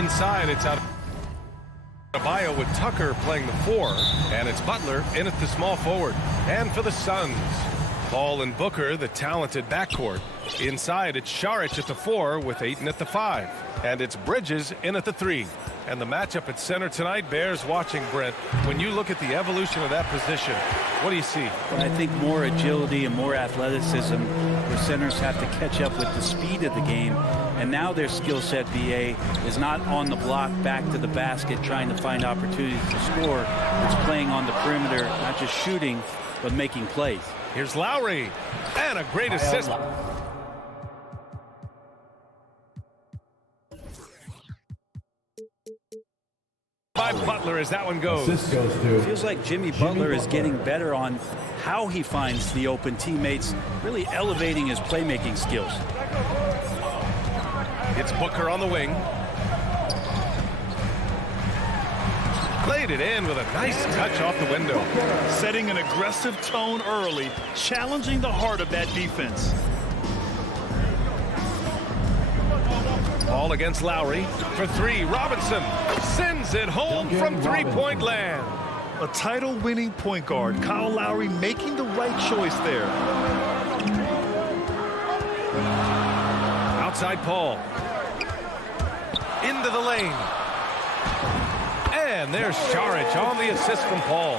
Inside, it's out of Bio with Tucker playing the 4, and it's Butler in at the small forward. And for the Suns, Paul and Booker, the talented backcourt. Inside, it's Šarić at the 4 with Ayton at the 5. And it's Bridges in at the 3. And the matchup at center tonight bears watching, Brent. When you look at the evolution of that position, what do you see? I think more agility and more athleticism, where centers have to catch up with the speed of the game. And now their skill set, BA, is not on the block back to the basket trying to find opportunities to score. It's playing on the perimeter, not just shooting, but making plays. Here's Lowry, and a great assist by Butler as that one goes. Feels like Jimmy Butler is getting better on how he finds the open teammates, really elevating his playmaking skills. It's Booker on the wing. Laid it in with a nice touch off the window. Setting an aggressive tone early, challenging the heart of that defense. Ball against Lowry for 3. Robinson sends it home from three-point land. A title-winning point guard, Kyle Lowry making the right choice there. Outside Paul. Into the lane. And there's Šarić on the assist from Paul.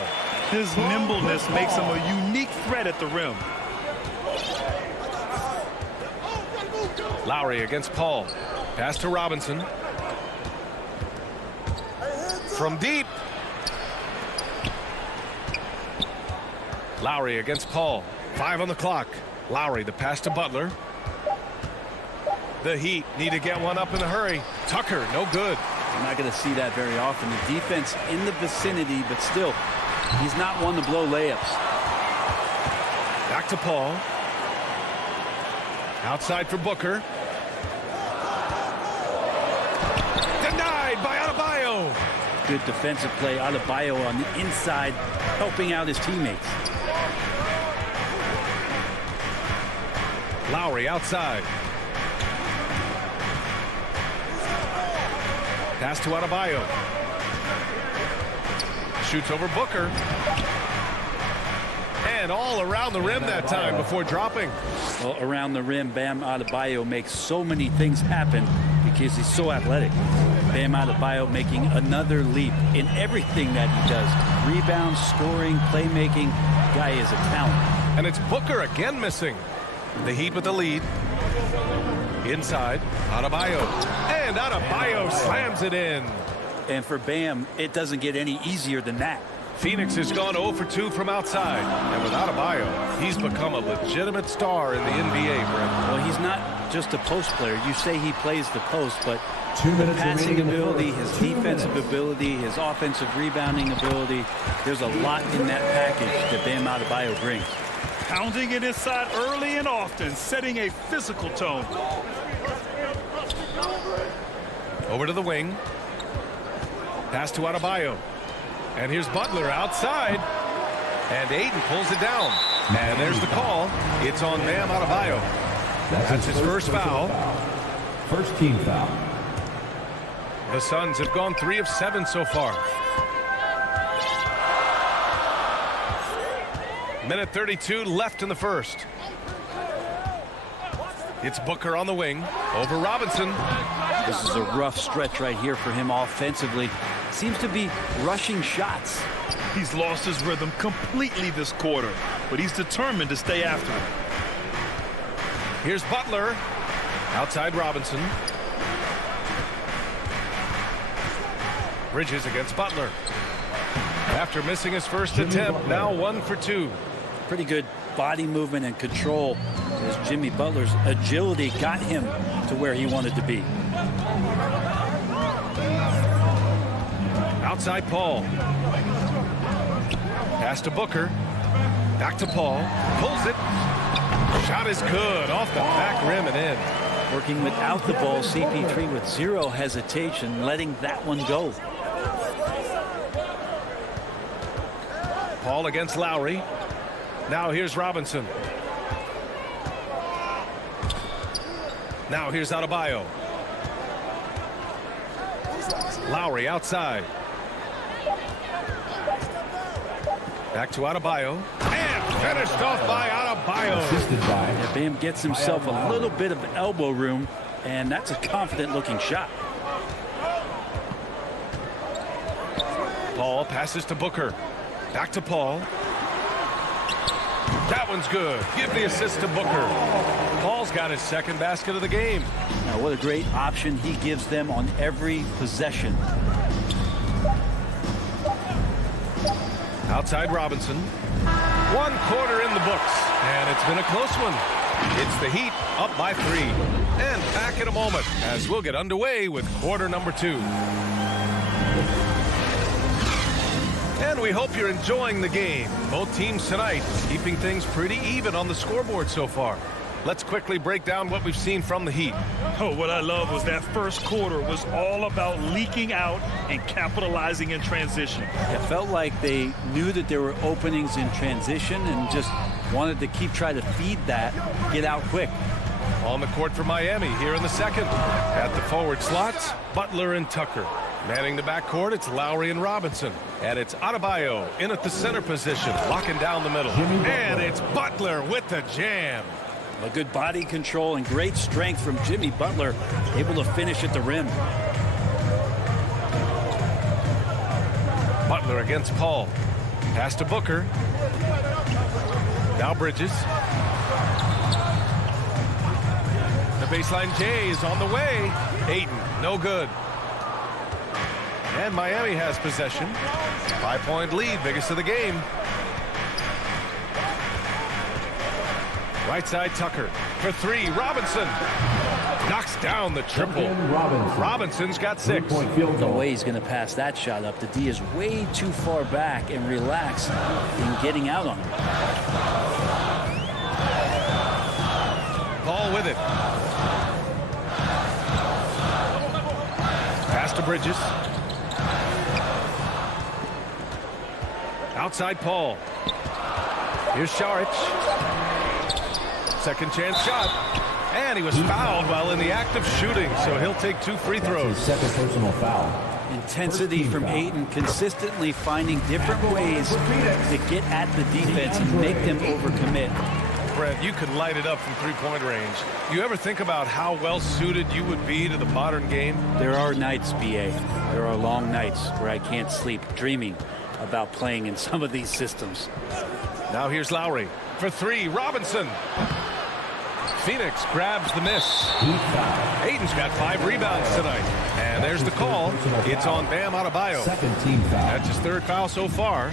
His nimbleness makes him a unique threat at the rim. Lowry against Paul. Pass to Robinson. From deep. Lowry against Paul. 5 on the clock. Lowry, the pass to Butler. The Heat need to get one up in a hurry. Tucker, no good. You're not going to see that very often. The defense in the vicinity, but still, he's not one to blow layups. Back to Paul. Outside for Booker. Denied by Adebayo. Good defensive play. Adebayo on the inside, helping out his teammates. Lowry outside. Pass to Adebayo. Shoots over Booker. And all around the rim that time before dropping. Well, around the rim, Bam Adebayo makes so many things happen because he's so athletic. Bam Adebayo making another leap in everything that he does. Rebounds, scoring, playmaking. Guy is a talent. And it's Booker again missing. The Heat with the lead. Inside, Adebayo. And Adebayo slams it in. And for Bam, it doesn't get any easier than that. Phoenix has gone 0 for 2 from outside. And with Adebayo, he's become a legitimate star in the NBA, Brent. Well, he's not just a post player. You say he plays the post, but the passing ability, his defensive ability, his offensive rebounding ability, there's a lot in that package that Bam Adebayo brings. Pounding it inside early and often, setting a physical tone. Over to the wing. Pass to Adebayo. And here's Butler outside. And Ayton pulls it down. And there's the call. It's on Bam Adebayo. That's his first foul. First team foul. The Suns have gone 3 of 7 so far. Minute 32 left in the first. It's Booker on the wing. Over Robinson. This is a rough stretch right here for him offensively. Seems to be rushing shots. He's lost his rhythm completely this quarter, but he's determined to stay after it. Here's Butler. Outside Robinson. Bridges against Butler. After missing his first attempt, now 1 for 2. Pretty good body movement and control as Jimmy Butler's agility got him to where he wanted to be. Outside Paul. Pass to Booker. Back to Paul. Pulls it. Shot is good. Off the back rim and in. Working without the ball, CP3 with zero hesitation, letting that one go. Paul against Lowry. Now here's Robinson. Now here's Adebayo. Lowry outside. Back to Adebayo. And finished off by Adebayo. Assisted by Yeah, Bam gets himself a little bit of elbow room, and that's a confident-looking shot. Paul passes to Booker. Back to Paul. That one's good. Give the assist to Booker. Paul's got his second basket of the game. Now, what a great option he gives them on every possession. Outside Robinson. 1 quarter in the books, and it's been a close one. It's the Heat up by 3. And back in a moment as we'll get underway with quarter number 2. And we hope you're enjoying the game. Both teams tonight keeping things pretty even on the scoreboard so far. Let's quickly break down what we've seen from the Heat. Oh, what I love was that first quarter was all about leaking out and capitalizing in transition. It felt like they knew that there were openings in transition and just wanted to keep trying to feed that, get out quick. On the court for Miami here in the second. At the forward slots, Butler and Tucker. Manning the backcourt, it's Lowry and Robinson. And it's Adebayo in at the center position, locking down the middle. And it's Butler with the jam. A good body control and great strength from Jimmy Butler, able to finish at the rim. Butler against Paul. Pass to Booker. Now Bridges. The baseline J is on the way. Ayton, no good. And Miami has possession. 5-point lead, biggest of the game. Right side Tucker for 3. Robinson knocks down the triple. Robinson's got 6. No way he's going to pass that shot up. The D is way too far back and relaxed in getting out on him. Paul with it. Pass to Bridges. Outside Paul. Here's Šarić. Second chance shot. And he was fouled while in the act of shooting, so he'll take 2 free throws. second personal foul. Intensity from Ayton, consistently finding different ways to get at the defense and make them overcommit. Brett, you could light it up from 3-point range. You ever think about how well suited you would be to the modern game? There are nights, BA. There are long nights where I can't sleep dreaming about playing in some of these systems. Now here's Lowry for 3. Robinson. Phoenix grabs the miss. Ayton's got 5 rebounds tonight. And there's the call. It's on Bam Adebayo. Second team foul. That's his 3rd foul so far.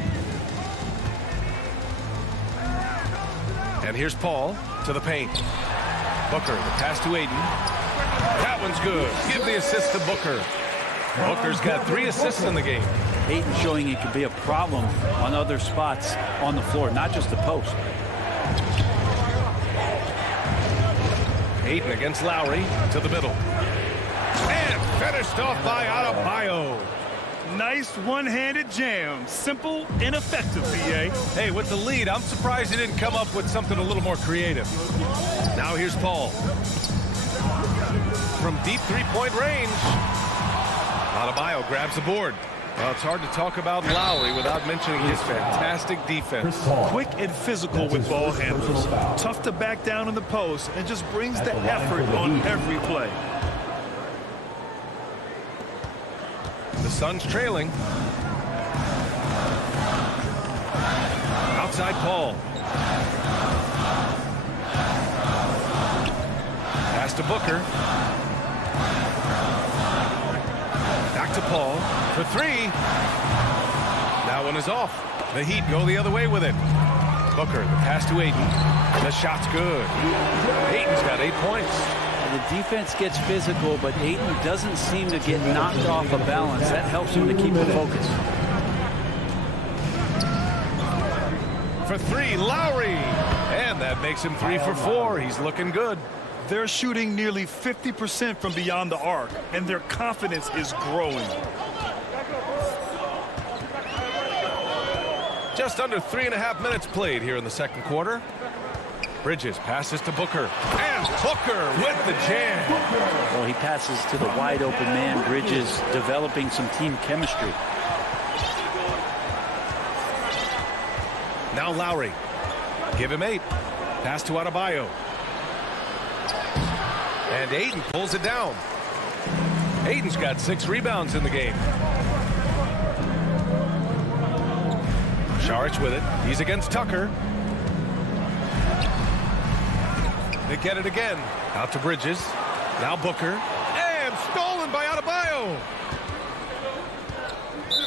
And here's Paul to the paint. Booker, the pass to Ayton. That one's good. Give the assist to Booker. Booker's got 3 assists in the game. Ayton showing it could be a problem on other spots on the floor, not just the post. Ayton against Lowry to the middle. And finished off by Adebayo. Nice one-handed jam. Simple and effective, BA. Hey, with the lead, I'm surprised he didn't come up with something a little more creative. Now here's Paul. From deep 3-point range. Adebayo grabs the board. Well, it's hard to talk about Lowry without mentioning his fantastic defense. Quick and physical with ball handlers. Tough to back down in the post and just brings the effort on every play. The Suns trailing. Outside Paul. Pass to Booker. Back to Paul for 3. That one is off. The Heat go the other way with it. Booker, the pass to Ayton. The shot's good. Ayton's got 8 points. The defense gets physical, but Ayton doesn't seem to get knocked off of balance. That helps him to keep the focus. For 3, Lowry. And that makes him 3 for 4. He's looking good. They're shooting nearly 50% from beyond the arc, and their confidence is growing. Just under 3.5 minutes played here in the second quarter. Bridges passes to Booker. And Booker with the jam. Well, he passes to the wide open man. Bridges developing some team chemistry. Now Lowry. Give him 8. Pass to Adebayo. And Ayton pulls it down. Ayton's got 6 rebounds in the game. Saric with it. He's against Tucker. They get it again. Out to Bridges. Now Booker. And stolen by Adebayo.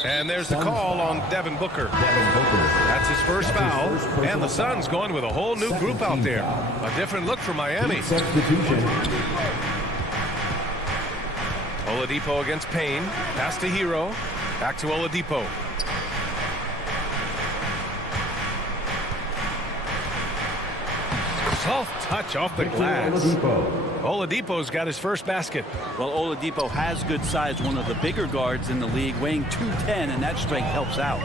And there's the call on Devin Booker. That's his first foul. And the Suns going with a whole new group out there. A different look for Miami. Oladipo against Payne. Pass to Hero. Back to Oladipo. Soft touch off the glass. Oladipo's got his first basket. Well, Oladipo has good size, one of the bigger guards in the league, weighing 210, and that strength helps out.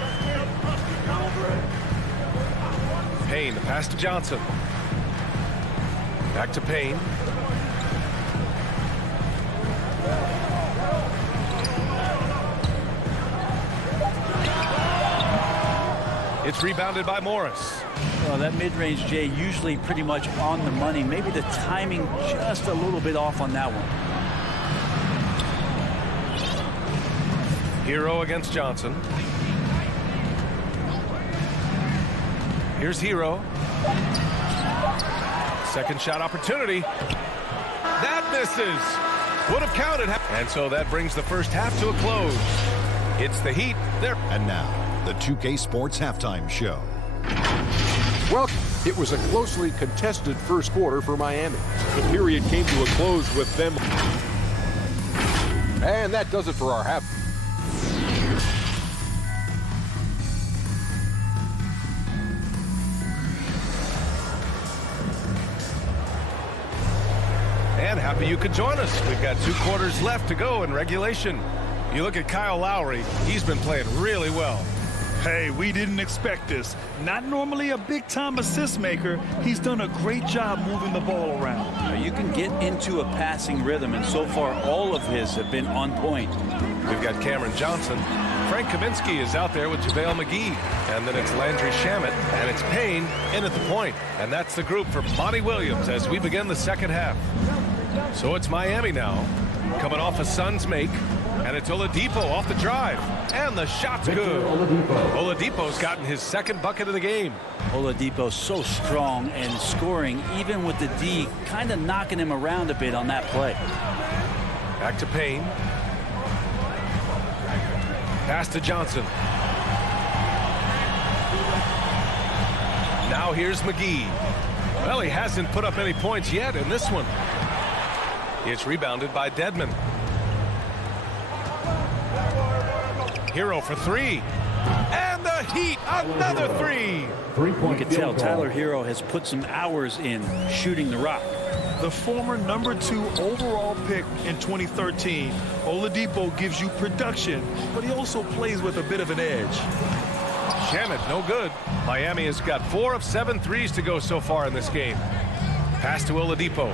Payne, the pass to Johnson. Back to Payne. It's rebounded by Morris. Well, that mid-range, Jay, usually pretty much on the money. Maybe the timing just a little bit off on that one. Hero against Johnson. Here's Hero. Second shot opportunity. That misses. Would have counted. And so that brings the first half to a close. It's the Heat. And now, the 2K Sports Halftime Show. Well, it was a closely contested first quarter for Miami. The period came to a close with them. And that does it for our half. And happy you could join us. We've got 2 quarters left to go in regulation. You look at Kyle Lowry. He's been playing really well. Hey, we didn't expect this. Not normally a big-time assist maker. He's done a great job moving the ball around. Now, you can get into a passing rhythm, and so far all of his have been on point. We've got Cameron Johnson. Frank Kaminsky is out there with JaVale McGee. And then it's Landry Shamet. And it's Payne in at the point. And that's the group for Monty Williams as we begin the second half. So it's Miami now. Coming off a Suns make. And it's Oladipo off the drive. And the shot's good. Oladipo's gotten his second bucket of the game. Oladipo so strong and scoring, even with the D, kind of knocking him around a bit on that play. Back to Payne. Pass to Johnson. Now here's McGee. Well, he hasn't put up any points yet in this one. It's rebounded by Dedmon. Hero for 3. And the Heat, another 3. You can tell Tyler Hero has put some hours in shooting the rock. The former #2 overall pick in 2013, Oladipo gives you production, but he also plays with a bit of an edge. Shamet, no good. Miami has got 4 of 7 threes to go so far in this game. Pass to Oladipo.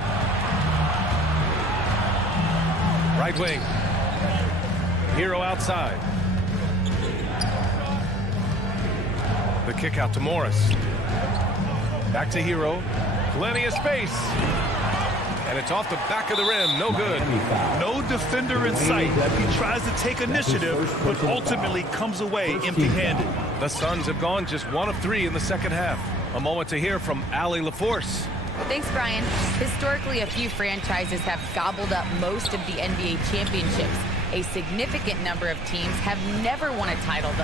Right wing. Hero outside. The kick out to Morris. Back to Hero. Plenty of space. And it's off the back of the rim. No good. No defender in sight. He tries to take initiative, but ultimately comes away empty-handed. The Suns have gone just 1 of 3 in the second half. A moment to hear from Allie LaForce. Thanks, Brian. Historically, a few franchises have gobbled up most of the NBA championships. A significant number of teams have never won a title, though.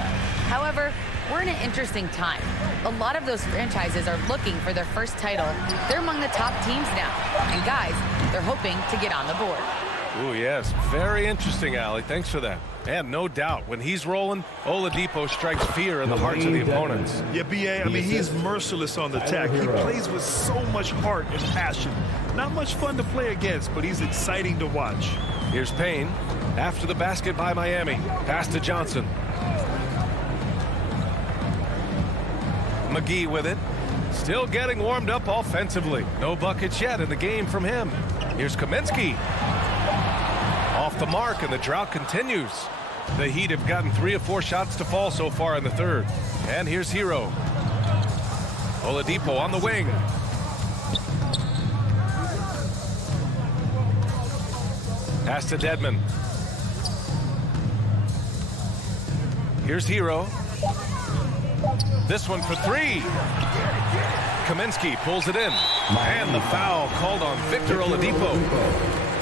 However, we're in an interesting time. A lot of those franchises are looking for their first title. They're among the top teams now. And guys, they're hoping to get on the board. Ooh, yes. Very interesting, Allie. Thanks for that. And no doubt, when he's rolling, Oladipo strikes fear in the hearts of the opponents. Yeah, B.A., I mean, he's merciless on the attack. He plays with so much heart and passion. Not much fun to play against, but he's exciting to watch. Here's Payne. After the basket by Miami. Pass to Johnson. McGee with it. Still getting warmed up offensively. No buckets yet in the game from him. Here's Kaminsky. the mark, and the drought continues. The Heat have gotten 3 of 4 shots to fall so far in the third. And here's Hero. Oladipo on the wing. Pass to Dedmon. Here's Hero. This one for 3. Kaminsky pulls it in. And the foul called on Victor Oladipo.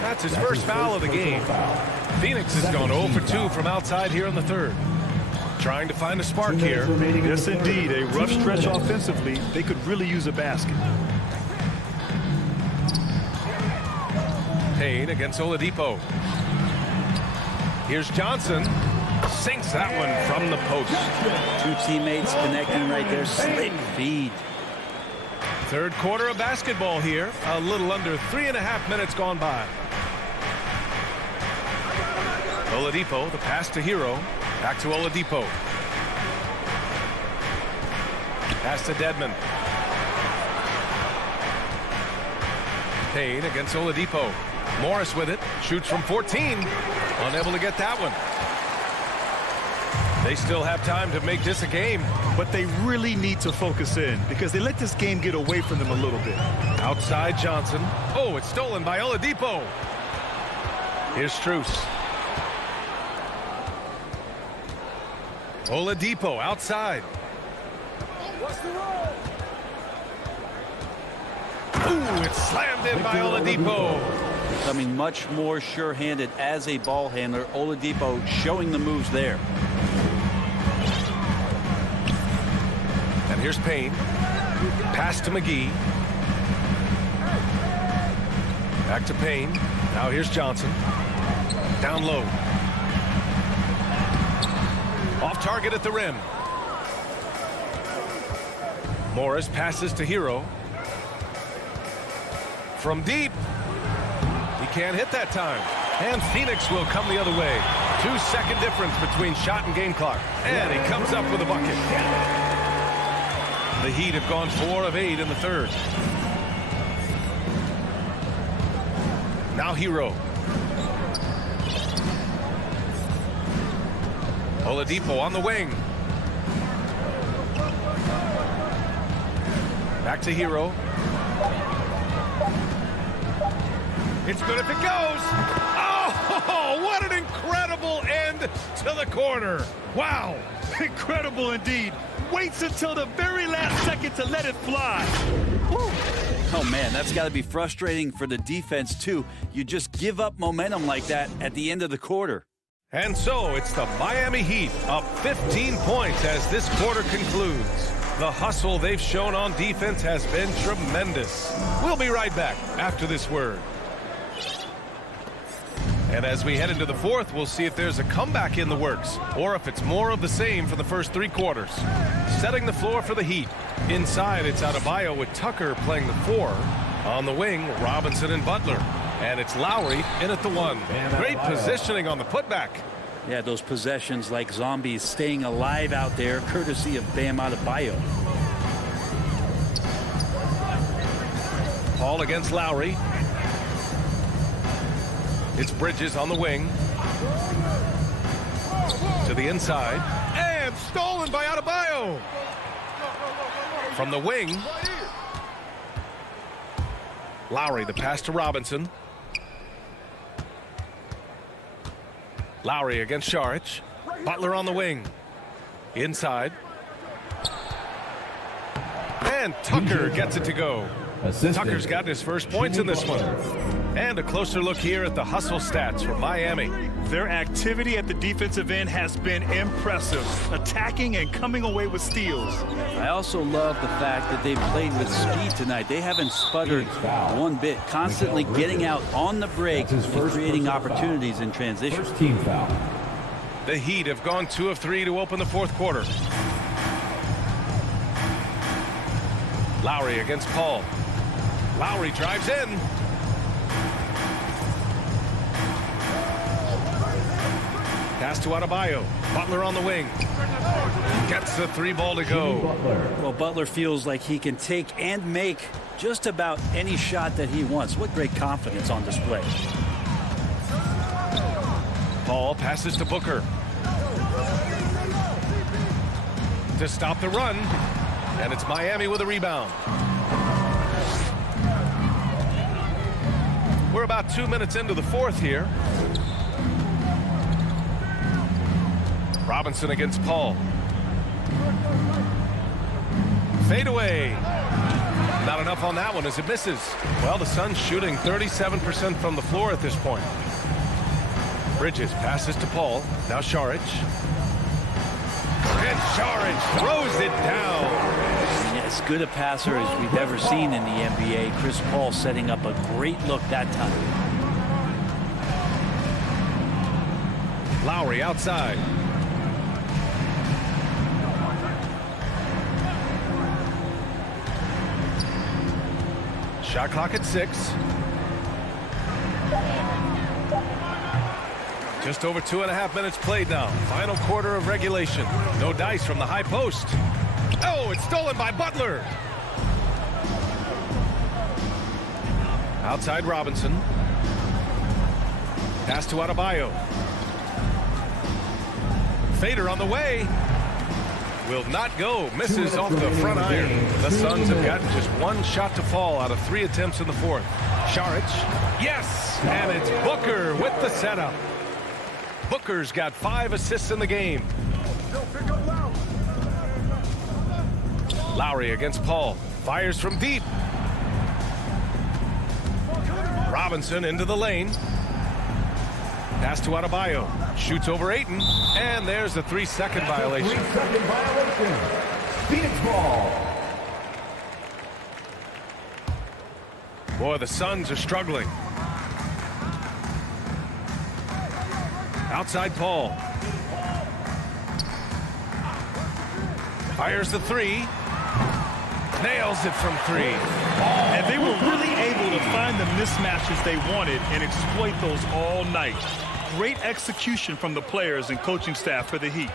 That's his first foul of the game. Phoenix has gone 0 for 2 from outside here in the third. Trying to find a spark here. Yes, indeed. A rough stretch offensively. They could really use a basket. Payne against Oladipo. Here's Johnson. Sinks that one from the post. 2 teammates connecting right there. Slick feed. Third quarter of basketball here. A little under 3.5 minutes gone by. Oladipo, the pass to Hero. Back to Oladipo. Pass to Dedmon. Payne against Oladipo. Morris with it. Shoots from 14. Unable to get that one. They still have time to make this a game. But they really need to focus in because they let this game get away from them a little bit. Outside Johnson. Oh, it's stolen by Oladipo. Here's Strus. Oladipo outside. Ooh, it's slammed in by Oladipo. Becoming much more sure-handed as a ball handler. Oladipo showing the moves there. And here's Payne. Pass to McGee. Back to Payne. Now here's Johnson. Down low. Off target at the rim. Morris passes to Hero. From deep. He can't hit that time. And Phoenix will come the other way. 2-second difference between shot and game clock. And he comes up with a bucket. The Heat have gone 4 of 8 in the third. Now Hero. Oladipo on the wing. Back to Hero. It's good if it goes. Oh, what an incredible end to the corner. Wow. Incredible indeed. Waits until the very last second to let it fly. Woo. Oh, man, that's got to be frustrating for the defense, too. You just give up momentum like that at the end of the quarter. And so it's the Miami Heat up 15 points as this quarter concludes. The hustle they've shown on defense has been tremendous. We'll be right back after this word. And as we head into the fourth, we'll see if there's a comeback in the works or if it's more of the same for the first 3 quarters. Setting the floor for the Heat. Inside, it's Adebayo with Tucker playing the 4. On the wing, Robinson and Butler. And it's Lowry in at the 1. Great positioning on the putback. Yeah, those possessions like zombies staying alive out there, courtesy of Bam Adebayo. Paul against Lowry. It's Bridges on the wing. To the inside. And stolen by Adebayo. From the wing. Lowry, the pass to Robinson. Lowry against Šarić. Butler on the wing. Inside. And Tucker gets it to go. Tucker's gotten his first points in this one. And a closer look here at the hustle stats for Miami. Their activity at the defensive end has been impressive, attacking and coming away with steals. I also love the fact that they've played with speed tonight. They haven't sputtered one bit, constantly getting out on the break and creating opportunities in transition. First team foul. The Heat have gone 2 of 3 to open the fourth quarter. Lowry against Paul. Lowry drives in. Pass to Adebayo. Butler on the wing. Gets the 3 ball to go. Well, Butler feels like he can take and make just about any shot that he wants. What great confidence on display. Paul passes to Booker. To stop the run. And it's Miami with a rebound. We're about 2 minutes into the fourth here. Robinson against Paul. Fade away. Not enough on that one as it misses. Well, the Suns shooting 37% from the floor at this point. Bridges passes to Paul. Now Šarić. And Šarić throws it down. As good a passer as we've ever seen in the NBA. Chris Paul setting up a great look that time. Lowry outside. Shot clock at 6. Just over 2.5 minutes played now. Final quarter of regulation. No dice from the high post. Oh, it's stolen by Butler. Outside Robinson. Pass to Adebayo. Fader on the way. Will not go. Misses off the front iron. The Suns have gotten just one shot to fall out of 3 attempts in the fourth. Šarić. Yes! And it's Booker with the setup. Booker's got 5 assists in the game. Lowry against Paul. Fires from deep. Robinson into the lane. Pass to Adebayo. Shoots over Ayton. And there's a 3-second violation. 3-second violation. Phoenix ball. Boy, the Suns are struggling. Outside Paul. Fires the 3. Nails it from 3. And they were really able to find the mismatches they wanted and exploit those all night. Great execution from the players and coaching staff for the Heat.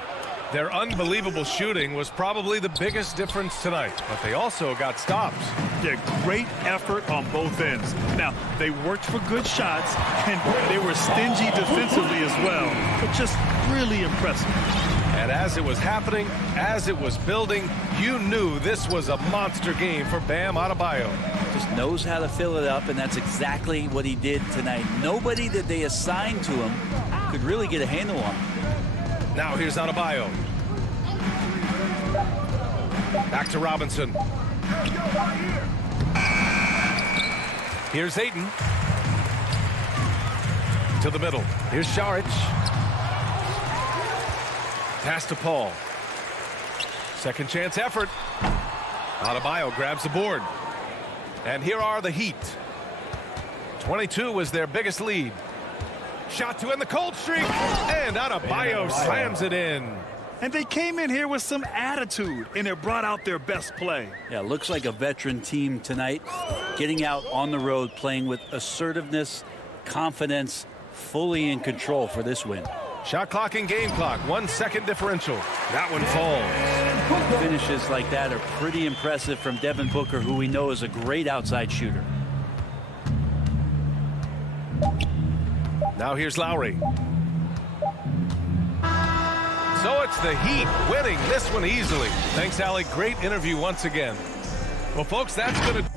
Their unbelievable shooting was probably the biggest difference tonight, but they also got stops. Yeah, great effort on both ends. Now, they worked for good shots, and they were stingy defensively as well, but just really impressive. And as it was happening, as it was building, you knew this was a monster game for Bam Adebayo. Just knows how to fill it up, and that's exactly what he did tonight. Nobody that they assigned to him could really get a handle on him. Now here's Adebayo. Back to Robinson. Here's Ayton. To the middle. Here's Šarić. Pass to Paul. Second chance effort. Adebayo grabs the board. And here are the Heat. 22 was their biggest lead. Shot to end the cold streak. And Adebayo slams it in. And they came in here with some attitude, and it brought out their best play. Yeah, looks like a veteran team tonight. Getting out on the road, playing with assertiveness, confidence, fully in control for this win. Shot clock and game clock. 1 second differential. That one falls. Finishes like that are pretty impressive from Devin Booker, who we know is a great outside shooter. Now here's Lowry. So it's the Heat winning this one easily. Thanks, Alec. Great interview once again. Well, folks, that's going to...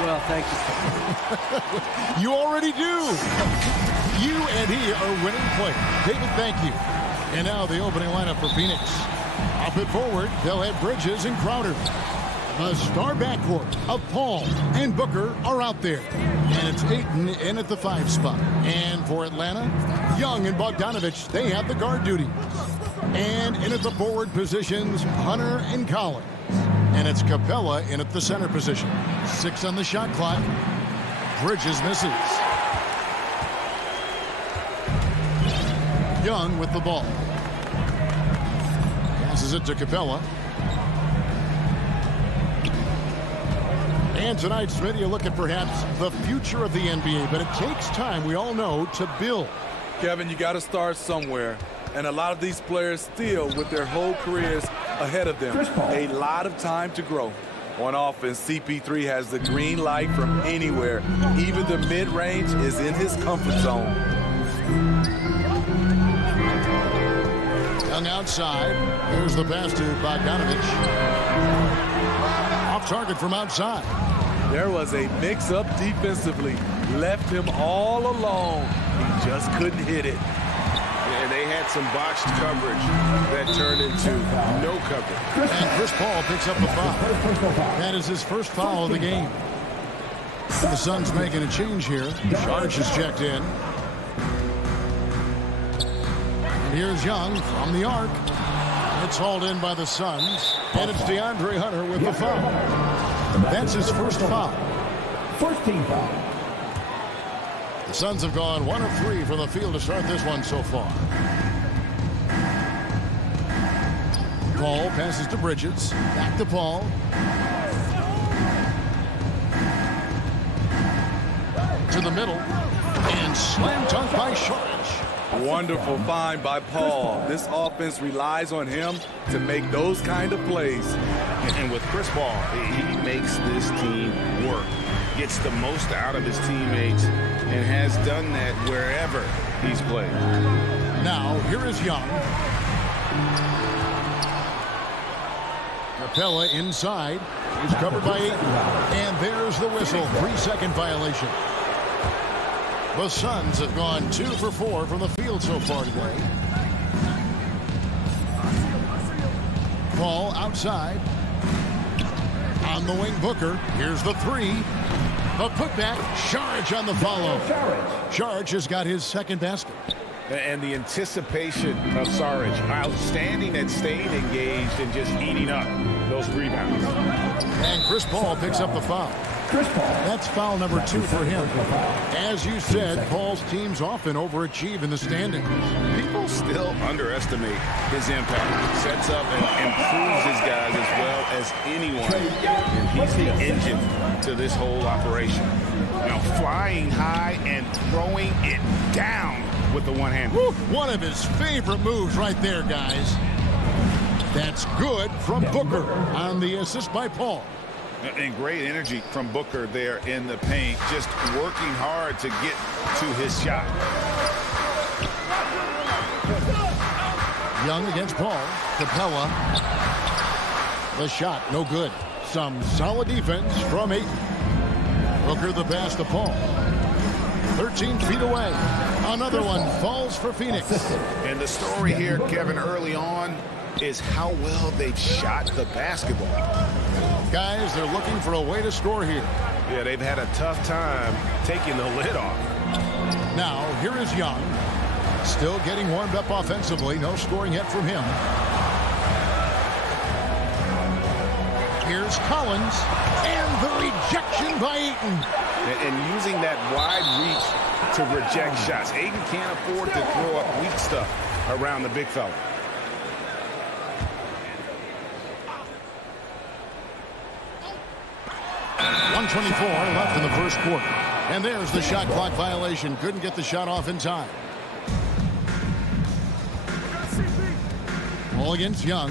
Well, thank you. You already do. You and he are winning players. David, thank you. And now the opening lineup for Phoenix. Off it forward, they'll have Bridges and Crowder. The star backcourt of Paul and Booker are out there. And it's Ayton in at the 5 spot. And for Atlanta, Young and Bogdanovich, they have the guard duty. And in at the forward positions, Hunter and Collins. And it's Capella in at the center position. 6 on the shot clock. Bridges misses. Young with the ball. Passes it to Capella. And tonight, Smith, you look at perhaps the future of the NBA, but it takes time, we all know, to build. Kevin, you got to start somewhere. And a lot of these players still, with their whole careers ahead of them, a lot of time to grow. On offense, CP3 has the green light from anywhere. Even the mid-range is in his comfort zone. Young outside. Here's the pass to Bogdanovich. Off target from outside. There was a mix-up defensively. Left him all alone. He just couldn't hit it. And they had some botched coverage that turned into no coverage. And Chris Paul picks up the foul. That is his first foul of the game. The Suns making a change here. Sharge is checked in. And here's Young from the arc. It's hauled in by the Suns. And it's DeAndre Hunter with the foul. That's his first foul. First team foul. The Suns have gone 1 of 3 from the field to start this one so far. Paul passes to Bridges. Back to Paul. To the middle. And slam dunk by Sharge. Wonderful find by Paul. This offense relies on him to make those kind of plays. And with Chris Paul, he makes this team work. Gets the most out of his teammates and has done that wherever he's played. Now, here is Young. Capella inside. He's covered by 8. And there's the whistle. 3-second violation. The Suns have gone 2 for 4 from the field so far today. Paul outside. On the wing, Booker. Here's the 3. The putback. Sharge on the follow. Sharge has got his second basket. And the anticipation of Saric, outstanding at staying engaged and just eating up those rebounds. And Chris Paul picks up the foul. That's foul number 2 for him. As you said, Paul's teams often overachieve in the standings. People still underestimate his impact. Sets up and improves his guys as well as anyone. And he's the engine to this whole operation. You know, flying high and throwing it down with the one hand. One of his favorite moves right there, guys. That's good from Booker on the assist by Paul. And great energy from Booker there in the paint, just working hard to get to his shot. Young against Paul. Capella. The shot, no good. Some solid defense from Ayton. Booker the pass to Paul. 13 feet away. Another one falls for Phoenix. And the story here, Kevin, early on is how well they've shot the basketball. Guys, they're looking for a way to score here. Yeah, they've had a tough time taking the lid off. Now, here is Young. Still getting warmed up offensively. No scoring yet from him. Here's Collins. And the rejection by Ayton. And using that wide reach to reject shots. Ayton can't afford to throw up weak stuff around the big fella. .124 left in the first quarter. And there's the shot clock violation. Couldn't get the shot off in time. Paul against Young.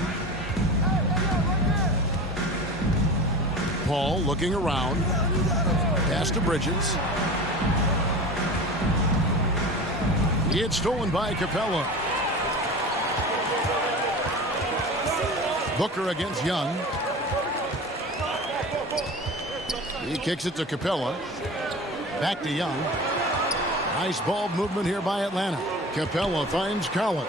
Paul looking around. Pass to Bridges. It's stolen by Capella. Booker against Young. He kicks it to Capella. Back to Young. Nice ball movement here by Atlanta. Capella finds Collins.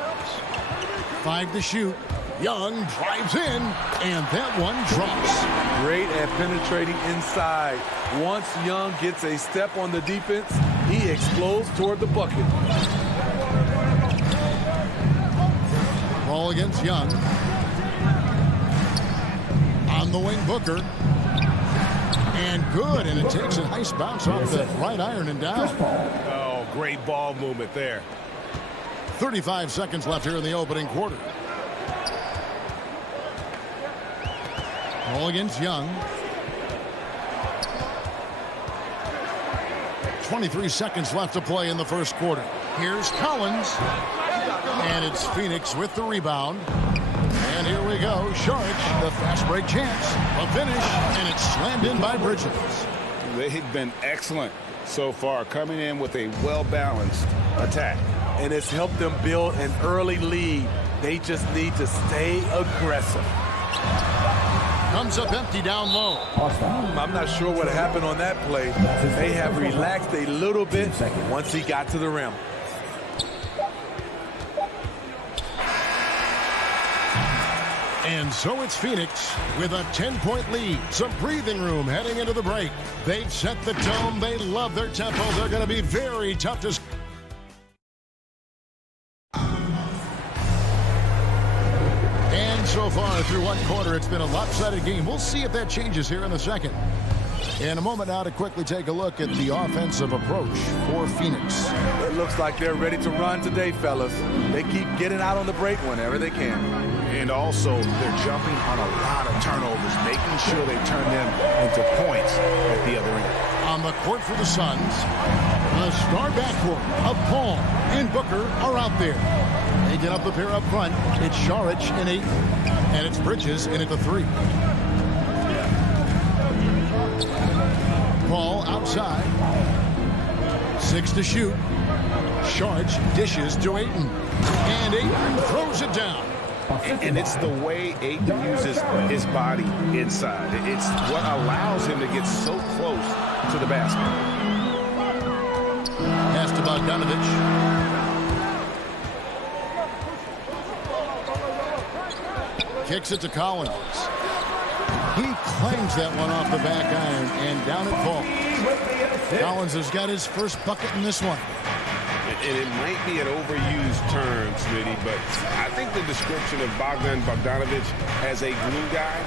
5 to shoot. Young drives in, and that one drops. Great at penetrating inside. Once Young gets a step on the defense, he explodes toward the bucket. Ball against Young. On the wing, Booker. And good, and it takes a nice bounce off the right iron and down. Oh, great ball movement there. 35 seconds left here in the opening quarter. Ball against Young. 23 seconds left to play in the first quarter. Here's Collins. And it's Phoenix with the rebound. And here we go. Saric, the fast break chance. A finish, and it's slammed in by Bridges. They've been excellent so far, coming in with a well-balanced attack. And it's helped them build an early lead. They just need to stay aggressive. Comes up empty down low. I'm not sure what happened on that play. They have relaxed a little bit once he got to the rim. And so it's Phoenix with a 10-point lead. Some breathing room heading into the break. They've set the tone. They love their tempo. They're going to be very tough to... And so far through one quarter, it's been a lopsided game. We'll see if that changes here in the second. In a moment now to quickly take a look at the offensive approach for Phoenix. It looks like they're ready to run today, fellas. They keep getting out on the break whenever they can. And also, they're jumping on a lot of turnovers, making sure they turn them into points at the other end. On the court for the Suns, the star backcourt of Paul and Booker are out there. They get up the pair up front. It's Saric and Ayton, and it's Bridges in at the 3. Paul outside. 6 to shoot. Saric dishes to Ayton, and Ayton throws it down. And it's the way Ayton uses his body inside. It's what allows him to get so close to the basket. Pass to Bogdanovich. Kicks it to Collins. He clangs that one off the back iron, and down it falls. Collins has got his first bucket in this one. and it might be an overused term, Smitty, but I think the description of Bogdan Bogdanovic as a glue guy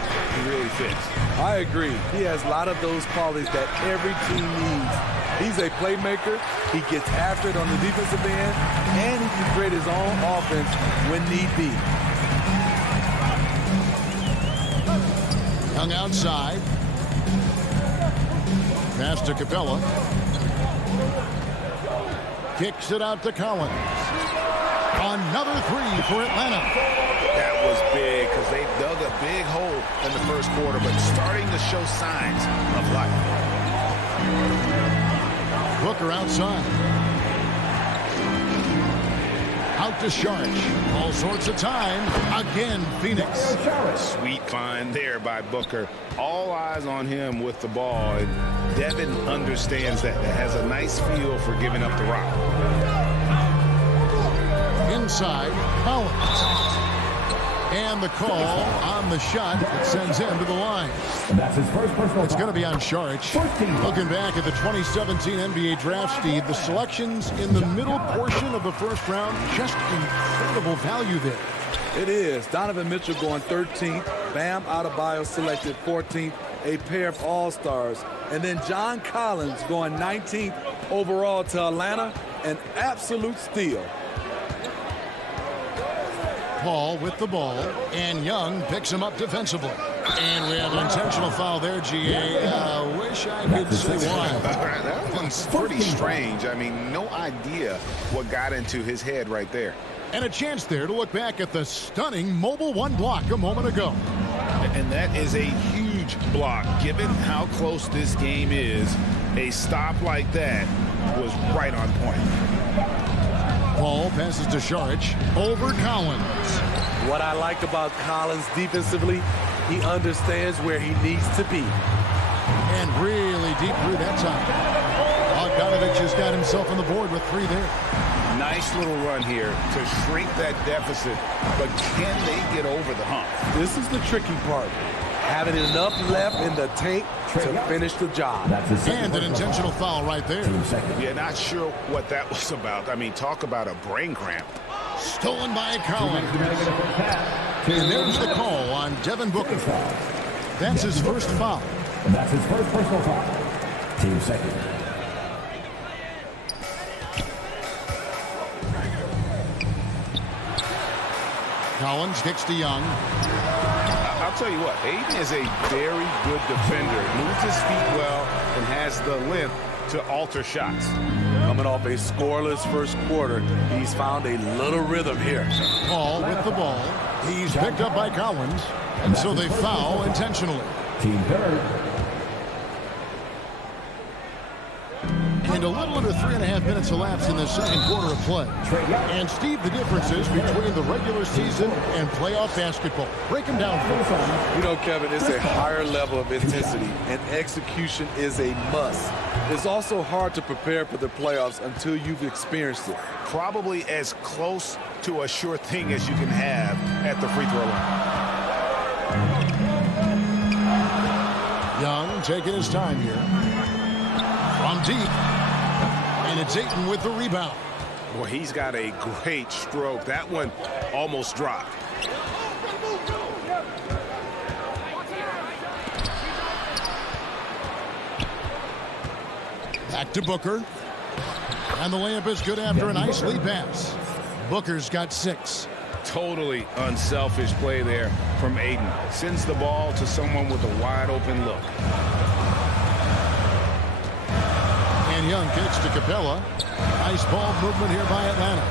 really fits. I agree. He has a lot of those qualities that every team needs. He's a playmaker. He gets after it on the defensive end, and he can create his own offense when need be. Young outside. Pass to Capella. Kicks it out to Collins. Another three for Atlanta. That was big because they dug a big hole in the first quarter, but starting to show signs of life. Booker outside. Out to Sharch. All sorts of time. Again, Phoenix. Sweet find there by Booker. All eyes on him with the ball, and Devin understands that. Has a nice feel for giving up the rock. Inside, Collins. And the call on the shot that sends him to the line. That's his first personal. It's going to be on Sharch. Looking back at the 2017 NBA draft, Steve, the selections in the middle portion of the first round, just incredible value there. It is. Donovan Mitchell going 13th. Bam Adebayo selected 14th. A pair of all-stars. And then John Collins going 19th overall to Atlanta. An absolute steal. Paul with the ball, and Young picks him up defensively. And we have an intentional foul there, GA. Wish I could say why. That one's pretty strange. I mean, no idea what got into his head right there. And a chance there to look back at the stunning Mobile One block a moment ago. And that is a huge block. Given how close this game is, a stop like that was right on point. Paul passes to Sharch over Collins. What I like about Collins defensively, he understands where he needs to be. And really deep through that time. Bogdanovic has got himself on the board with three there. Nice little run here to shrink that deficit, but can they get over the hump? This is the tricky part. Having enough left in the tank to finish the job. And an intentional foul right there. Yeah, not sure what that was about. I mean, talk about a brain cramp. Stolen by Collins. And there's the call on Devin Booker. That's his first foul. And that's his first personal foul. Team second. Collins kicks to Young. I'll tell you what, Aiden is a very good defender. Moves his feet well and has the length to alter shots. Coming off a scoreless first quarter, he's found a little rhythm here. Paul with the ball. He's picked up by Collins, and so they foul intentionally. Team third. And a little under 3.5 minutes elapsed in the second quarter of play. And Steve, the differences between the regular season and playoff basketball. Break them down for us. You know, Kevin, it's a higher level of intensity, and execution is a must. It's also hard to prepare for the playoffs until you've experienced it. Probably as close to a sure thing as you can have at the free throw line. Young taking his time here. From deep. And it's Ayton with the rebound. Well, he's got a great stroke. That one almost dropped. Back to Booker. And the layup is good after a nice lead pass. Booker's got 6. Totally unselfish play there from Ayton. Sends the ball to someone with a wide open look. And Young kicks to Capella. Nice ball movement here by Atlanta.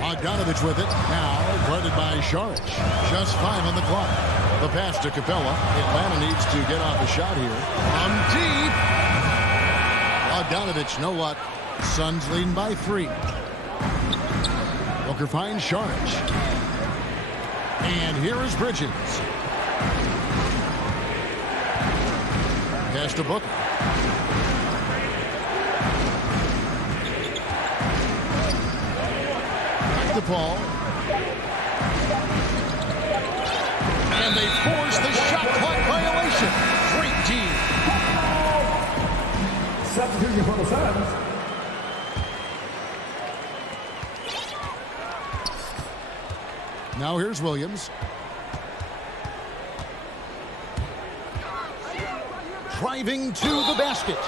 Bogdanovic with it. Now guarded by Sharch. Just 5 on the clock. The pass to Capella. Atlanta needs to get off a shot here. From deep. Bogdanovic, no luck. Suns leading by 3. Booker finds Sharch. And here is Bridges. Pass to Booker. Back to Paul. And they force the shot clock violation. Great team. Substituting for the Suns, Now here's Williams. Driving to the basket.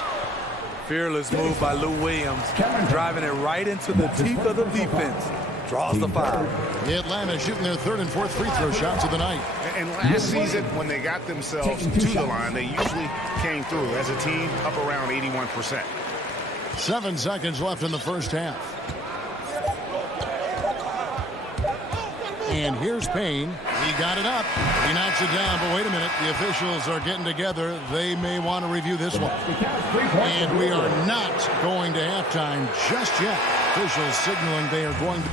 Fearless move by Lou Williams, driving it right into the teeth of the defense. Draws the foul. Atlanta shooting their third and fourth free throw shots of the night. And last season, when they got themselves to the line, they usually came through as a team up around 81%. 7 seconds left in the first half. And here's Payne. He got it up. He knocks it down, but wait a minute. The officials are getting together. They may want to review this one. And we are not going to halftime just yet. Officials signaling they are going to.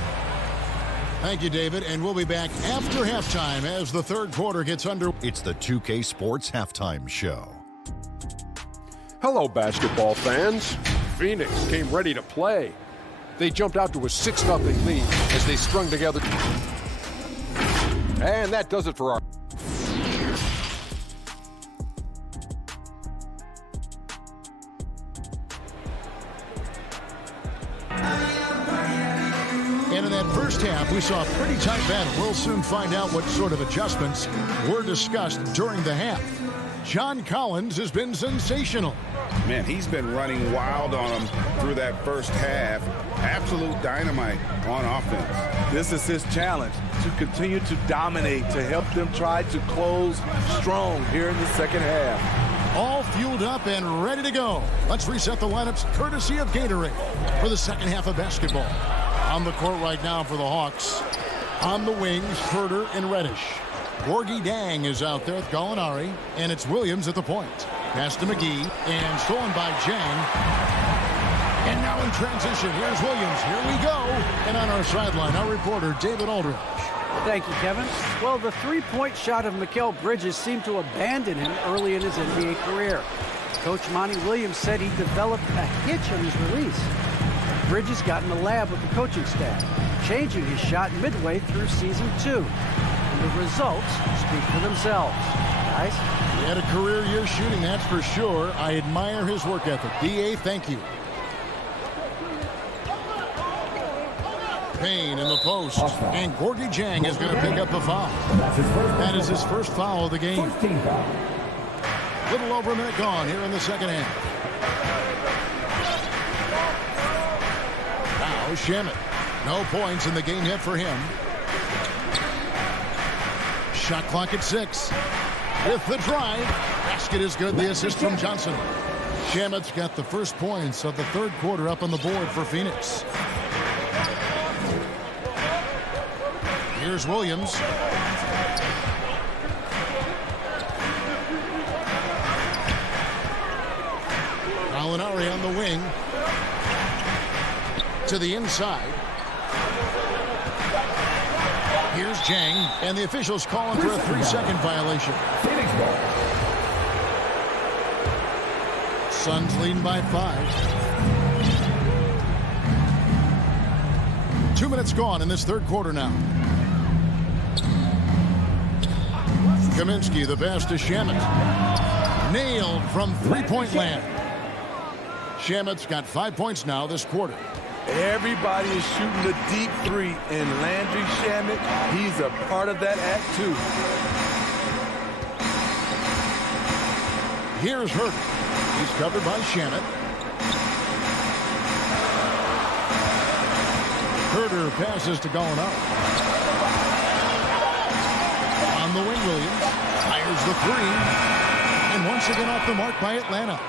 Thank you, David, and we'll be back after halftime as the third quarter gets under. It's the 2K Sports Halftime Show. Hello, basketball fans. Phoenix came ready to play. They jumped out to a 6-0 lead as they strung together. And that does it for our... And in that first half, we saw a pretty tight battle. We'll soon find out what sort of adjustments were discussed during the half. John Collins has been sensational. Man, he's been running wild on them through that first half. Absolute dynamite on offense. This is his challenge, to continue to dominate, to help them try to close strong here in the second half. All fueled up and ready to go. Let's reset the lineups courtesy of Gatorade for the second half of basketball. On the court right now for the Hawks. On the wings, Herter and Reddish. Gorgie Dang is out there with Gallinari, and it's Williams at the point. Pass to McGee, and stolen by Jang. And now in transition, here's Williams. Here we go. And on our sideline, our reporter, David Aldridge. Thank you, Kevin. Well, the three-point shot of Mikal Bridges seemed to abandon him early in his NBA career. Coach Monty Williams said he developed a hitch on his release. Bridges got in the lab with the coaching staff, changing his shot midway through season 2. And the results speak for themselves. Guys? He had a career year shooting, that's for sure. I admire his work ethic. B.A., thank you. Payne in the post, and Gorgie Jang is going to pick up a foul. That is his first foul of the game. Little over a minute gone here in the second half. Now Shamet. No points in the game yet for him. Shot clock at 6. With the drive. Basket is good. The assist from Johnson. Shamet's got the first points of the third quarter up on the board for Phoenix. Here's Williams. Gallinari on the wing. To the inside. Here's Jang, and the officials calling for a 3-second violation. Suns leading by 5. 2 minutes gone in this third quarter now. Kaminsky, the pass to Shamet. Nailed from three-point land. Shamet's got 5 points now this quarter. Everybody is shooting the deep three, and Landry Shamet, he's a part of that act too. Here's Hurt. He's covered by Shamet. Herter passes to Gallinari. On the wing, Williams fires the 3. And once again off the mark by Atlanta.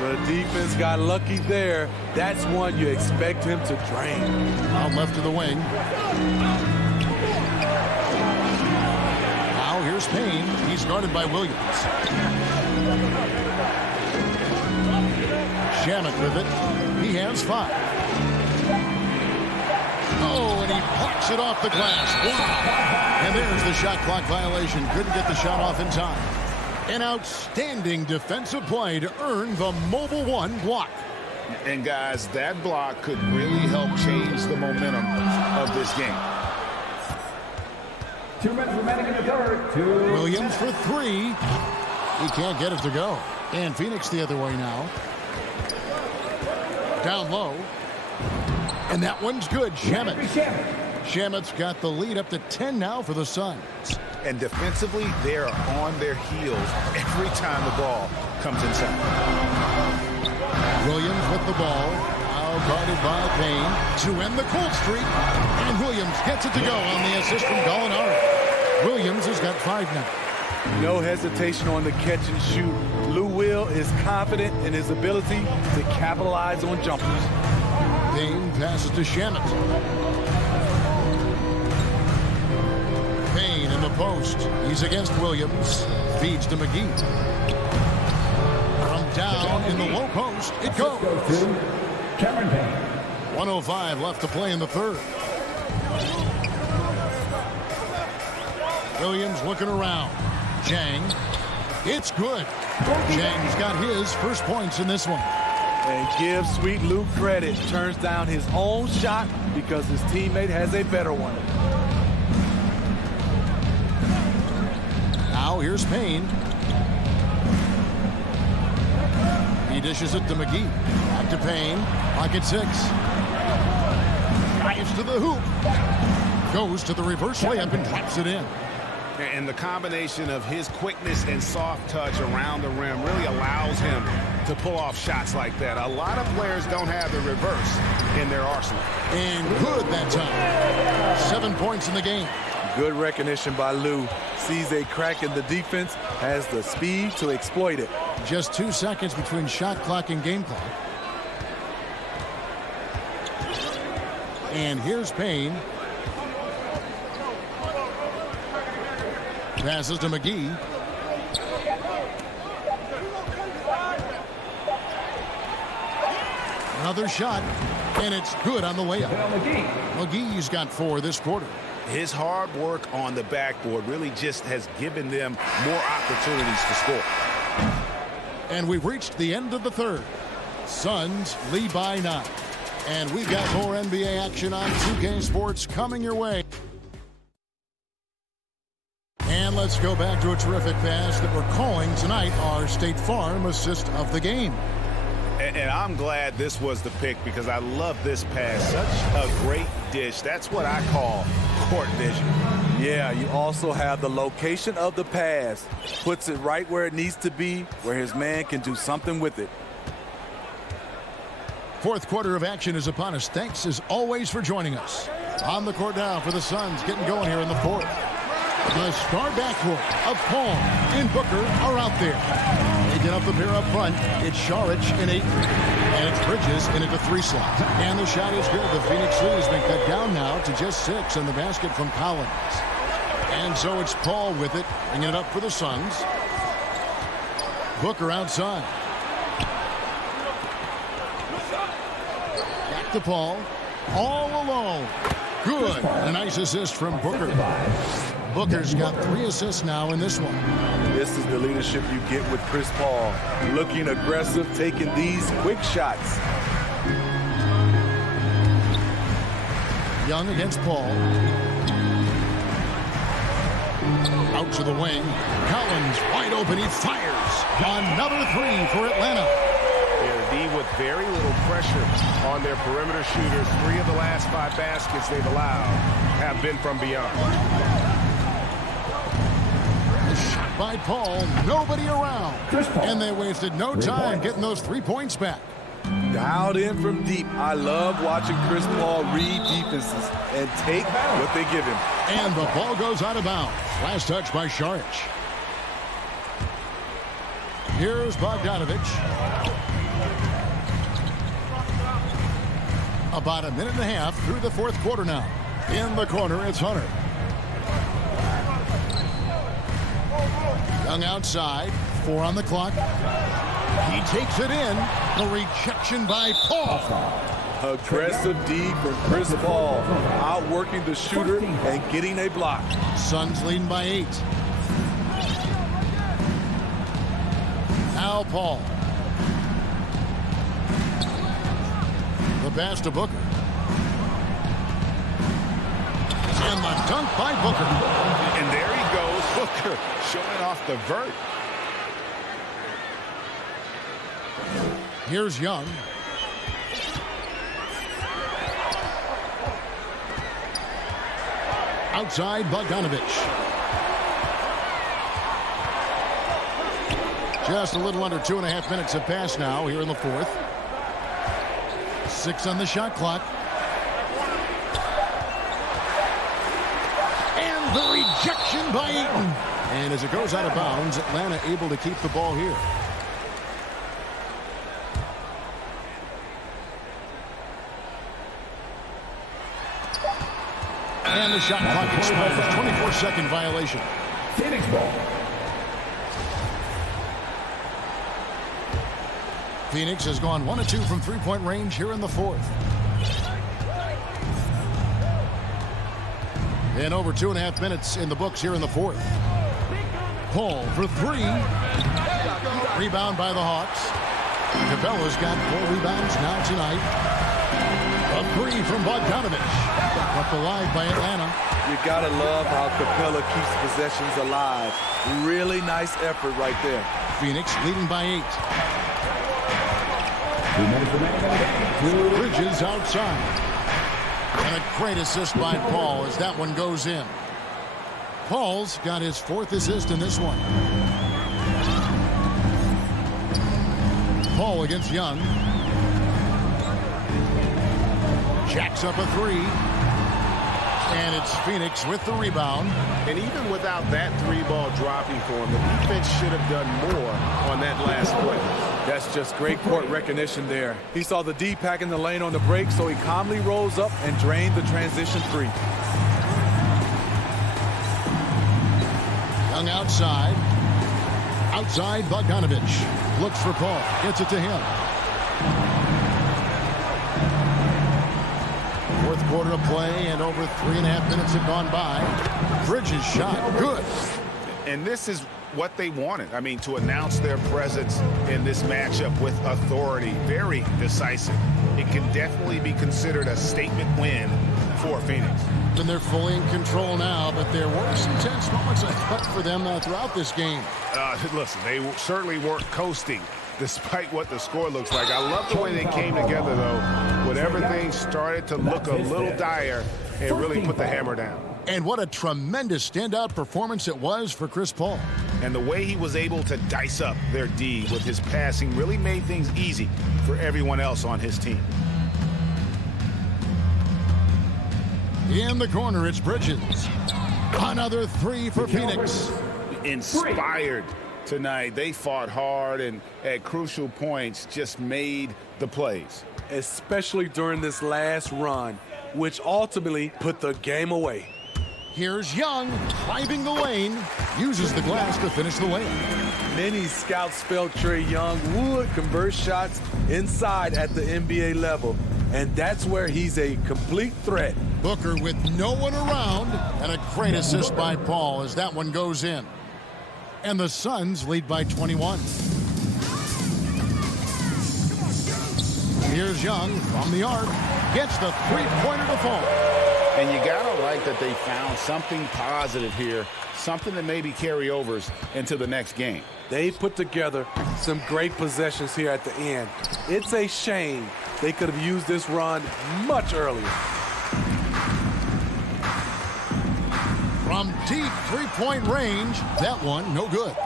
The defense got lucky there. That's one you expect him to drain. Out left to the wing. Now here's Payne. He's guarded by Williams. Shamet with it. He has 5. Oh, and he plucks it off the glass. Wow. And there's the shot clock violation. Couldn't get the shot off in time. An outstanding defensive play to earn the Mobile One block. And guys, that block could really help change the momentum of this game. 2 minutes remaining in the third. Williams for 3. He can't get it to go. And Phoenix the other way now. Down low. And that one's good. Shamet. Shamet's got the lead up to 10 now for the Suns. And defensively, they are on their heels every time the ball comes inside. Williams with the ball. Now guarded by Payne to end the cold streak. And Williams gets it to go on the assist from Gallinari. Williams has got 5 now. No hesitation on the catch and shoot. Lou Will is confident in his ability to capitalize on jumpers. Payne passes to Shamet. Payne in the post. He's against Williams. Feeds to McGee. From down in the low post, it goes. Cameron Payne. 1:05 left to play in the third. Williams looking around. Jang. It's good. Jang's got his first points in this one. And give Sweet Lou credit. Turns down his own shot because his teammate has a better one. Now here's Payne. He dishes it to McGee. Back to Payne. Pocket 6. Drives to the hoop. Goes to the reverse layup and drops it in. And the combination of his quickness and soft touch around the rim really allows him to pull off shots like that. A lot of players don't have the reverse in their arsenal. And good that time. 7 points in the game. Good recognition by Lou. Sees a crack in the defense, has the speed to exploit it. Just 2 seconds between shot clock and game clock. And here's Payne. Passes to McGee. Another shot, and it's good on the layup. McGee's got 4 this quarter. His hard work on the backboard really just has given them more opportunities to score. And we've reached the end of the third. Suns lead by 9. And we got more NBA action on 2K Sports coming your way. And let's go back to a terrific pass that we're calling tonight our State Farm assist of the game. And I'm glad this was the pick because I love this pass. Such a great dish. That's what I call court vision. Yeah, you also have the location of the pass. Puts it right where it needs to be, where his man can do something with it. Fourth quarter of action is upon us. Thanks as always for joining us. On the court now for the Suns, getting going here in the fourth. The star backcourt of Paul and Booker are out there. They get up the pair up front. It's Saric and 8. And it's Bridges in at the 3 slot. And the shot is good. The Phoenix lead has been cut down now to just 6 on the basket from Collins. And so it's Paul with it, bringing it up for the Suns. Booker outside. Back to Paul. All alone. Good. A nice assist from Booker. Booker's got 3 assists now in this one. This is the leadership you get with Chris Paul. Looking aggressive, taking these quick shots. Young against Paul. Out to the wing. Collins wide open. He fires. Another 3 for Atlanta. They're with very little pressure on their perimeter shooters. 3 of the last 5 baskets they've allowed have been from beyond. Shot by Paul. Nobody around. And they wasted no time getting those 3 points back. Dialed in from deep. I love watching Chris Paul read defenses and take what they give him. And the ball goes out of bounds. Last touch by Saric. Here's Bogdanovich. About a minute and a half through the fourth quarter now. In the corner, it's Hunter. Young outside. 4 on the clock. He takes it in. The rejection by Paul. Aggressive D from Chris Paul. Outworking the shooter and getting a block. Suns leading by 8. Now Paul. The pass to Booker. And the dunk by Booker. And there he goes, Booker, showing off the vert. Here's Young. Outside Bogdanovich. Just a little under 2.5 minutes have passed now here in the fourth. 6 on the shot clock. And the rejection by Eaton. And as it goes out of bounds, Atlanta able to keep the ball here. And the shot clock expires. 24-second violation. Phoenix ball. Phoenix has gone 1 of 2 from three-point range here in the fourth. And over 2.5 minutes in the books here in the fourth. Paul for 3. Rebound by the Hawks. Capella's got 4 rebounds now tonight. A 3 from Bogdanovich. Kept alive by Atlanta. You gotta love how Capella keeps possessions alive. Really nice effort right there. Phoenix leading by 8. 2 minutes remaining in the game. Bridges outside. And a great assist by Paul as that one goes in. Paul's got his 4th assist in this one. Paul against Young. Jacks up a 3. And it's Phoenix with the rebound. And even without that 3-ball dropping for him, the defense should have done more on that last play. That's just great court recognition there. He saw the D pack in the lane on the break, so he calmly rolls up and drained the transition 3. Young outside. Outside Bogdanovich. Looks for Paul. Gets it to him. Fourth quarter of play and over 3.5 minutes have gone by. Bridges shot. Good. And this is what they wanted. I mean, to announce their presence in this matchup with authority, very decisive. It can definitely be considered a statement win for Phoenix. And they're fully in control now, but there were some tense moments I thought for them throughout this game. Listen, they certainly weren't coasting despite what the score looks like. I love the way they came together, though, when everything started to look a little dire and really put the hammer down. And what a tremendous standout performance it was for Chris Paul. And the way he was able to dice up their D with his passing really made things easy for everyone else on his team. In the corner, it's Bridges. Another 3 for Phoenix. Inspired tonight. They fought hard and at crucial points just made the plays. Especially during this last run, which ultimately put the game away. Here's Young climbing the lane. Uses the glass to finish the layup. Many scouts felt Trae Young would convert shots inside at the NBA level. And that's where he's a complete threat. Booker with no one around. And a great assist by Paul as that one goes in. And the Suns lead by 21. Here's Young from the arc. Gets the three-pointer to fall. And you gotta like that they found something positive here, something that maybe carry overs into the next game. They put together some great possessions here at the end. It's a shame they could have used this run much earlier. From deep three-point range, that one no good.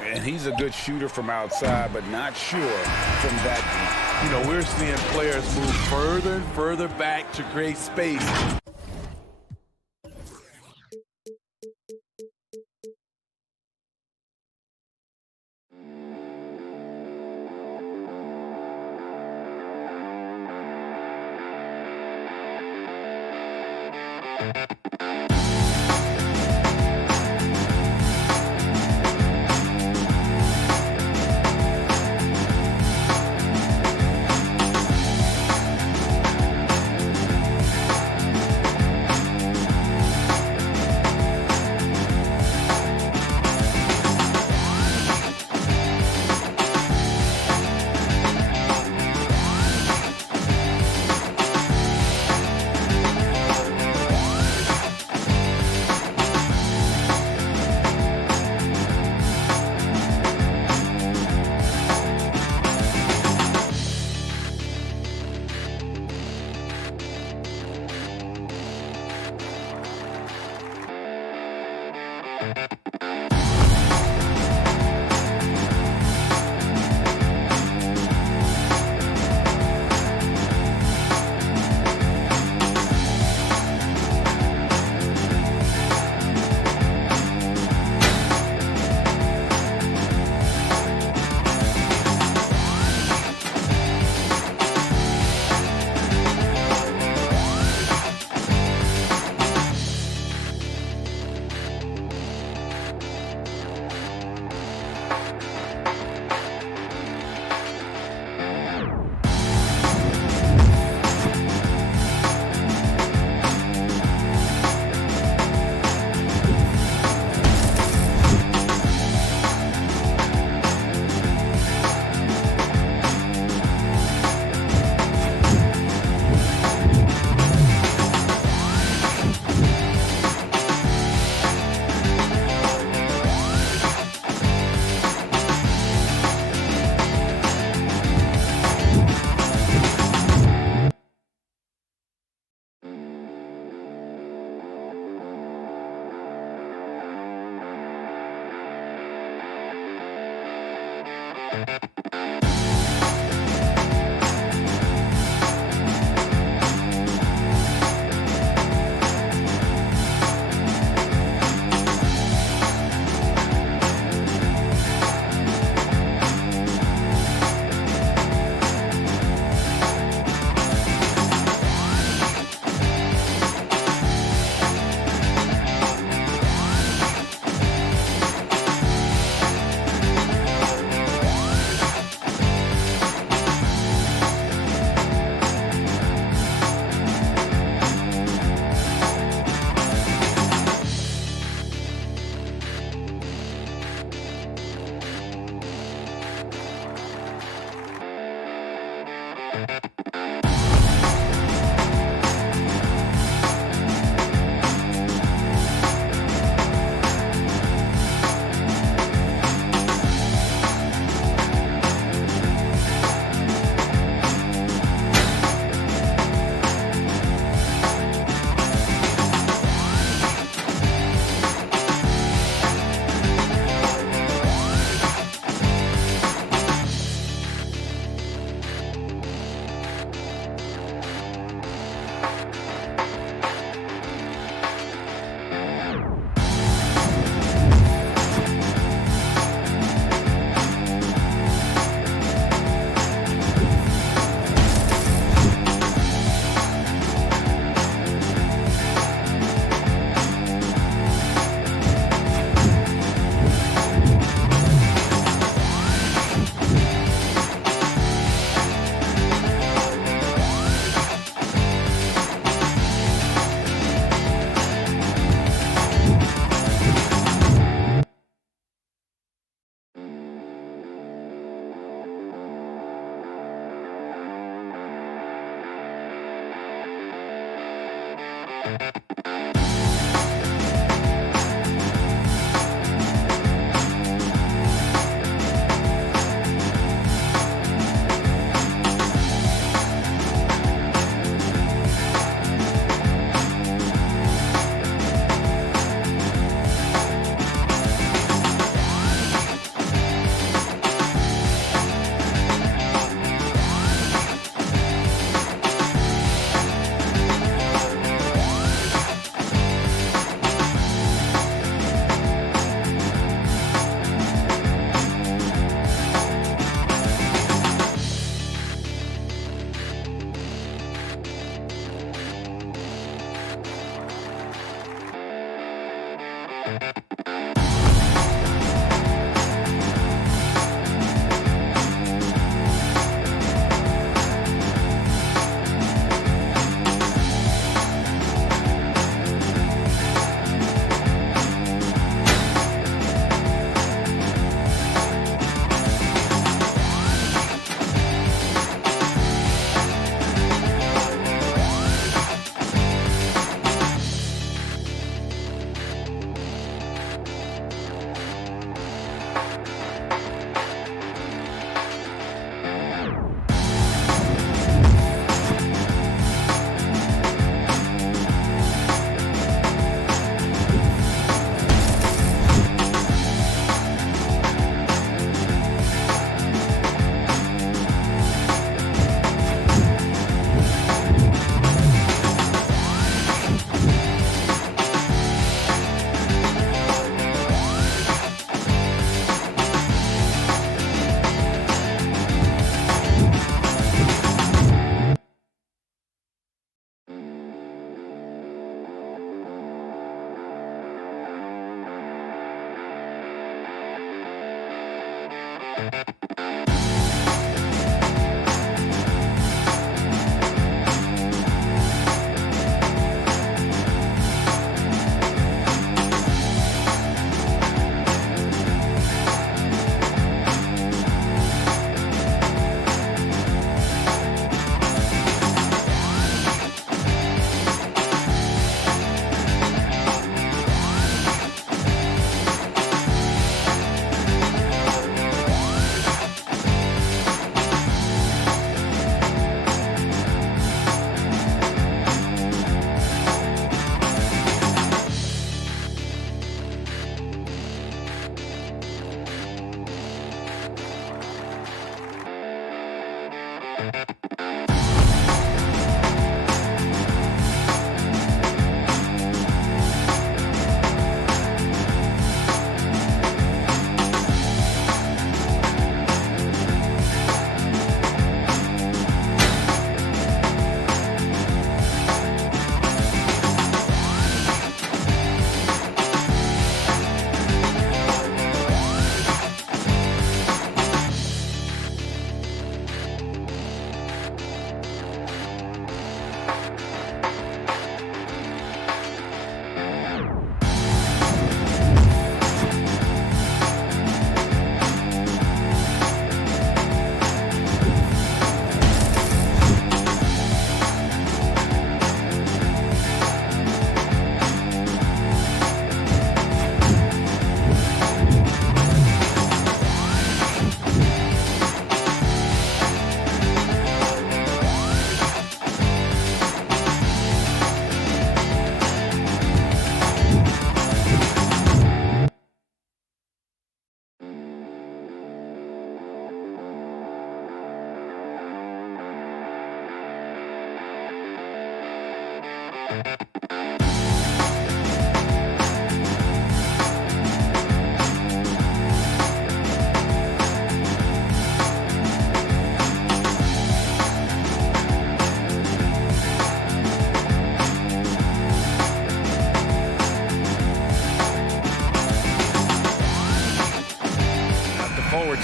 And he's a good shooter from outside, but not sure from that deep. You know, we're seeing players move further and further back to create space.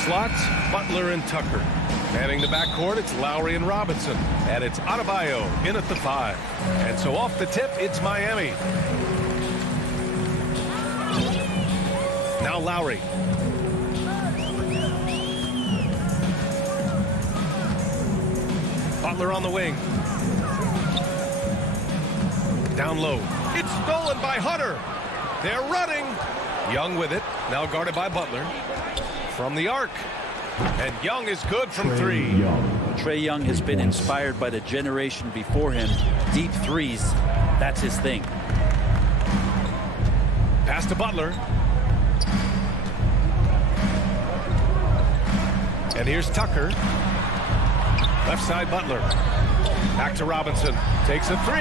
Slots, Butler and Tucker. Manning the backcourt, it's Lowry and Robinson. And it's Adebayo in at the 5. And so off the tip, it's Miami. Now Lowry. Butler on the wing. Down low. It's stolen by Hunter. They're running. Young with it. Now guarded by Butler. From the arc. And Young is good from 3. Trae Young has been inspired by the generation before him. Deep threes, that's his thing. Pass to Butler. And here's Tucker. Left side Butler. Back to Robinson. Takes a 3.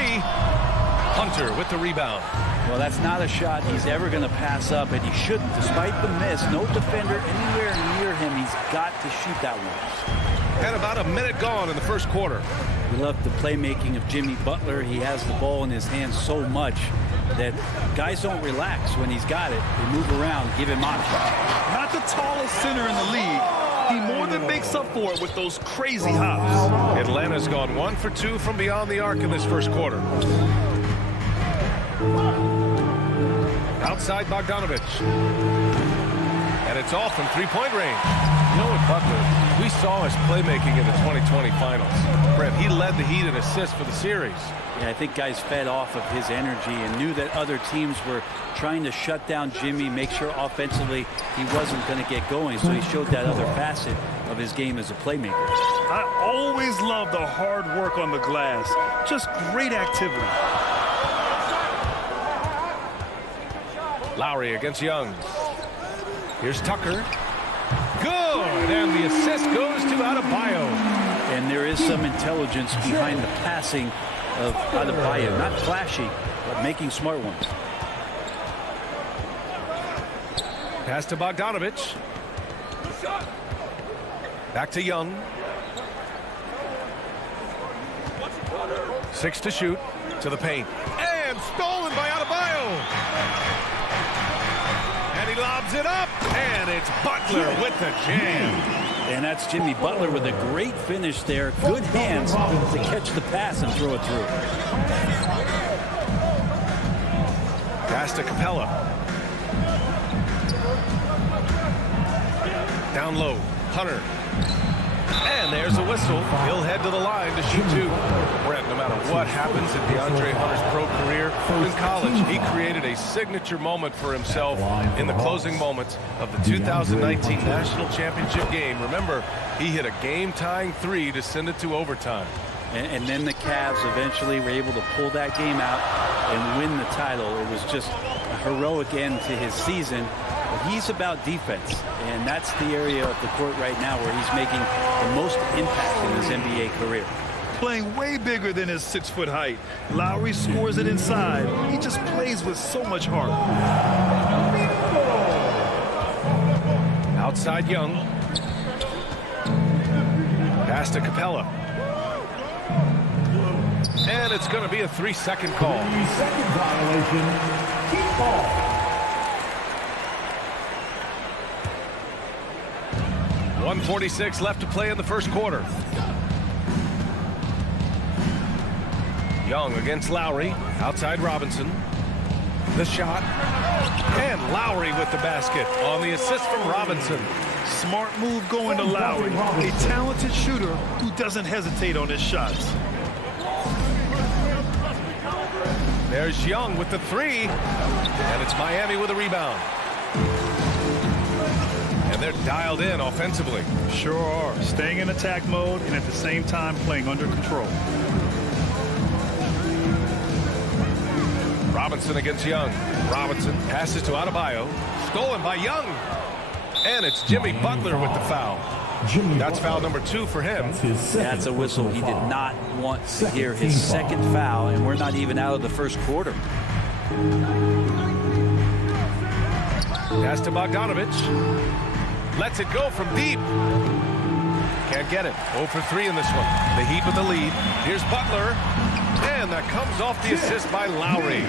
Hunter with the rebound. Well, that's not a shot he's ever going to pass up, and he shouldn't. Despite the miss, no defender anywhere near him. He's got to shoot that one. And about a minute gone in the first quarter. We love the playmaking of Jimmy Butler. He has the ball in his hands so much that guys don't relax when he's got it. They move around, give him options. Not the tallest center in the league. He more than makes up for it with those crazy hops. Atlanta's gone 1 for 2 from beyond the arc in this first quarter. Outside Bogdanovich. And it's off from three-point range. You know what, Butler, we saw his playmaking in the 2020 finals. Brett, he led the Heat in assists for the series. Yeah, I think guys fed off of his energy and knew that other teams were trying to shut down Jimmy, make sure offensively he wasn't going to get going. So he showed that other facet of his game as a playmaker. I always love the hard work on the glass. Just great activity. Lowry against Young. Here's Tucker. Good, and the assist goes to Adebayo. And there is some intelligence behind the passing of Adebayo. Not flashy, but making smart ones. Pass to Bogdanovich. Back to Young. 6 to shoot. To the paint. And stolen by Adebayo. And he lobs it up, and it's Butler with the jam. And that's Jimmy Butler with a great finish there. Good hands to catch the pass and throw it through. Pass to Capella. Down low, Hunter. And there's a whistle. He'll head to the line to shoot two. Brent, no matter what happens in DeAndre Hunter's pro career, in college, he created a signature moment for himself in the closing moments of the 2019 National Championship game. Remember, he hit a game-tying three to send it to overtime. And then the Cavs eventually were able to pull that game out and win the title. It was just a heroic end to his season. But he's about defense, and that's the area of the court right now where he's making the most impact in his NBA career. Playing way bigger than his 6-foot height. Lowry scores it inside. He just plays with so much heart. Outside Young. Pass to Capella. And it's going to be a 3-second call. 3-second violation. Keep ball. 1:46 left to play in the first quarter. Young against Lowry. Outside Robinson. The shot. And Lowry with the basket on the assist from Robinson. Smart move going to Lowry. A talented shooter who doesn't hesitate on his shots. There's Young with the three. And it's Miami with a rebound. And they're dialed in offensively. Sure are. Staying in attack mode and at the same time playing under control. Robinson against Young. Robinson passes to Adebayo. Stolen by Young. And it's Jimmy Butler with the foul. That's foul number 2 for him. That's a whistle. He did not want to hear his second foul, and we're not even out of the first quarter. Pass to Bogdanovich. Lets it go from deep. Can't get it. 0 for 3 in this one. The Heat with the lead. Here's Butler. And that comes off the assist by Lowry.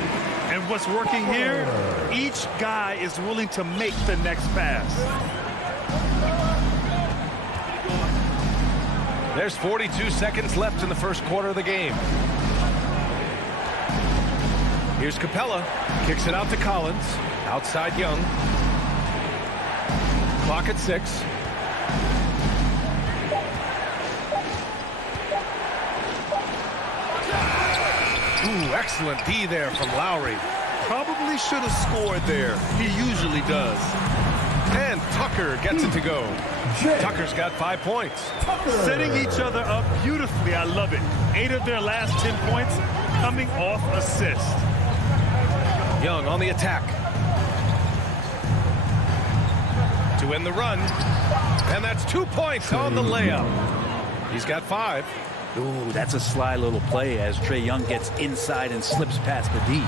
And what's working here? Each guy is willing to make the next pass. There's 42 seconds left in the first quarter of the game. Here's Capella. Kicks it out to Collins. Outside Young. Clock at 6. Ooh, excellent D there from Lowry. Probably should have scored there. He usually does. And Tucker gets it to go. Tucker's got 5 points. Setting each other up beautifully. I love it. 8 of their last 10 points coming off assist. Young on the attack. To win the run. And that's 2 points on the layup. He's got 5. Ooh, that's a sly little play as Trae Young gets inside and slips past the D.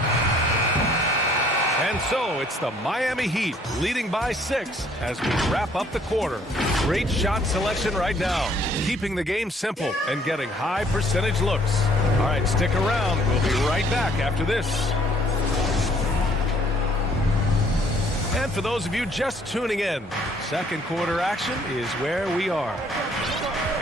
And so it's the Miami Heat leading by 6 as we wrap up the quarter. Great shot selection right now, keeping the game simple and getting high percentage looks. All right, stick around. We'll be right back after this. And for those of you just tuning in, second quarter action is where we are.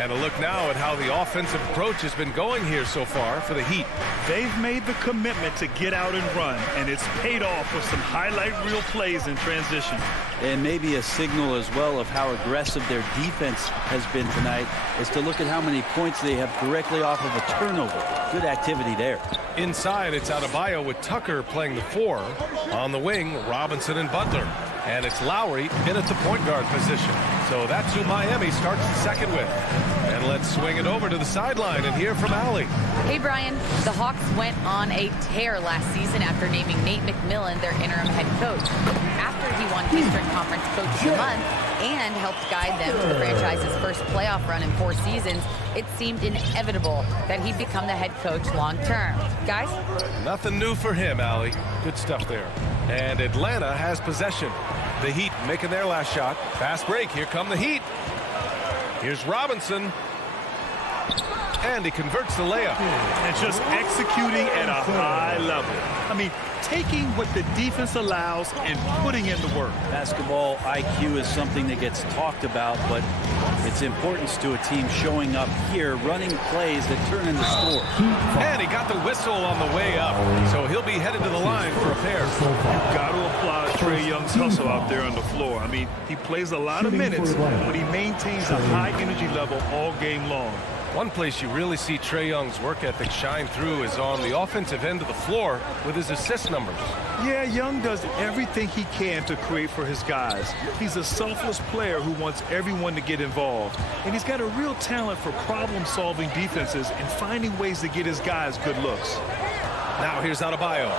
And a look now at how the offensive approach has been going here so far for the Heat. They've made the commitment to get out and run, and it's paid off with some highlight reel plays in transition. And maybe a signal as well of how aggressive their defense has been tonight is to look at how many points they have directly off of a turnover. Good activity there. Inside, it's Adebayo with Tucker playing the 4. On the wing, Robinson and Butler. And it's Lowry in at the point guard position. So that's who Miami starts the second with. And let's swing it over to the sideline and hear from Allie. Hey, Brian. The Hawks went on a tear last season after naming Nate McMillan their interim head coach. After he won Eastern Conference Coach of the Month and helped guide them to the franchise's first playoff run in 4 seasons, it seemed inevitable that he'd become the head coach long term. Guys? Nothing new for him, Allie. Good stuff there. And Atlanta has possession. The Heat making their last shot. Fast break. Here come the Heat. Here's Robinson. And he converts the layup. And just executing at a high level. I mean, taking what the defense allows and putting in the work. Basketball IQ is something that gets talked about, but its importance to a team showing up here, running plays that turn into scores. And he got the whistle on the way up, so he'll be headed to the line for a pair. You've got to applaud Trae Young's hustle out there on the floor. I mean, he plays a lot of minutes, but he maintains a high energy level all game long. One place you really see Trae Young's work ethic shine through is on the offensive end of the floor with his assist numbers. Yeah, Young does everything he can to create for his guys. He's a selfless player who wants everyone to get involved. And he's got a real talent for problem-solving defenses and finding ways to get his guys good looks. Now here's Adebayo.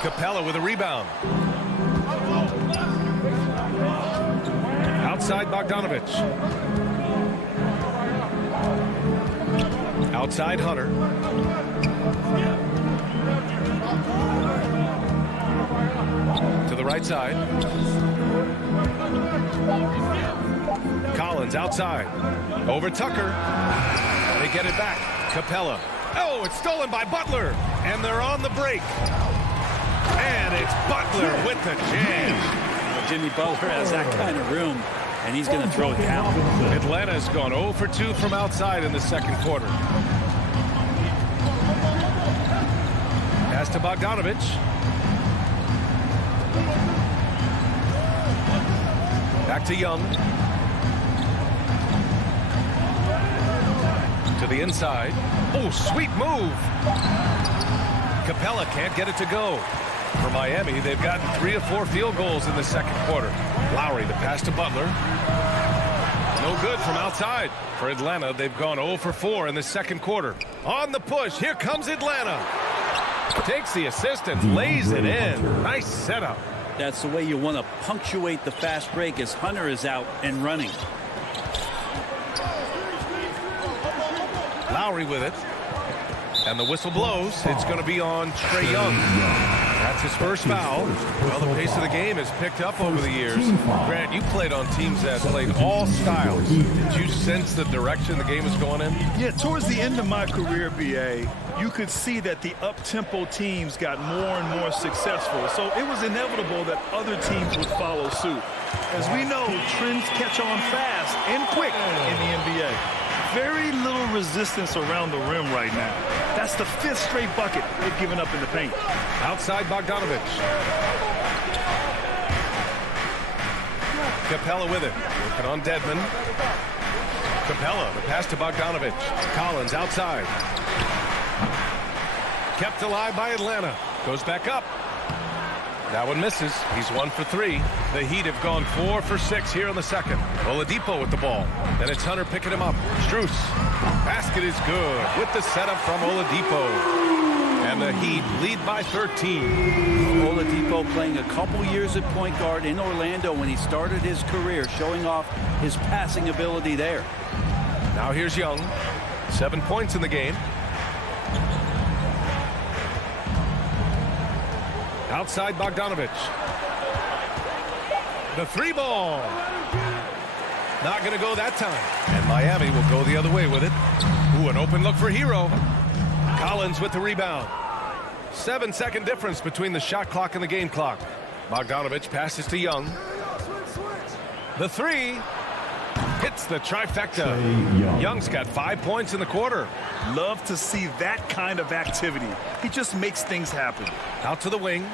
Capella with a rebound. Outside Bogdanovich. Outside Hunter. To the right side. Collins outside. Over Tucker. They get it back. Capella. Oh, it's stolen by Butler. And they're on the break. And it's Butler with the jam. Jimmy Butler has that kind of room, and he's going to throw it down. Atlanta's gone 0 for 2 from outside in the second quarter. Pass to Bogdanovich. Back to Young. To the inside. Oh, sweet move. Capella can't get it to go. For Miami, they've gotten 3 of 4 field goals in the second quarter. Lowry, the pass to Butler. No good from outside. For Atlanta, they've gone 0 for 4 in the second quarter. On the push, here comes Atlanta. Takes the assist and lays it in. Nice setup. That's the way you want to punctuate the fast break as Hunter is out and running. Lowry with it. And the whistle blows. It's going to be on Trae Young. That's his first foul. Well, the pace of the game has picked up over the years. Grant, you played on teams that played all styles. Did you sense the direction the game was going in? Yeah, towards the end of my career, BA, you could see that the up-tempo teams got more and more successful. So it was inevitable that other teams would follow suit. As we know, trends catch on fast and quick in the NBA. Very little resistance around the rim right now. That's the 5th straight bucket they've given up in the paint. Outside Bogdanovich. Capella with it. Working on Dedmon. Capella, the pass to Bogdanovich. Collins outside. Kept alive by Atlanta. Goes back up. That one misses. He's 1 for 3. The Heat have gone 4 for 6 here in the second. Oladipo with the ball. Then it's Hunter picking him up. Strus. Basket is good with the setup from Oladipo. And the Heat lead by 13. Oladipo playing a couple years at point guard in Orlando when he started his career, showing off his passing ability there. Now here's Young. 7 points in the game. Outside Bogdanovich. The 3 ball. Not going to go that time. And Miami will go the other way with it. Ooh, an open look for Hero. Collins with the rebound. 7-second difference between the shot clock and the game clock. Bogdanovich passes to Young. The 3 hits the trifecta. Young's got 5 points in the quarter. Love to see that kind of activity. He just makes things happen. Out to the wing.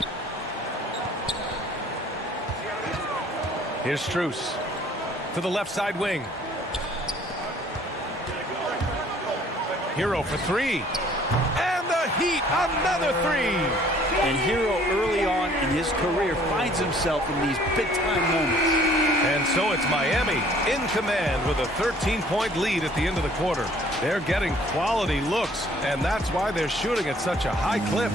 Here's Strus. To the left side wing. Hero for 3. And the Heat, another 3. And Hero early on in his career finds himself in these big-time moments. And so it's Miami in command with a 13-point lead at the end of the quarter. They're getting quality looks, and that's why they're shooting at such a high clip.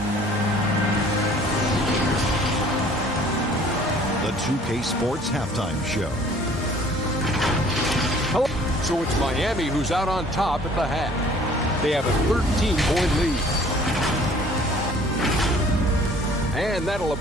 The 2K Sports Halftime Show. Hello. So it's Miami who's out on top at the half. They have a 13-point lead. And that'll...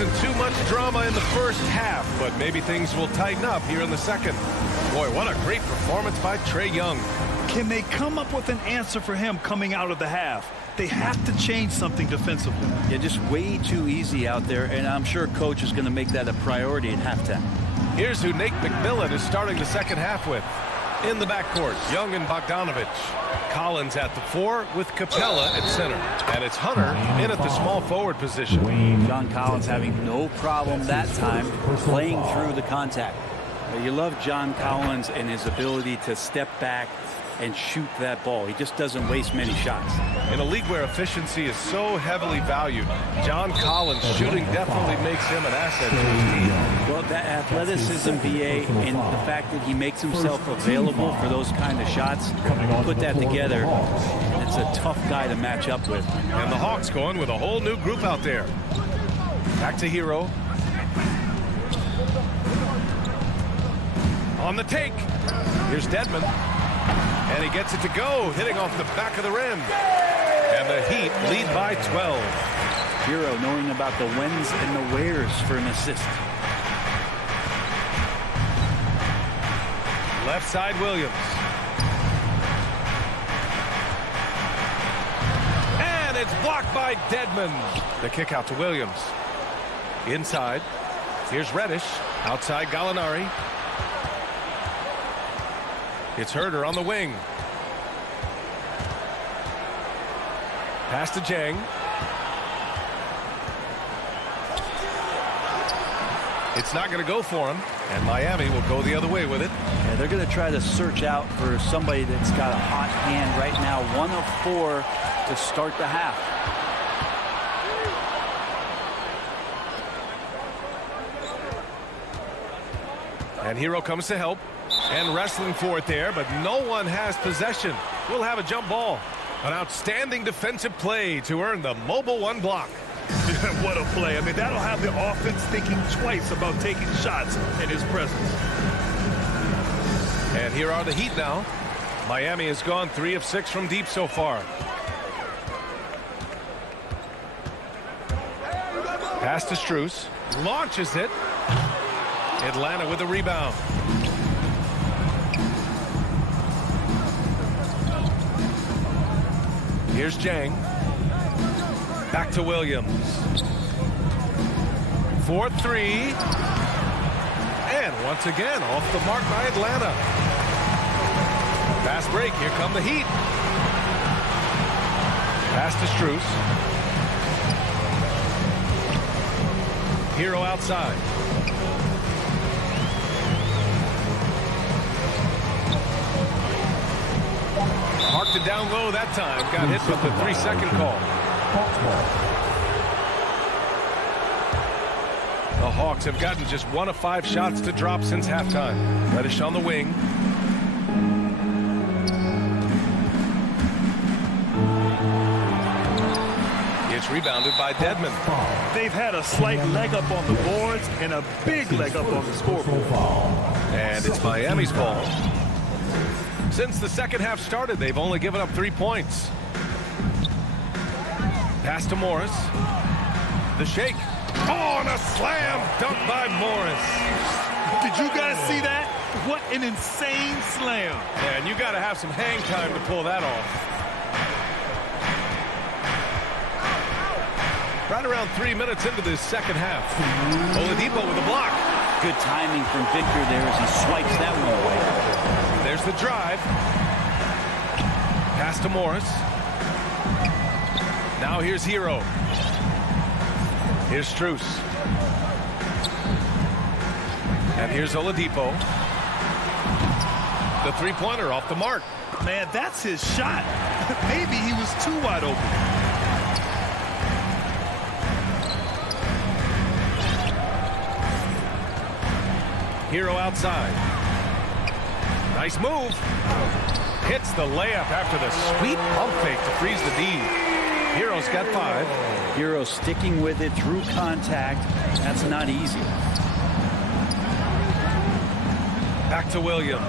wasn't too much drama in the first half, but maybe things will tighten up here in the second. Boy, what a great performance by Trae Young. Can they come up with an answer for him coming out of the half? They have to change something defensively. Yeah, just way too easy out there, and I'm sure coach is going to make that a priority at halftime. Here's who Nate McMillan is starting the second half with. In the backcourt, Young and Bogdanovich. Collins at the 4 with Capella at center. And it's Hunter in at the small forward position. John Collins having no problem that time playing through the contact. You love John Collins and his ability to step back and shoot that ball. He just doesn't waste many shots. In a league where efficiency is so heavily valued, John Collins' shooting definitely makes him an asset to his team. Well, that athleticism, BA, and the fact that he makes himself available for those kind of shots, put that together, it's a tough guy to match up with. And the Hawks going with a whole new group out there. Back to Hero. On the take. Here's Dedmon. And he gets it to go, hitting off the back of the rim. And the Heat lead by 12. Hero knowing about the whens and the wheres for an assist. Left side, Williams. And it's blocked by Dedmon. The kick out to Williams. Inside. Here's Reddish. Outside, Gallinari. It's Herter on the wing. Pass to Jang. It's not going to go for him, and Miami will go the other way with it. Yeah, they're going to try to search out for somebody that's got a hot hand right now. 1 of 4 to start the half. And Hero comes to help. And wrestling for it there, but no one has possession. We'll have a jump ball. An outstanding defensive play to earn the mobile 1 block. What a play. I mean, that'll have the offense thinking twice about taking shots in his presence. And here are the Heat now. Miami has gone 3 of 6 from deep so far. Pass to Strus. Launches it. Atlanta with a rebound. Here's Jang. Back to Williams. 4-3. And once again, off the mark by Atlanta. Fast break. Here come the Heat. Pass to Strus. Hero outside. Marked it down low that time. Got hit with the 3-second call. The Hawks have gotten just 1 of 5 shots to drop since halftime. Reddish on the wing. It's rebounded by Dedmon. They've had a slight leg up on the boards and a big leg up on the scoreboard. And it's Miami's ball. Since the second half started, they've only given up 3 points. Pass to Morris. The shake. Oh, and a slam dunk by Morris. Did you guys see that? What an insane slam. Yeah, and you got to have some hang time to pull that off. Right around 3 minutes into this second half. Oladipo with a block. Good timing from Victor there as he swipes that one away. There's the drive. Pass to Morris. Now here's Hero. Here's Strus. And here's Oladipo. The 3-pointer off the mark. Man, that's his shot. Maybe he was too wide open. Hero outside. Nice move. Hits the layup after the sweet pump fake to freeze the D. Hero's got 5. Hero sticking with it through contact. That's not easy. Back to Williams.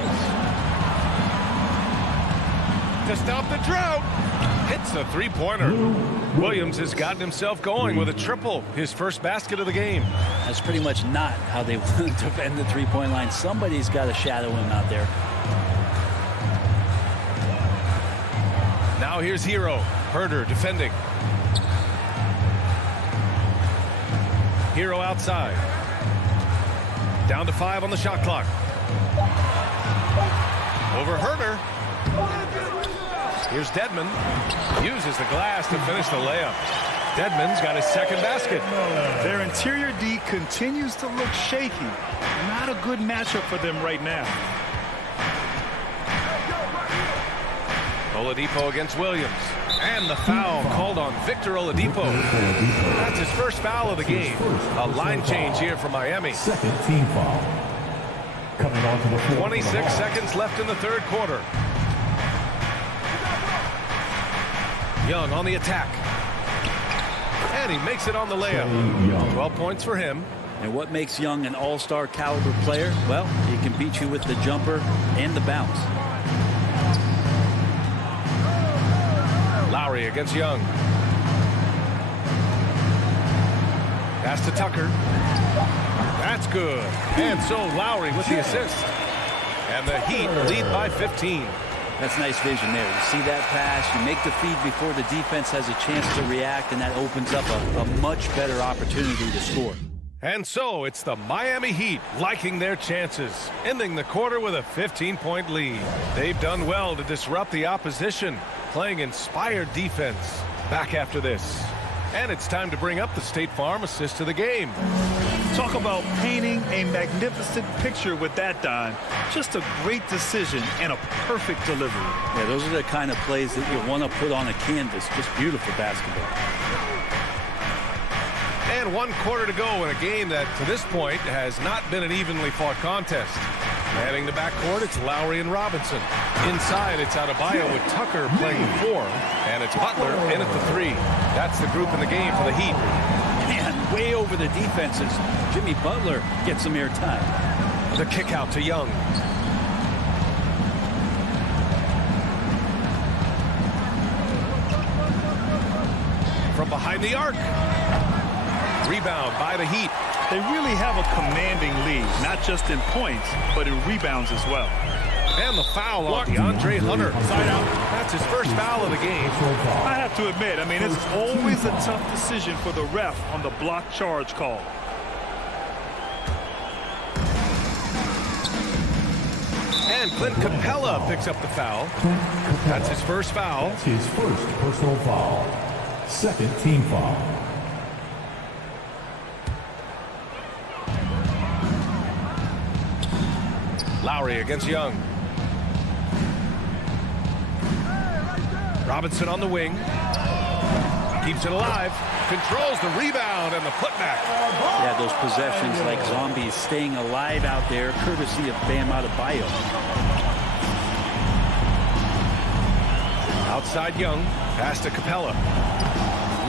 to stop the drought. Hits a three-pointer. Williams has gotten himself going with a triple, his first basket of the game. That's pretty much not how they want to defend the three-point line. Somebody's got to shadow him out there. Now here's Hero. Herder defending. Hero outside. Down to 5 on the shot clock. Over Herder. Here's Dedmon. Uses the glass to finish the layup. Dedmon's got his second basket. Their interior D continues to look shaky. Not a good matchup for them right now. Oladipo against Williams. And the foul called on Victor Oladipo. That's his first foul of the game. A line change here for Miami. Second team foul. Coming onto the floor. 26 seconds left in the third quarter. Young on the attack. And he makes it on the layup. 12 points for him. And what makes Young an all-star caliber player? Well, he can beat you with the jumper and the bounce. Lowry against Young. Pass to Tucker. That's good. And so Lowry with the assist. And the Heat lead by 15. That's nice vision there. You see that pass, you make the feed before the defense has a chance to react, and that opens up a much better opportunity to score. And so it's the Miami Heat liking their chances, ending the quarter with a 15-point lead. They've done well to disrupt the opposition, playing inspired defense. Back after this. And it's time to bring up the State Farm assist to the game. Talk about painting a magnificent picture with that, Don. Just a great decision and a perfect delivery. Yeah, those are the kind of plays that you want to put on a canvas. Just beautiful basketball. And 1 quarter to go in a game that, to this point, has not been an evenly fought contest. Heading to backcourt, it's Lowry and Robinson. Inside, it's Adebayo with Tucker playing the 4. And it's Butler in at the 3. That's the group in the game for the Heat. Man, way over the defenses. Jimmy Butler gets some airtime. The kick out to Young. From behind the arc. Rebound by the Heat. They really have a commanding lead, not just in points, but in rebounds as well. And the foul on DeAndre Hunter. Side out. That's his first foul of the game. I have to admit, it's always a tough decision for the ref on the block charge call. And Clint Capella picks up the foul. That's his first foul. That's his first personal foul. Second team foul. Lowry against Young. Robinson on the wing. Keeps it alive. Controls the rebound and the putback. Yeah, those possessions like zombies staying alive out there, courtesy of Bam Adebayo. Outside Young. Pass to Capella.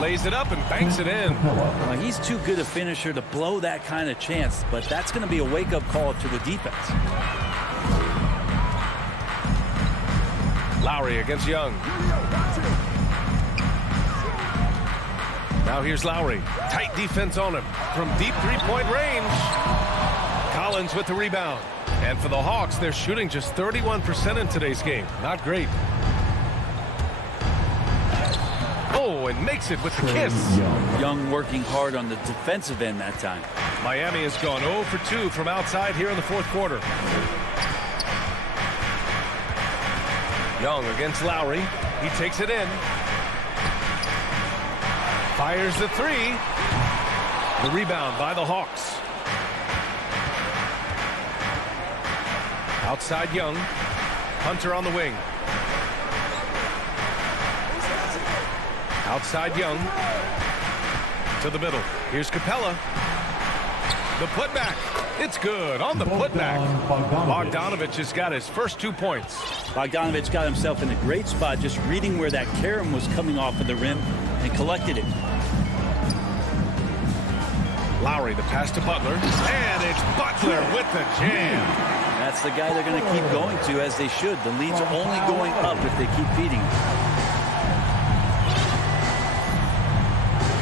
Lays it up and banks it in. Well, he's too good a finisher to blow that kind of chance, but that's going to be a wake-up call to the defense. Lowry against Young. Now here's Lowry. Tight defense on him from deep three-point range. Collins with the rebound. And for the Hawks, they're shooting just 31% in today's game. Not great. Oh, and makes it with the kiss. Young working hard on the defensive end that time. Miami has gone 0 for 2 from outside here in the fourth quarter. Young against Lowry. He takes it in. Fires the 3. The rebound by the Hawks. Outside Young. Hunter on the wing. Outside Young. To the middle. Here's Capella. The putback. It's good on the putback. Bogdanovich has got his first 2 points. Bogdanovich got himself in a great spot just reading where that carom was coming off of the rim and collected it. Lowry, the pass to Butler. And it's Butler with the jam. That's the guy they're going to keep going to, as they should. The lead's only going up if they keep feeding him.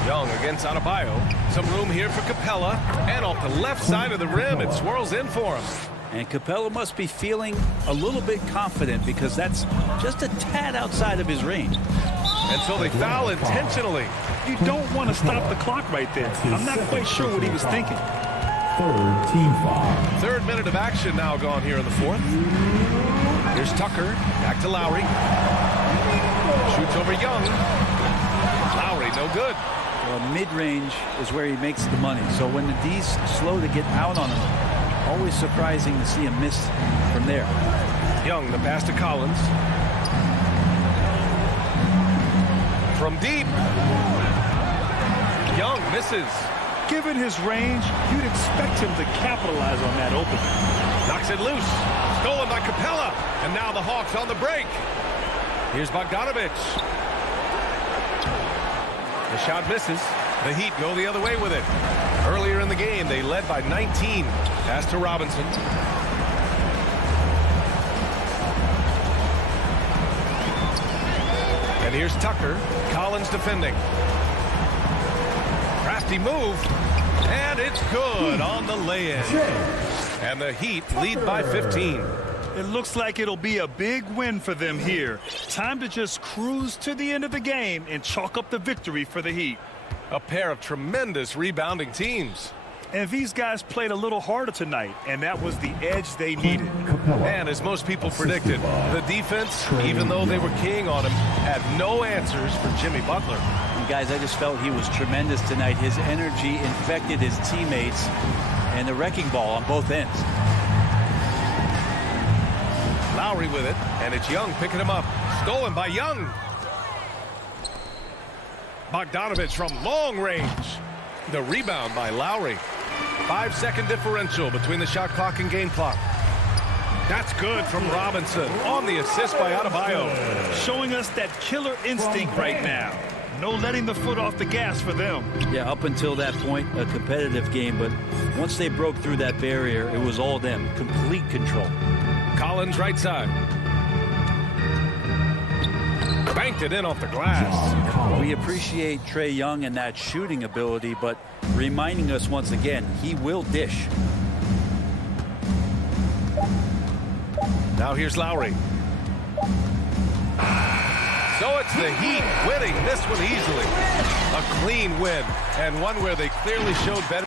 Young against Adebayo. Some room here for Capella. And off the left side of the rim, it swirls in for him. And Capella must be feeling a little bit confident because that's just a tad outside of his range. And so they foul intentionally. You don't want to stop the clock right there. I'm not quite sure what he was thinking. Third team foul. Third minute of action now gone here in the fourth. Here's Tucker. Back to Lowry. Shoots over Young. Lowry, no good. Well, mid-range is where he makes the money. So when the D's slow to get out on him, always surprising to see him miss from there. Young, the pass to Collins. From deep. Young misses. Given his range, you'd expect him to capitalize on that opening. Knocks it loose. Stolen by Capella. And now the Hawks on the break. Here's Bogdanovich. The shot misses. The Heat go the other way with it. Earlier in the game, they led by 19. Pass to Robinson. And here's Tucker. Collins defending. Crafty move. And it's good on the lay-in. And the Heat lead by 15. It looks like it'll be a big win for them here. Time to just cruise to the end of the game and chalk up the victory for the Heat. A pair of tremendous rebounding teams. And these guys played a little harder tonight, and that was the edge they needed. And as most people predicted, the defense, even though they were keying on him, had no answers for Jimmy Butler. And guys, I just felt he was tremendous tonight. His energy infected his teammates and the wrecking ball on both ends. Lowry with it, and it's Young picking him up. Stolen by Young. Bogdanovich from long range. The rebound by Lowry. 5-second differential between the shot clock and game clock. That's good from Robinson on the assist by Adebayo. Showing us that killer instinct right now. No letting the foot off the gas for them. Yeah, up until that point, a competitive game, but once they broke through that barrier, it was all them. Complete control. Collins right side. Banked it in off the glass. We appreciate Trae Young and that shooting ability, but reminding us once again, he will dish. Now here's Lowry. So it's the Heat winning this one easily. A clean win, and one where they clearly showed better.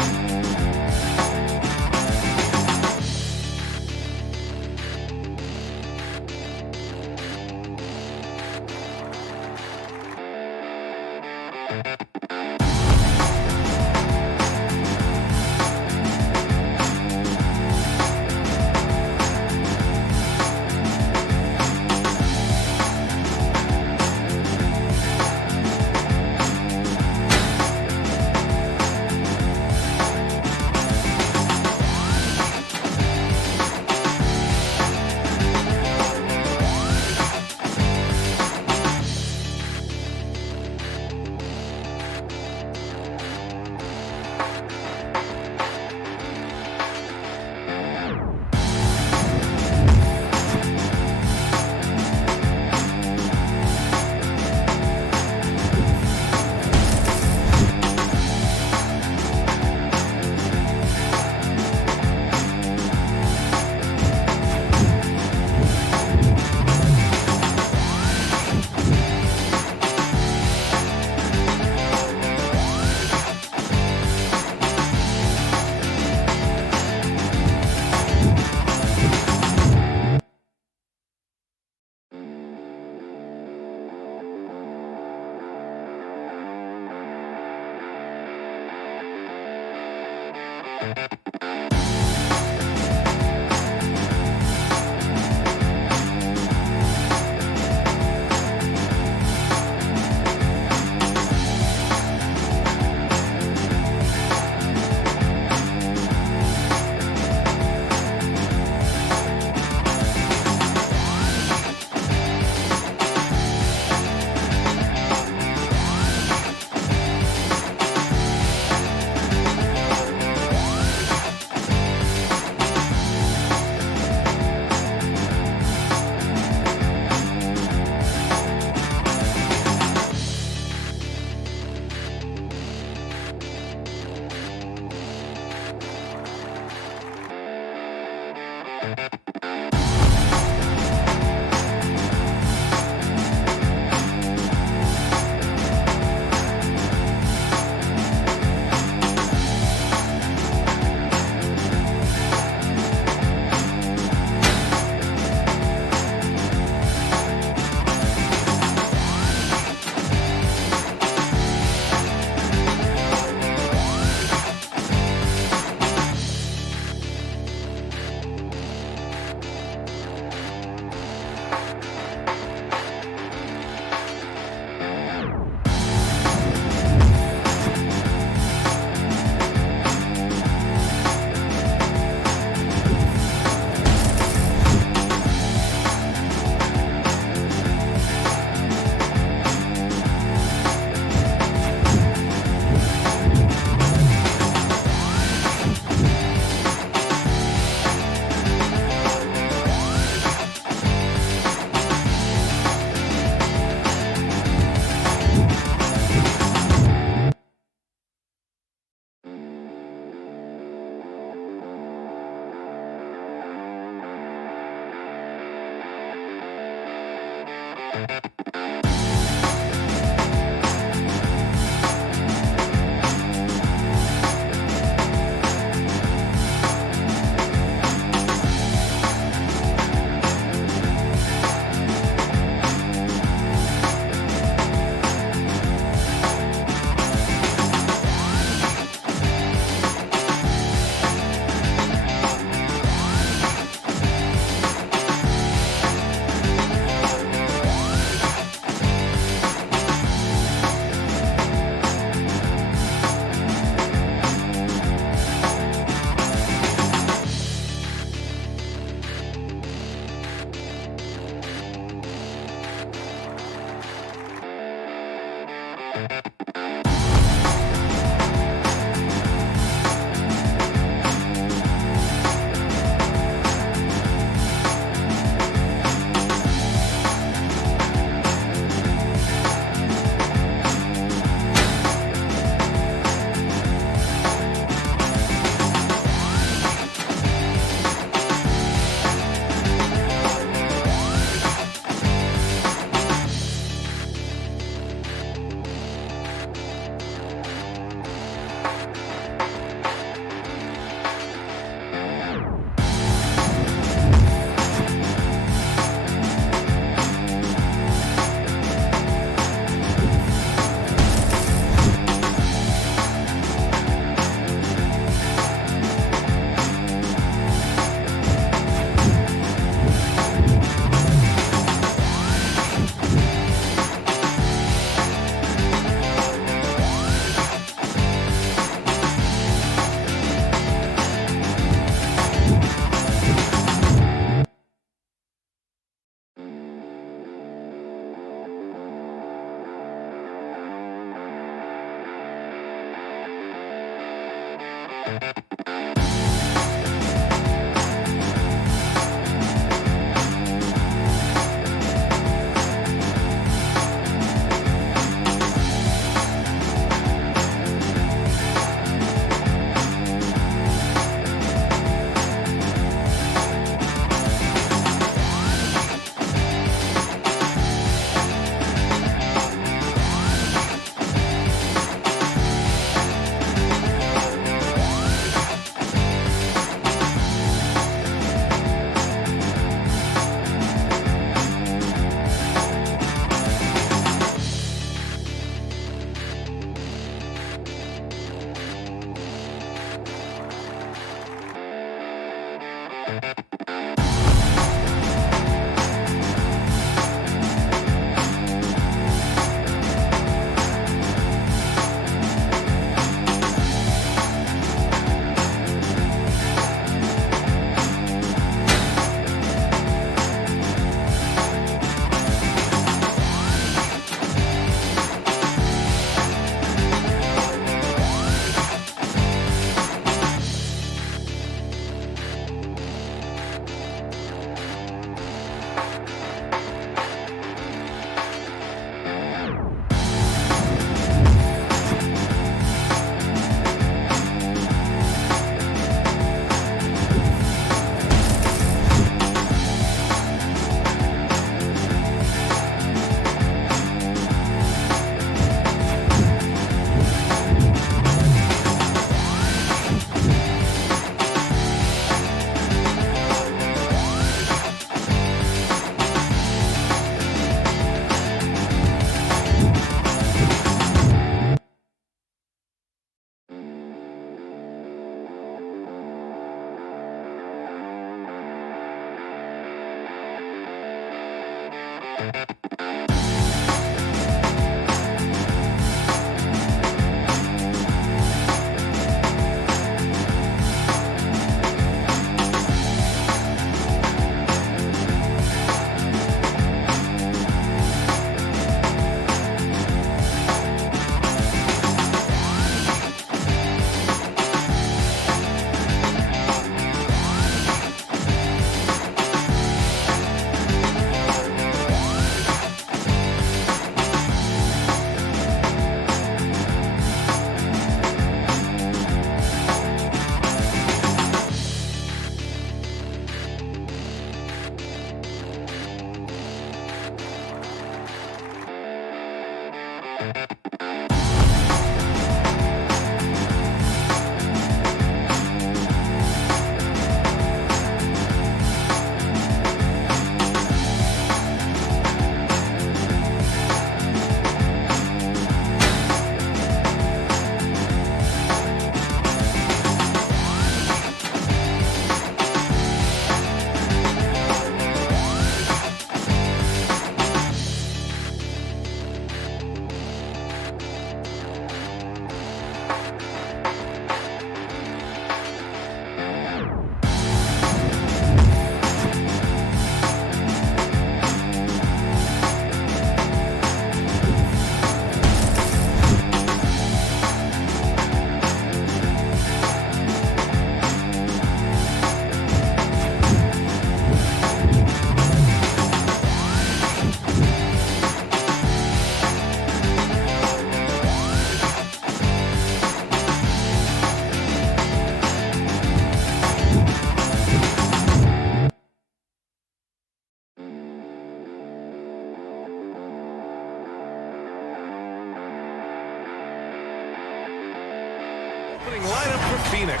Opening lineup for Phoenix.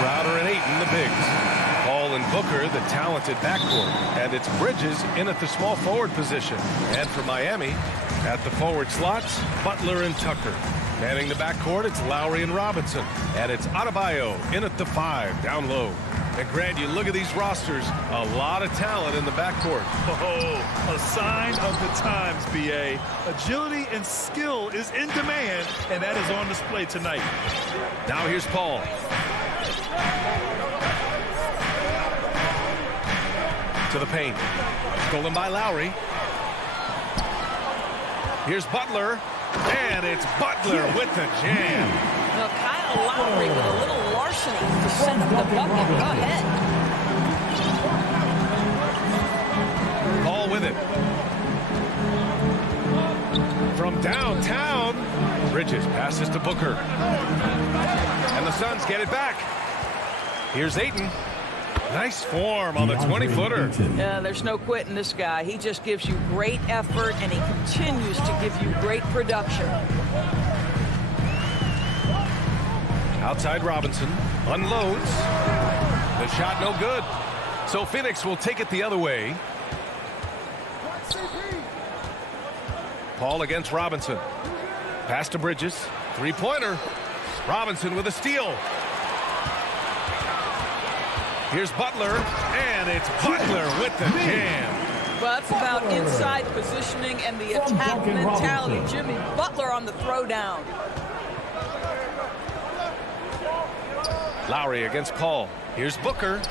Crowder and Ayton, the bigs. Paul and Booker, the talented backcourt. And it's Bridges in at the small forward position. And for Miami, at the forward slots, Butler and Tucker. Manning the backcourt, it's Lowry and Robinson. And it's Adebayo in at the 5, down low. And Grant, you look at these rosters, a lot of talent in the backcourt. Oh, a sign of the times, B.A. Agility and skill is in demand, and that is on display tonight. Now here's Paul. To the paint. Stolen by Lowry. Here's Butler. And it's Butler with the jam. Well, Kyle Lowry with a little larceny to set up the bucket. Go ahead. Paul with it. From downtown, Bridges passes to Booker. And the Suns get it back. Here's Ayton. Nice form on the 20-footer. There's no quitting this guy. He just gives you great effort, and he continues to give you great production. Outside Robinson. Unloads. The shot no good. So Phoenix will take it the other way. Paul against Robinson. Pass to Bridges. Three-pointer. Robinson with a steal. Here's Butler, and it's Butler with the jam. Well, that's about inside positioning and the attack mentality. Jimmy Butler on the throwdown. Lowry against Paul. Here's Booker,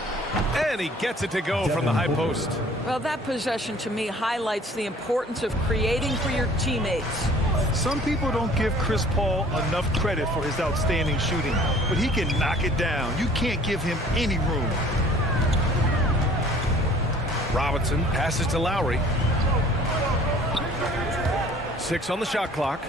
and he gets it to go from the high post. Well, that possession to me highlights the importance of creating for your teammates. Some people don't give Chris Paul enough credit for his outstanding shooting, but he can knock it down. You can't give him any room. Robinson passes to Lowry. 6 on the shot clock.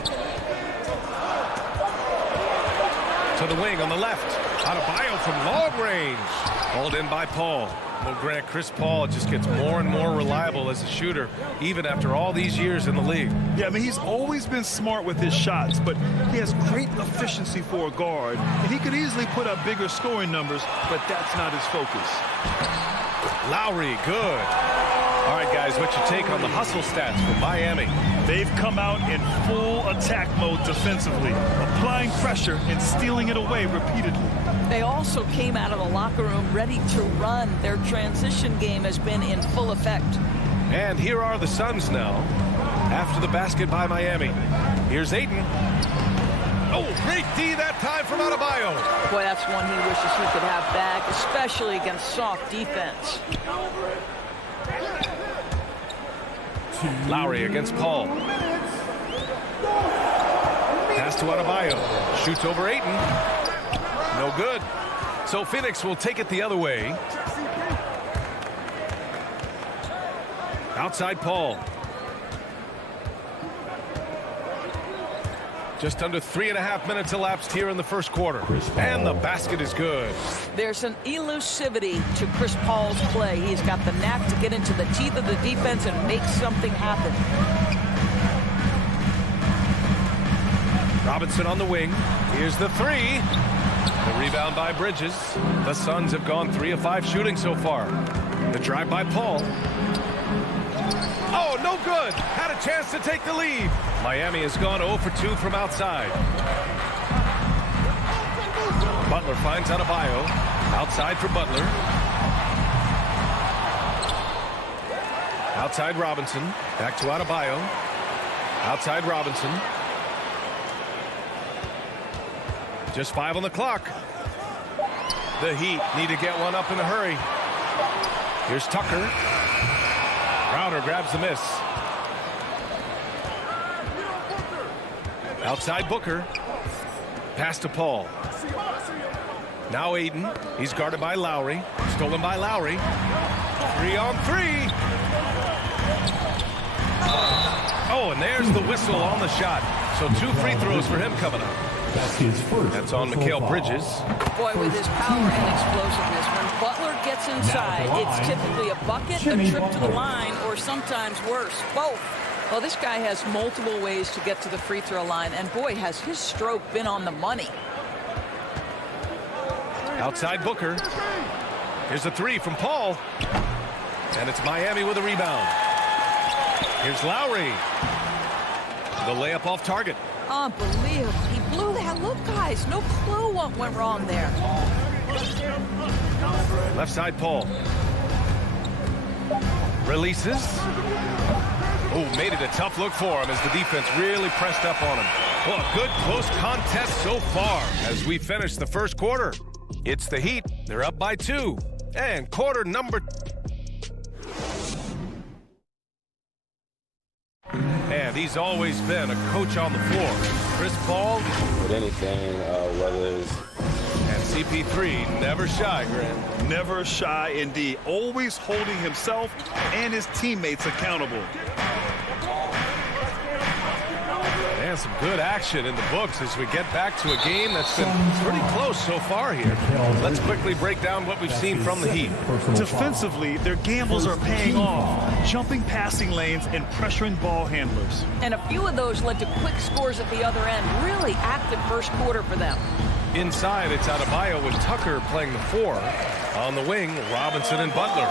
To the wing on the left. Adebayo from long range. Hauled in by Paul. Well, Grant, Chris Paul just gets more and more reliable as a shooter, even after all these years in the league. Yeah, I mean, he's always been smart with his shots, but he has great efficiency for a guard. And he could easily put up bigger scoring numbers, but that's not his focus. Lowry, good. All right, guys, what's your take on the hustle stats for Miami? They've come out in full attack mode defensively, applying pressure and stealing it away repeatedly. They also came out of the locker room ready to run. Their transition game has been in full effect. And here are the Suns now, after the basket by Miami. Here's Ayton. Oh, great D that time from Adebayo. Boy, that's one he wishes he could have back, especially against soft defense. Lowry against Paul. Pass to Adebayo. Shoots over Ayton. No good. So Phoenix will take it the other way. Outside Paul. Just under 3.5 minutes elapsed here in the first quarter. And the basket is good. There's an elusivity to Chris Paul's play. He's got the knack to get into the teeth of the defense and make something happen. Robinson on the wing. Here's the three. The rebound by Bridges. The Suns have gone 3 of 5 shooting so far. The drive by Paul. Oh, no good. Had a chance to take the lead. Miami has gone 0 for 2 from outside. Butler finds Adebayo. Outside for Butler. Outside Robinson. Back to Adebayo. Outside Robinson. Just 5 on the clock. The Heat need to get one up in a hurry. Here's Tucker. Crowder grabs the miss. Outside Booker. Pass to Paul. Now Ayton. He's guarded by Lowry. Stolen by Lowry. 3 on 3. Oh, and there's the whistle on the shot. So 2 free throws for him coming up. That's on Mikal Bridges. Boy, with his power and explosiveness, when Butler gets inside, it's typically a bucket, a trip to the line, or sometimes worse, both. Well, this guy has multiple ways to get to the free throw line, and boy, has his stroke been on the money. Outside Booker. Here's a 3 from Paul. And it's Miami with a rebound. Here's Lowry. The layup off target. Unbelievable. He blew that. Look, guys, no clue what went wrong there. Left side, Paul. Releases. Oh, made it a tough look for him as the defense really pressed up on him. Well, a good close contest so far as we finish the first quarter. It's the Heat. They're up by 2. And quarter number. And he's always been a coach on the floor. Chris Paul. With anything, whether it's... And CP3, never shy, Grant. Never shy indeed. Always holding himself and his teammates accountable. And some good action in the books as we get back to a game that's been pretty close so far here. Let's quickly break down what we've seen from the Heat. Defensively, their gambles are paying off. Jumping passing lanes and pressuring ball handlers. And a few of those led to quick scores at the other end. Really active first quarter for them. Inside, it's Adebayo with Tucker playing the 4. On the wing, Robinson and Butler.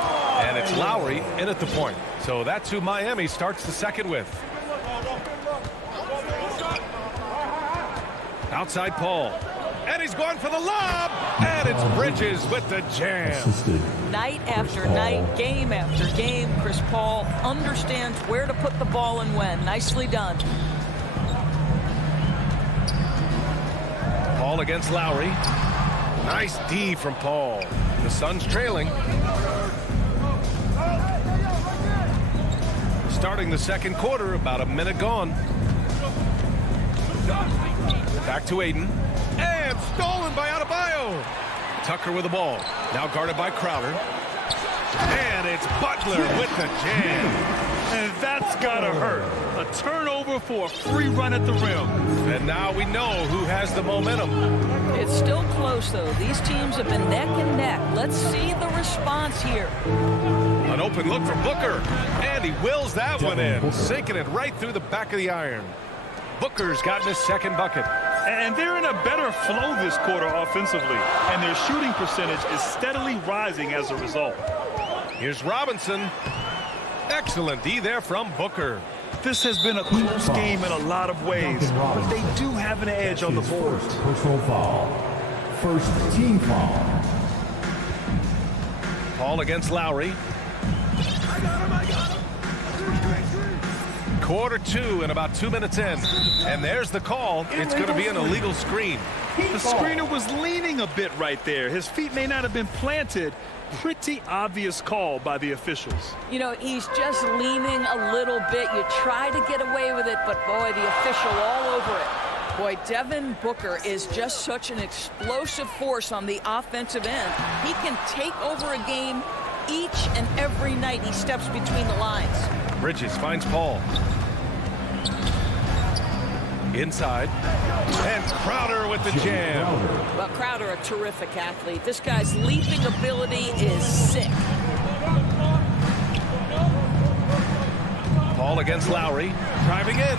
And it's Lowry in at the point. So that's who Miami starts the second with. Outside Paul. And he's going for the lob. And it's Bridges with the jam. Night after night, game after game, Chris Paul understands where to put the ball and when. Nicely done. Paul against Lowry. Nice D from Paul. The Suns trailing. Starting the second quarter, about a minute gone. Back to Aiden. And stolen by Adebayo. Tucker with the ball. Now guarded by Crowder. And it's Butler with the jam. And that's gotta hurt. A turnover for a free run at the rim. And now we know who has the momentum. It's still close, though. These teams have been neck and neck. Let's see the response here. An open look from Booker. And he wills that one in. Sinking it right through the back of the iron. Booker's gotten his second bucket. And they're in a better flow this quarter offensively. And their shooting percentage is steadily rising as a result. Here's Robinson. Excellent D there from Booker. This has been a close game in a lot of ways, but they do have an edge on the boards. Personal foul. First team foul. Paul against Lowry. Quarter two and about 2 minutes in. And there's the call. It's going to be an illegal screen. The screener was leaning a bit right there. His feet may not have been planted. Pretty obvious call by the officials. You know, he's just leaning a little bit. You try to get away with it, but boy, the official all over it. Boy, Devin Booker is just such an explosive force on the offensive end. He can take over a game each and every night he steps between the lines. Bridges finds Paul. Inside. And Crowder with the jam. Well, Crowder, a terrific athlete. This guy's leaping ability is sick. Paul against Lowry. Driving in.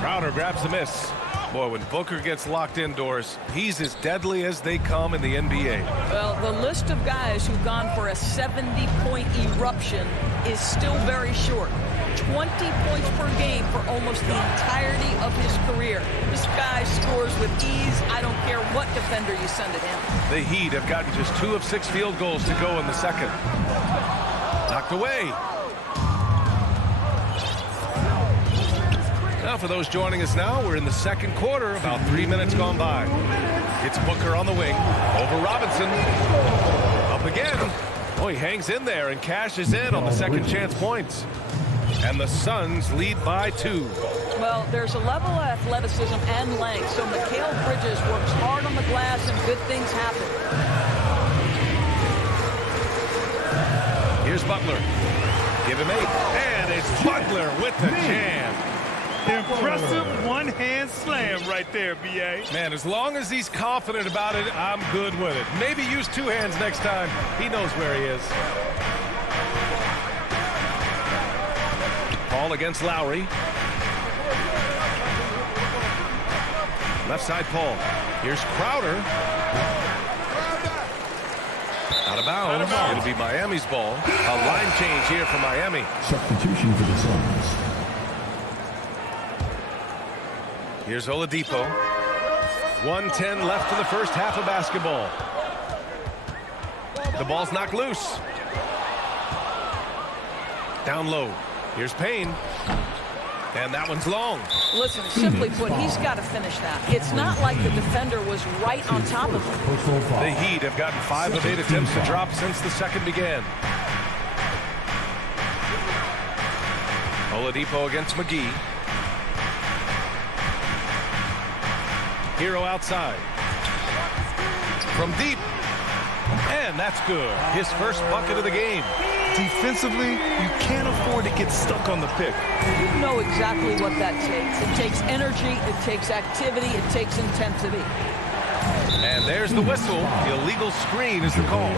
Crowder grabs the miss. Boy, when Booker gets locked indoors, he's as deadly as they come in the NBA. Well, the list of guys who've gone for a 70-point eruption is still very short. 20 points per game for almost the entirety of his career. This guy scores with ease. I don't care what defender you send at him. The Heat have gotten just 2 of 6 field goals to go in the second. Knocked away. Now for those joining us now, we're in the second quarter, about 3 minutes gone by. It's Booker on the wing, over Robinson. Up again. Oh, he hangs in there and cashes in on the second chance points. And the Suns lead by 2. Well, there's a level of athleticism and length, so Mikal Bridges works hard on the glass and good things happen. Here's Butler. Give him 8. And it's Butler with the jam. Impressive one-hand slam right there, B.A. Man, as long as he's confident about it, I'm good with it. Maybe use 2 hands next time. He knows where he is. Paul against Lowry. Left side, Paul. Here's Crowder. Out of bounds. It'll be Miami's ball. A line change here for Miami. Substitution for the Suns. Here's Oladipo. 1:10 left in the first half of basketball. The ball's knocked loose. Down low. Here's Payne. And that one's long. Listen, simply put, he's got to finish that. It's not like the defender was right on top of him. The Heat have gotten 5 of 8 attempts to drop since the second began. Oladipo against McGee. Hero outside. From deep. And that's good. His first bucket of the game. Defensively, you can't afford to get stuck on the pick. You know exactly what that takes. It takes energy, it takes activity, it takes intensity. And there's the whistle. The illegal screen is the call.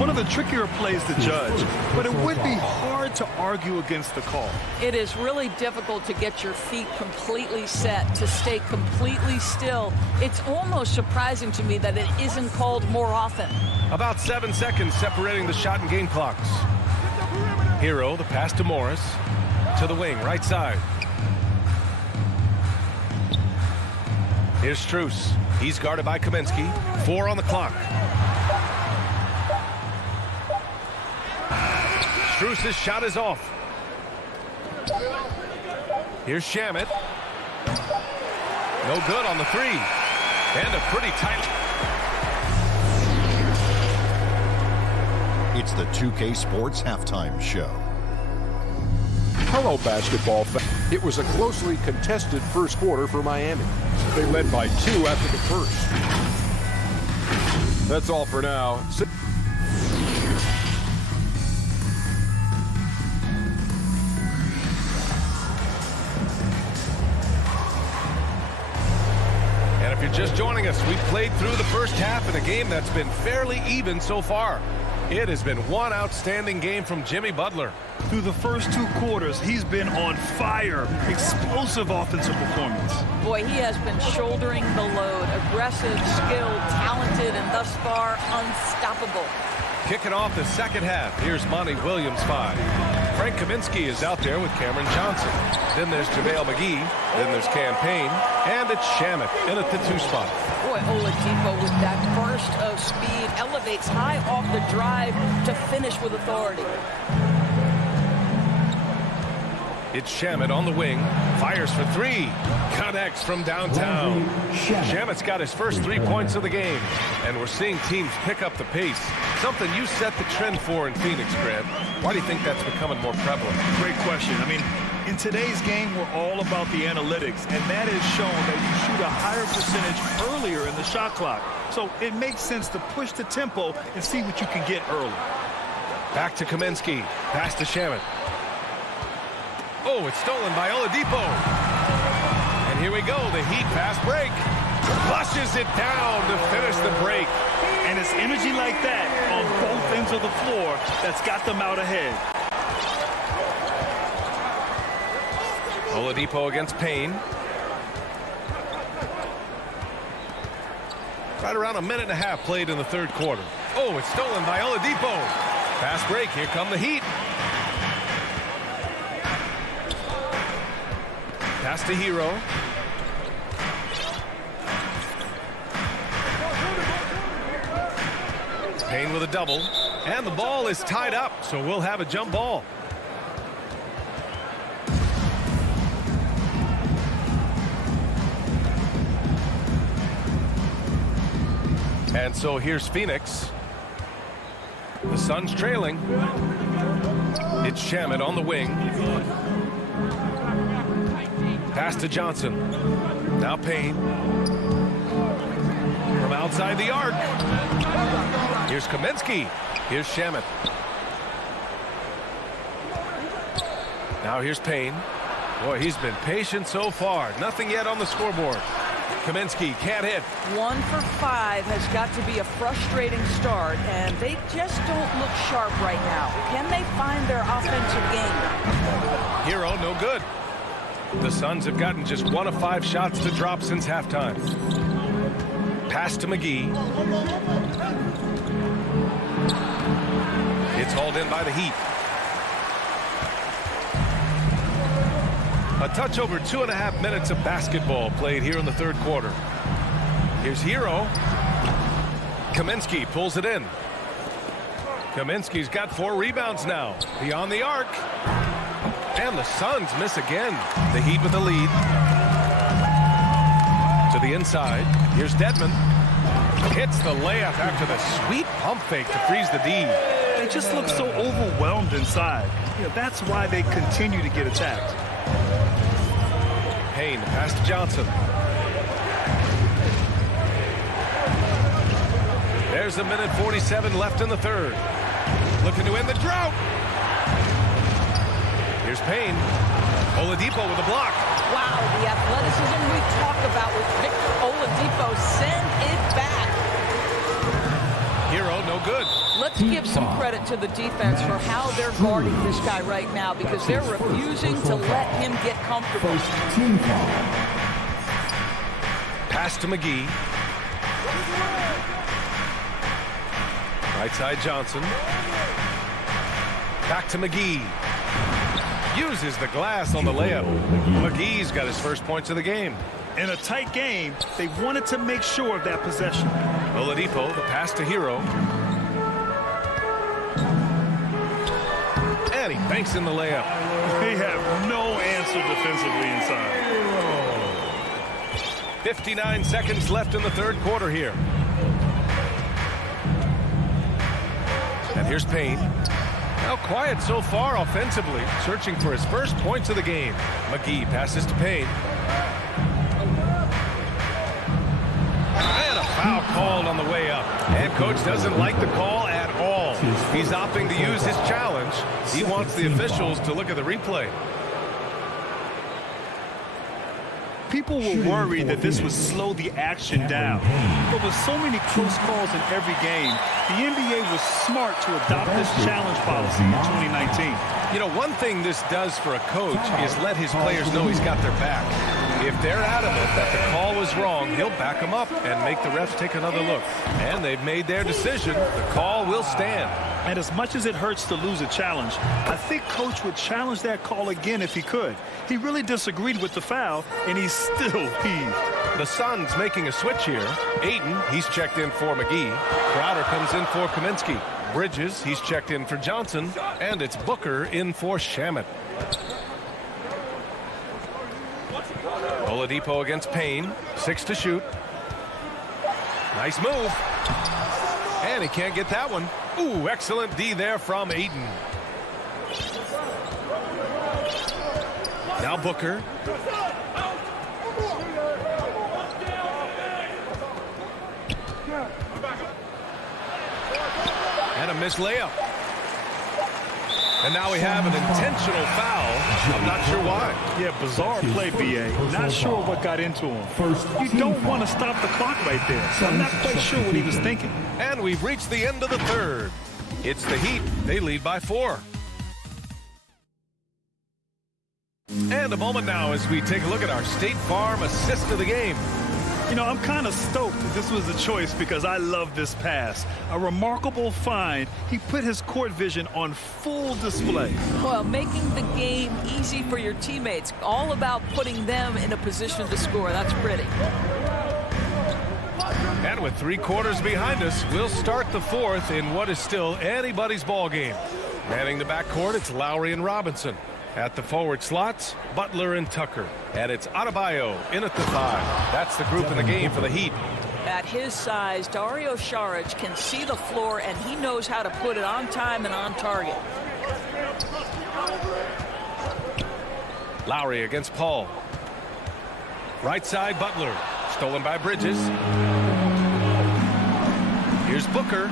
One of the trickier plays to judge, but it would be hard to argue against the call. It is really difficult to get your feet completely set, to stay completely still. It's almost surprising to me that it isn't called more often. About 7 seconds separating the shot and game clocks. Hero, the pass to Morris. To the wing, right side. Here's Strus. He's guarded by Kaminsky. 4 on the clock. Strus's shot is off. Here's Shamet. No good on the 3. And a pretty tight. It's the 2K Sports Halftime Show. Hello, basketball fans. It was a closely contested first quarter for Miami. They led by 2 after the first. That's all for now. And if you're just joining us, we've played through the first half in a game that's been fairly even so far. It has been one outstanding game from Jimmy Butler. Through the first 2 quarters, he's been on fire. Explosive offensive performance. Boy, he has been shouldering the load. Aggressive, skilled, talented, and thus far unstoppable. Kicking off the second half, here's Monty Williams 5. Frank Kaminsky is out there with Cameron Johnson. Then there's JaVale McGee. Then there's Cam Payne. And it's Shamet in at the 2 spot. Boy, Oladipo with that burst of speed elevates high off the drive to finish with authority. It's Shamet on the wing. Fires for 3. Connects from downtown. Shamet's got his first 3 points of the game. And we're seeing teams pick up the pace. Something you set the trend for in Phoenix, Grant. Why do you think that's becoming more prevalent? Great question. I mean, in today's game, we're all about the analytics, and that has shown that you shoot a higher percentage earlier in the shot clock. So it makes sense to push the tempo and see what you can get early. Back to Kaminsky. Pass to Shamet. Oh, it's stolen by Oladipo. And here we go, the Heat fast break. Flushes it down to finish the break. And it's energy like that on both ends of the floor that's got them out ahead. Oladipo against Payne. Right around a minute and a half played in the third quarter. Oh, it's stolen by Oladipo. Fast break, here come the Heat. Pass to Hero. Payne with a double. And the ball is tied up, so we'll have a jump ball. And so here's Phoenix. The Suns trailing. It's Shamet on the wing. Pass to Johnson. Now Payne. From outside the arc. Here's Kaminsky. Here's Shamet. Now here's Payne. Boy, he's been patient so far. Nothing yet on the scoreboard. Kaminsky can't hit. 1 for 5 has got to be a frustrating start, and they just don't look sharp right now. Can they find their offensive game? Hero, no good. The Suns have gotten just 1 of 5 shots to drop since halftime. Pass to McGee. It's hauled in by the Heat. A touch over 2.5 minutes of basketball played here in the third quarter. Here's Hero. Kaminsky pulls it in. Kaminsky's got 4 rebounds now. Beyond the arc. And the Suns miss again. The Heat with the lead. To the inside. Here's Dedmon. Hits the layup after the sweet pump fake to freeze the D. They just look so overwhelmed inside. You know, that's why they continue to get attacked. Payne, pass to Johnson. There's a minute 47 left in the third. Looking to end the drought. Here's Payne. Oladipo with a block. Wow, the athleticism we talk about with Victor Oladipo. Send it back. Hero, no good. Let's give some credit to the defense for how they're guarding this guy right now, because they're refusing to let him get comfortable. Pass to McGee. Right side Johnson. Back to McGee. Uses the glass on the layup. McGee's got his first points of the game. In a tight game, they wanted to make sure of that possession. Oladipo, the pass to Hero. And he banks in the layup. They have no answer defensively inside. 59 seconds left in the third quarter here. And here's Payne. Now quiet so far offensively, searching for his first points of the game. McGee passes to Payne. And a foul called on the way up. Head coach doesn't like the call at all. He's opting to use his challenge. He wants the officials to look at the replay. People were worried that this would slow the action down. But with so many close calls in every game, the NBA was smart to adopt this challenge policy in 2019. You know, one thing this does for a coach is let his players know he's got their back. If they're adamant that the call was wrong, he'll back them up and make the refs take another look. And they've made their decision. The call will stand. And as much as it hurts to lose a challenge, I think Coach would challenge that call again if he could. He really disagreed with the foul, and he's still peeved. The Suns making a switch here. Ayton, he's checked in for McGee. Crowder comes in for Kaminsky. Bridges, he's checked in for Johnson. And it's Booker in for Shamet. Oladipo against Payne. 6 to shoot. Nice move. And he can't get that one. Ooh, excellent D there from Ayton. Now Booker. And a missed layup. And now we have an intentional foul. I'm not sure why. Yeah, bizarre play, BA. Not sure what got into him. You don't want to stop the clock right there. So I'm not quite sure what he was thinking. And we've reached the end of the third. It's the Heat. They lead by 4. And a moment now as we take a look at our State Farm assist of the game. You know, I'm kind of stoked that this was the choice because I love this pass. A remarkable find. He put his court vision on full display. Well, making the game easy for your teammates. All about putting them in a position to score. That's pretty. And with 3 quarters behind us, we'll start the fourth in what is still anybody's ball game. Manning the backcourt, it's Lowry and Robinson. At the forward slots, Butler and Tucker. And it's Adebayo in at the 5. That's the group in the game for the Heat. At his size, Dario Saric can see the floor, and he knows how to put it on time and on target. Lowry against Paul. Right side, Butler. Stolen by Bridges. Here's Booker.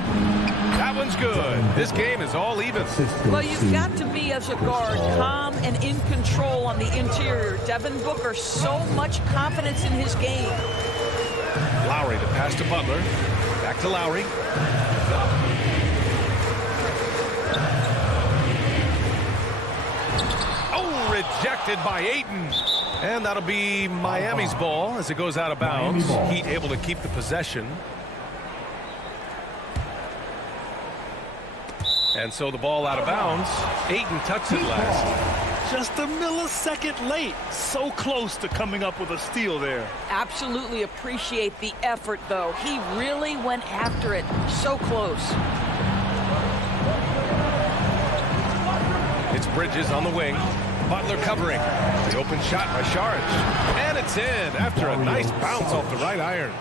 That one's good. This game is all even. Well, you've got to be, as a guard, calm and in control on the interior. Devin Booker, so much confidence in his game. Lowry, the pass to Butler. Back to Lowry. Oh, rejected by Ayton. And that'll be Miami's ball as it goes out of bounds. Heat able to keep the possession. And so the ball out of bounds. Ayton touched it last. Just a millisecond late. So close to coming up with a steal there. Absolutely appreciate the effort, though. He really went after it. So close. It's Bridges on the wing. Butler covering. The open shot by Saric. And it's in after a nice bounce off the right iron.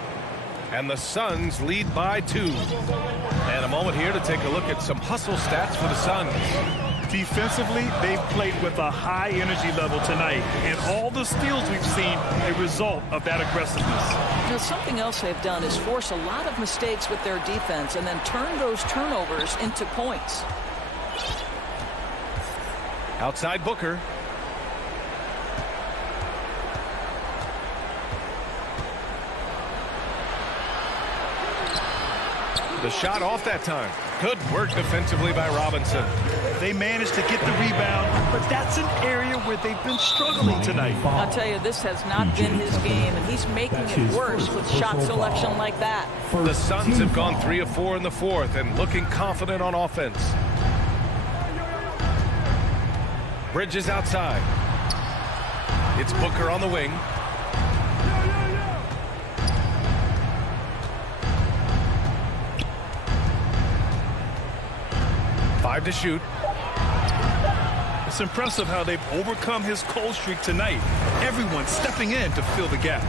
And the Suns lead by 2. And a moment here to take a look at some hustle stats for the Suns. Defensively, they've played with a high energy level tonight. And all the steals we've seen, a result of that aggressiveness. Now, something else they've done is force a lot of mistakes with their defense and then turn those turnovers into points. Outside Booker. The shot off that time. Good work defensively by Robinson. They managed to get the rebound, but that's an area where they've been struggling tonight. I'll tell you, this has not been his game, and he's making it worse with shot selection like that. The Suns have gone 3 of 4 in the fourth and looking confident on offense. Bridges outside. It's Booker on the wing. 5 to shoot. It's impressive how they've overcome his cold streak tonight. Everyone stepping in to fill the gap.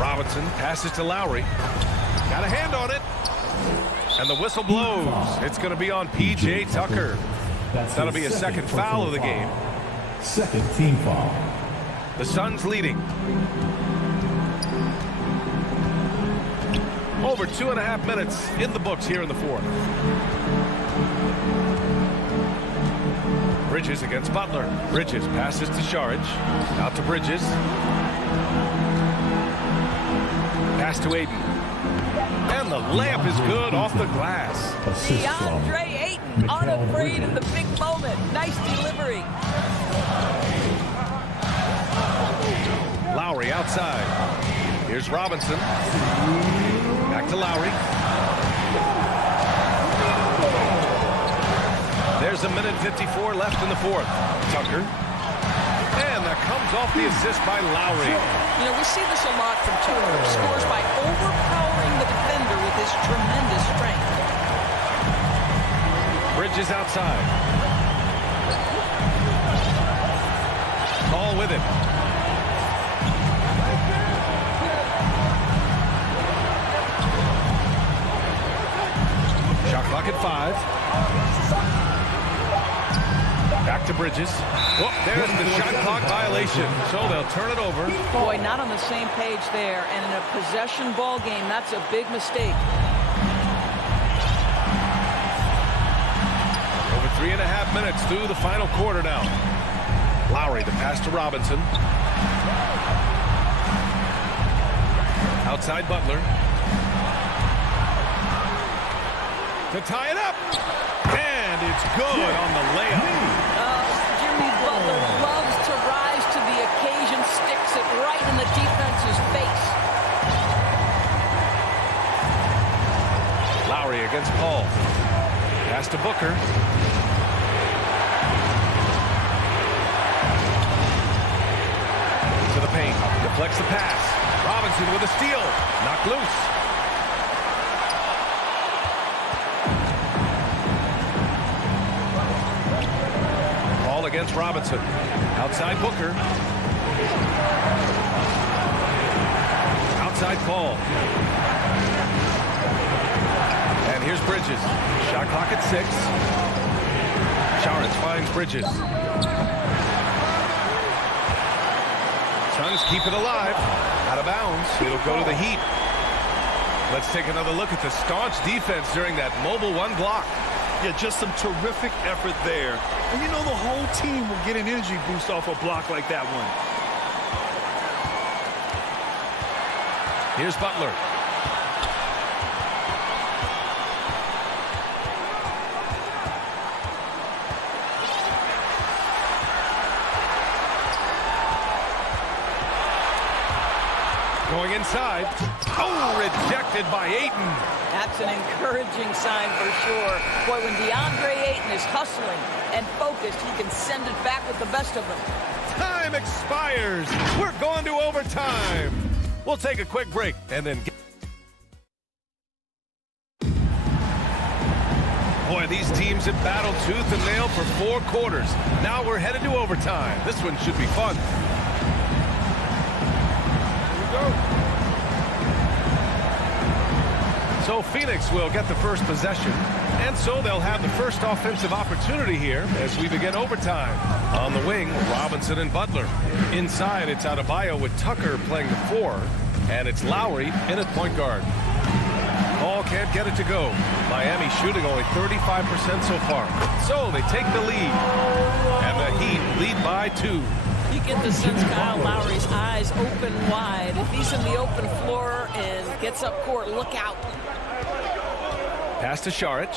Robinson passes to Lowry. Got a hand on it. And the whistle blows. It's going to be on P.J. Tucker. That'll be a second foul of the game. Second team foul. The Suns leading. Over 2.5 minutes in the books here in the fourth. Bridges against Butler. Bridges passes to Saric. Out to Bridges. Pass to Ayton. And the layup is good off the glass. DeAndre Ayton unafraid in the big moment. Nice delivery. Lowry outside. Here's Robinson. Back to Lowry. There's 1:54 left in the fourth. Tucker. And that comes off the assist by Lowry. You know, we see this a lot from Tucker. Scores by overpowering the defender with his tremendous strength. Bridges outside. Ball with it. Shot clock at 5. Back to Bridges. Oh, there's the shot clock violation. So they'll turn it over. Boy, not on the same page there. And in a possession ball game, that's a big mistake. Over 3.5 minutes through the final quarter now. Lowry, the pass to Robinson. Outside Butler. To tie it up. And it's good on the layup. Jimmy Butler loves to rise to the occasion, sticks it right in the defense's face. Lowry against Paul. Pass to Booker. To the paint. Deflects the pass. Robinson with a steal. Knocked loose. Against Robinson. Outside Booker. Outside Paul. And here's Bridges. Shot clock at 6. Saric finds Bridges. Suns keep it alive. Out of bounds. It'll go to the Heat. Let's take another look at the staunch defense during that mobile 1 block. Yeah, just some terrific effort there. And you know the whole team will get an energy boost off a block like that one. Here's Butler. Going inside. Oh, rejected by Ayton. That's an encouraging sign for sure. Boy, when DeAndre Ayton is hustling and focused, he can send it back with the best of them. Time expires. We're going to overtime. We'll take a quick break and then Boy, these teams have battled tooth and nail for 4 quarters. Now we're headed to overtime. This one should be fun. So Phoenix will get the first possession, and so they'll have the first offensive opportunity here as we begin overtime. On the wing, Robinson and Butler. Inside, it's Adebayo with Tucker playing the 4, and it's Lowry in at point guard. Paul can't get it to go. Miami shooting only 35% so far. So they take the lead, and the Heat lead by 2. You get the sense Kyle Lowry's eyes open wide. If he's in the open floor and gets up court, look out. Pass to Saric.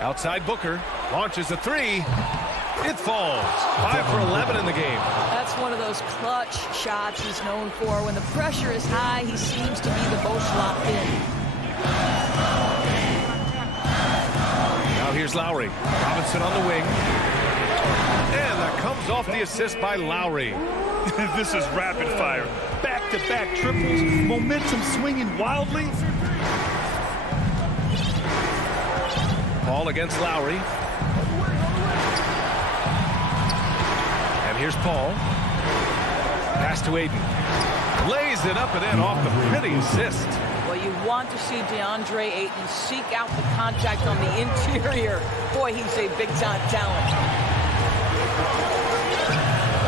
Outside Booker. Launches a 3. It falls. 5 for 11 in the game. That's one of those clutch shots he's known for. When the pressure is high, he seems to be the most locked in. Now here's Lowry. Robinson on the wing. And that comes off the assist by Lowry. This is rapid fire. Back-to-back triples. Momentum swinging wildly. Paul against Lowry. And here's Paul. Pass to Aiden. Lays it up and in off the pretty assist. Well, you want to see DeAndre Ayton seek out the contact on the interior. Boy, he's a big-time talent.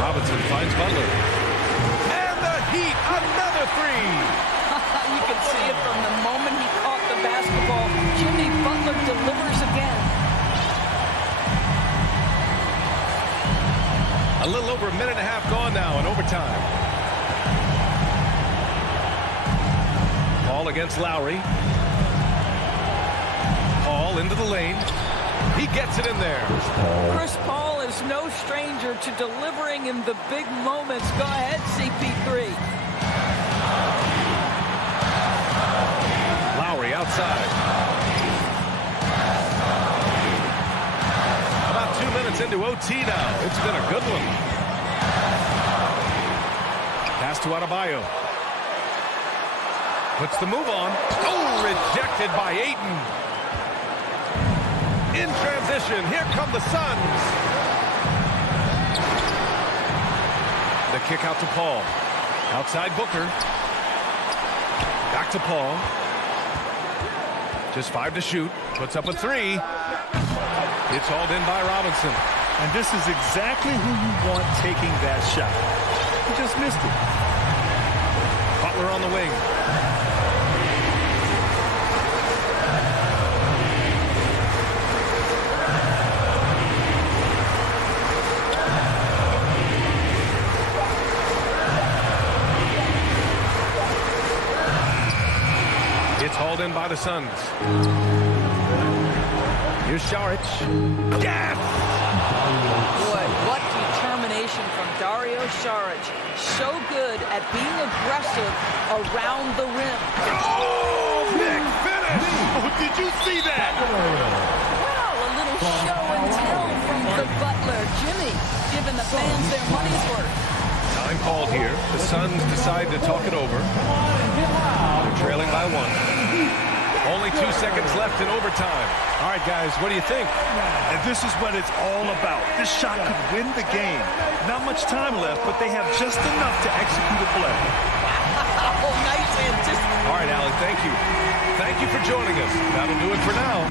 Robinson finds Butler. And the Heat, another three. You can see it from the moment he caught the basketball. Jimmy Butler delivers again. A little over a minute and a half gone now in overtime. Paul against Lowry. Paul into the lane. He gets it in there. Chris Paul is no stranger to delivering in the big moments. Go ahead, CP3. Lowry outside. About 2 minutes into OT now. It's been a good one. Pass to Adebayo. Puts the move on. Oh, rejected by Ayton. In transition, here come the Suns. The kick out to Paul. Outside Booker. Back to Paul. Just 5 to shoot. Puts up a 3. It's hauled in by Robinson. And this is exactly who you want taking that shot. He just missed it. Butler on the wing. It's hauled in by the Suns. Here's Saric. Yes! Boy, what determination from Dario Saric. So good at being aggressive around the rim. Oh, big finish! Oh, did you see that? Well, a little show and tell from the Butler. Jimmy giving the fans their money's worth. Time called here. The Suns decide to talk it over. They're trailing by 1. Only 2 seconds left in overtime. All right, guys, what do you think? And this is what it's all about. This shot could win the game. Not much time left, but they have just enough to execute a play. Oh, nice anticipation. All right, Allie, thank you. Thank you for joining us. That'll do it for now.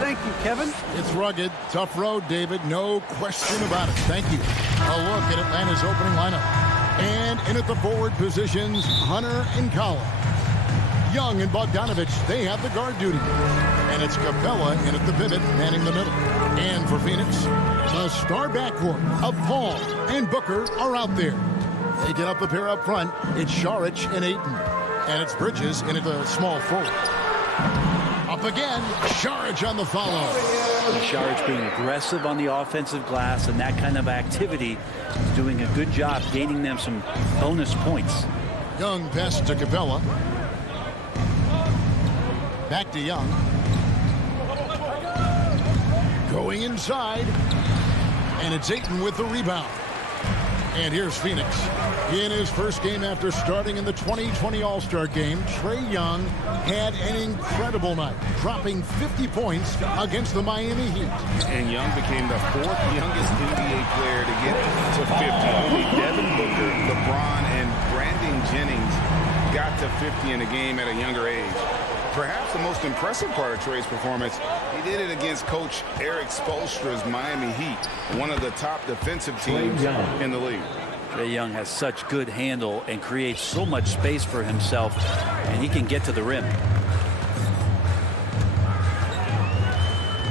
Thank you, Kevin. It's rugged, tough road, David. No question about it. Thank you. A look at Atlanta's opening lineup. And in at the forward positions, Hunter and Collins. Young and Bogdanovich, they have the guard duty. And it's Capella in at the pivot, manning the middle. And for Phoenix, the star backcourt of Paul and Booker are out there. They get up the pair up front. It's Šarić and Ayton. And it's Bridges in at the small forward. Up again, Šarić on the follow. Šarić being aggressive on the offensive glass, and that kind of activity is doing a good job gaining them some bonus points. Young pass to Capella. Back to Young. Going inside. And it's Ayton with the rebound. And here's Phoenix. In his first game after starting in the 2020 All-Star Game, Trae Young had an incredible night, dropping 50 points against the Miami Heat. And Young became the 4th youngest NBA player to get to 50. Only Devin Booker, LeBron, and Brandon Jennings got to 50 in a game at a younger age. Perhaps the most impressive part of Trae's performance, he did it against Coach Eric Spoelstra's Miami Heat, one of the top defensive teams in the league. Trae Young has such good handle and creates so much space for himself, and he can get to the rim.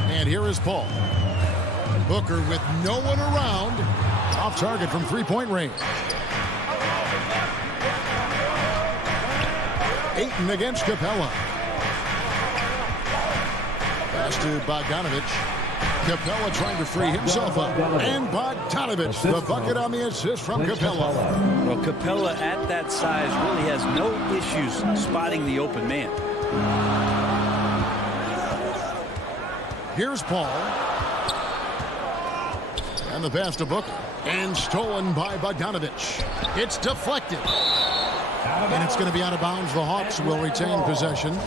And here is Paul. Booker with no one around. Off target from three-point range. Ayton against Capella. Pass to Bogdanovich. Capella trying to free himself up. And Bogdanovich, the bucket on the assist from Capella. Well, Capella at that size really has no issues spotting the open man. Here's Paul. And the pass to Booker. And stolen by Bogdanovich. It's deflected. And it's going to be out of bounds. The Hawks will retain possession.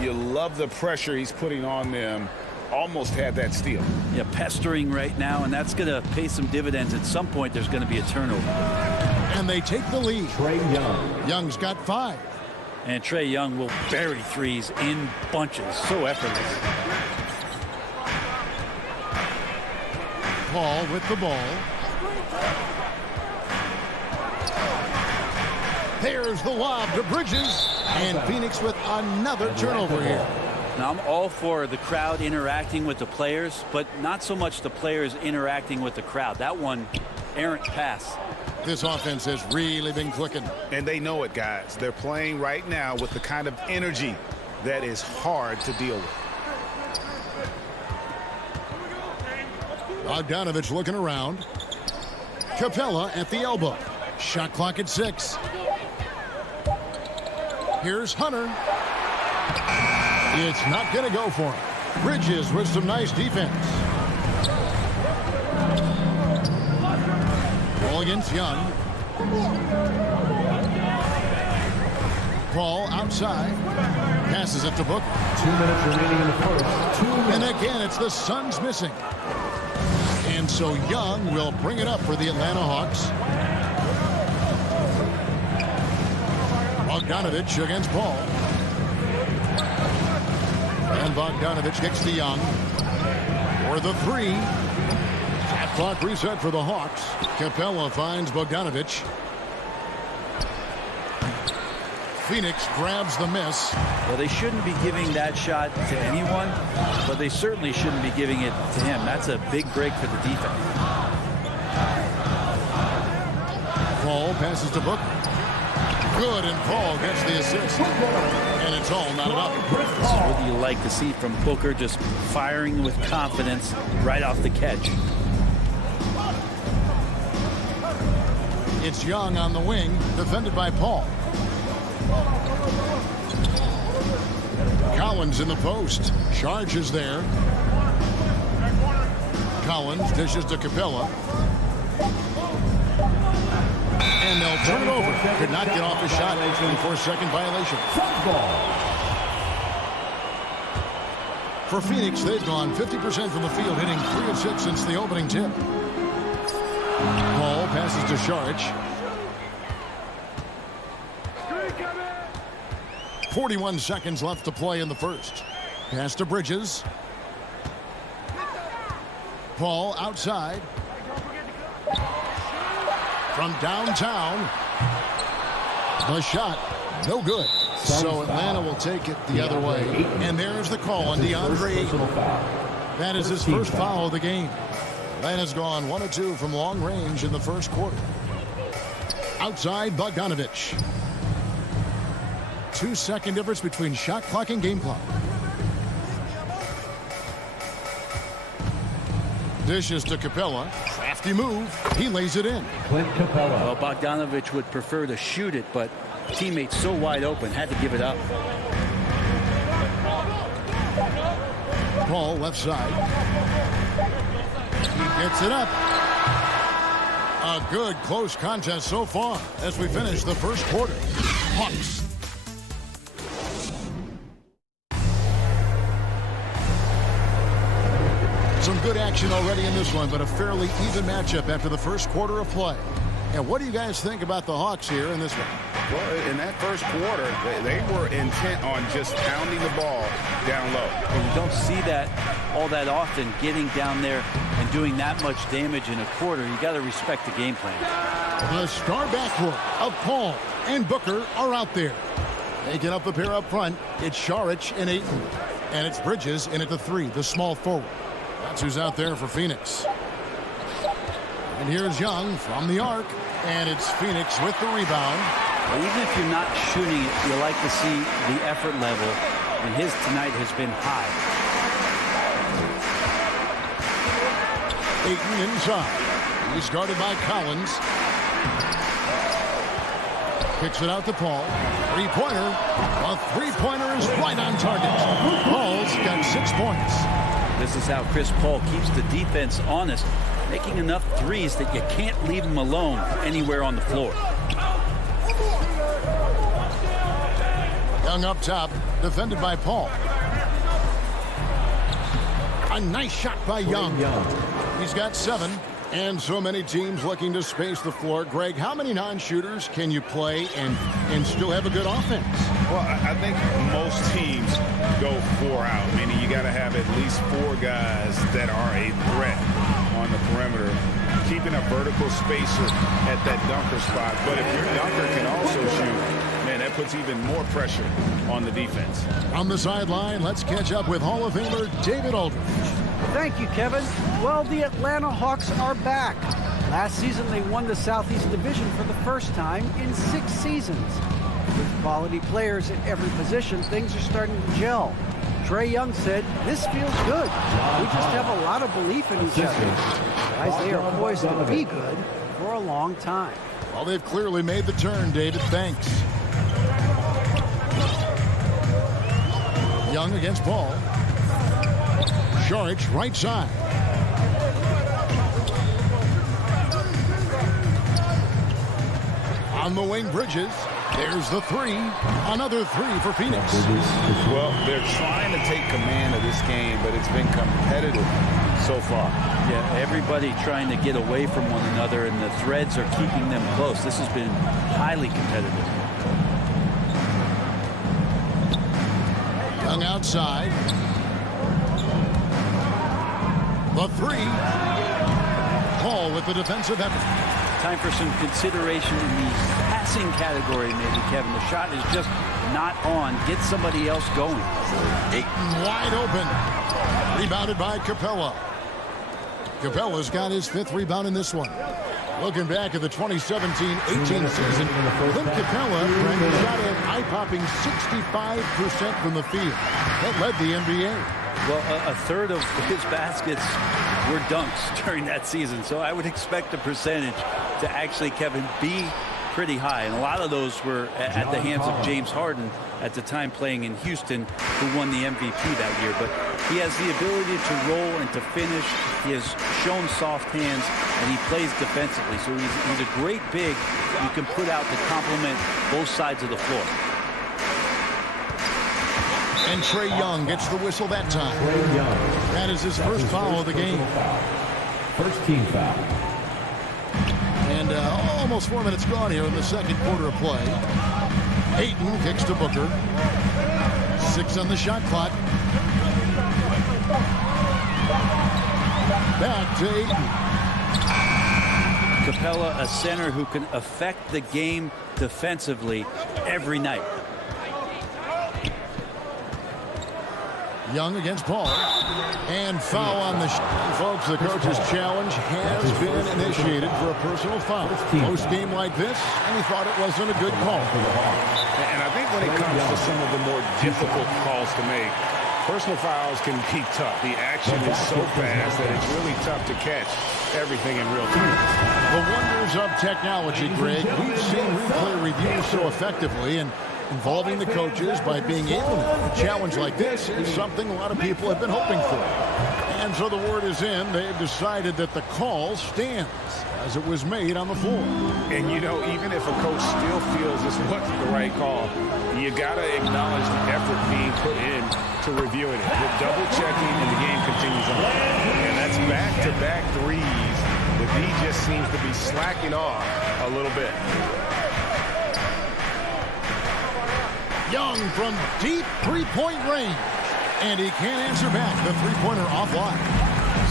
You love the pressure he's putting on them. Almost had that steal. Yeah, pestering right now, and that's going to pay some dividends. At some point, there's going to be a turnover. And they take the lead. Trae Young. Young's got 5. And Trae Young will bury threes in bunches. So effortless. Paul with the ball. There's the lob to Bridges. And Phoenix with another turnover here. Now, I'm all for the crowd interacting with the players, but not so much the players interacting with the crowd. That one, errant pass. This offense has really been clicking. And they know it, guys. They're playing right now with the kind of energy that is hard to deal with. Bogdanovich looking around. Capella at the elbow. Shot clock at 6. Here's Hunter. It's not going to go for him. Bridges with some nice defense. Ball against Young. Paul outside. Passes it to Booker. 2 minutes remaining in the first. 2 minutes. And again, it's the Suns missing. And so Young will bring it up for the Atlanta Hawks. Bogdanovich against Paul. And Bogdanovich gets to Young for the 3. Shot clock reset for the Hawks. Capella finds Bogdanovich. Phoenix grabs the miss. Well, they shouldn't be giving that shot to anyone, but they certainly shouldn't be giving it to him. That's a big break for the defense. Paul passes to Booker. Good, and Paul gets the assist. And it's all not enough. This is what you like to see from Booker, just firing with confidence right off the catch. It's Young on the wing, defended by Paul. Collins in the post. Charges there. Collins dishes to Capella. And they'll turn it over. Could not get off the shot. 24-second violation. For Phoenix, they've gone 50% from the field, hitting 3 of 6 since the opening tip. Paul passes to Saric. 41 seconds left to play in the first. Pass to Bridges. Paul outside. From downtown. The shot, no good. So Atlanta will take it the other way. And there's the call on DeAndre Ayton. That is his first foul of the game. Atlanta's gone 1 of 2 from long range in the first quarter. Outside Bogdanovich. 2-second difference between shot clock and game clock. Dishes to Capella. Crafty move. He lays it in. Clint Capella. Well, Bogdanovich would prefer to shoot it, but teammates so wide open, had to give it up. Paul, left side. He gets it up. A good close contest so far as we finish the first quarter. Hawks. Some good action already in this one, but a fairly even matchup after the first quarter of play. And what do you guys think about the Hawks here in this one? Well, in that first quarter, they were intent on just pounding the ball down low. And you don't see that all that often, getting down there and doing that much damage in a quarter. You got to respect the game plan. The star backcourt of Paul and Booker are out there. Taking up the pair up front, it's Saric and Ayton. And it's Bridges in at the 3, the small forward. That's who's out there for Phoenix. And here's Young from the arc. And it's Phoenix with the rebound. Even if you're not shooting it, you like to see the effort level. And his tonight has been high. Ayton inside. He's guarded by Collins. Kicks it out to Paul. Three-pointer. A three-pointer is right on target. Paul's got 6 points. This is how Chris Paul keeps the defense honest, making enough threes that you can't leave him alone anywhere on the floor. Young up top, defended by Paul. A nice shot by Young. He's got 7. And so many teams looking to space the floor. Greg, how many non-shooters can you play and still have a good offense? Well, I think most teams go 4 out, meaning you got to have at least 4 guys that are a threat on the perimeter, keeping a vertical spacer at that dunker spot. But if your dunker can also shoot, man, that puts even more pressure on the defense. On the sideline, let's catch up with Hall of Famer David Aldridge. Thank you, Kevin. Well, the Atlanta Hawks are back. Last season, they won the Southeast Division for the first time in 6 seasons. With quality players at every position, things are starting to gel. Trae Young said, "This feels good. We just have a lot of belief in each other." Guys, they are poised to be good for a long time. Well, they've clearly made the turn, David. Thanks. Young against Paul. Saric, right side. On the wing, Bridges. There's the 3. Another 3 for Phoenix. Well, they're trying to take command of this game, but it's been competitive so far. Yeah, everybody trying to get away from one another, and the threads are keeping them close. This has been highly competitive. Young outside. The 3. Paul with the defensive effort. Time for some consideration in the passing category, maybe, Kevin. The shot is just not on. Get somebody else going. Ayton wide open. Rebounded by Capella. Capella's got his 5th rebound in this one. Looking back at the 2017-18 season, Clint Capella shot an eye-popping 65% from the field. That led the NBA. Well, a third of his baskets were dunks during that season, so I would expect the percentage to actually, Kevin, be pretty high. And a lot of those were at the hands of James Harden at the time playing in Houston, who won the MVP that year. But he has the ability to roll and to finish. He has shown soft hands, and he plays defensively. So he's a great big you can put out to complement both sides of the floor. And Trae Young gets the whistle that time. That is his first foul of the game. First team foul. And almost 4 minutes gone here in the second quarter of play. Ayton kicks to Booker. 6 on the shot clock. Back to Ayton. Capella, a center who can affect the game defensively every night. Young against Paul. And foul on the folks. The coach's challenge has been initiated for a personal foul. Post game like this, and he thought it wasn't a good call. And I think when it comes to some of the more difficult calls to make, personal fouls can be tough. The action is so fast that it's really tough to catch everything in real time. The wonders of technology, Greg. We've seen replay review so effectively, and involving the coaches by being able to a challenge like this is something a lot of people have been hoping for. And so the word is in. They've decided that the call stands as it was made on the floor. And, you know, even if a coach still feels this wasn't the right call, you got to acknowledge the effort being put in to reviewing it. With double-checking, and the game continues on. And that's back-to-back threes. The D just seems to be slacking off a little bit. Young from deep three-point range. And he can't answer back. The three-pointer offline.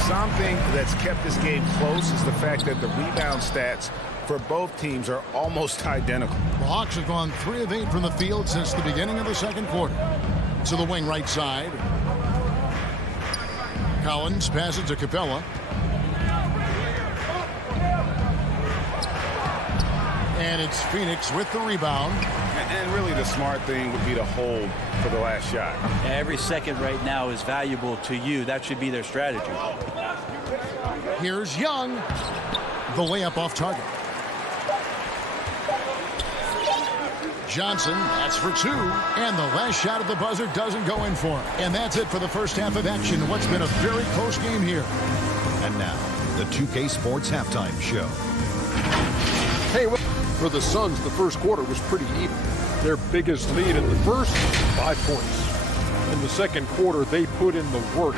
Something that's kept this game close is the fact that the rebound stats for both teams are almost identical. The Hawks have gone 3 of 8 from the field since the beginning of the second quarter. To the wing right side. Collins passes to Capella. And it's Phoenix with the rebound. And really the smart thing would be to hold for the last shot. Every second right now is valuable to you. That should be their strategy. Here's Young. The layup off target. Johnson, that's for 2. And the last shot at the buzzer doesn't go in for him. And that's it for the first half of action. What's been a very close game here. And now, the 2K Sports Halftime Show. Hey, for the Suns, the first quarter was pretty even. Their biggest lead in the first, 5 points. In the second quarter, they put in the work.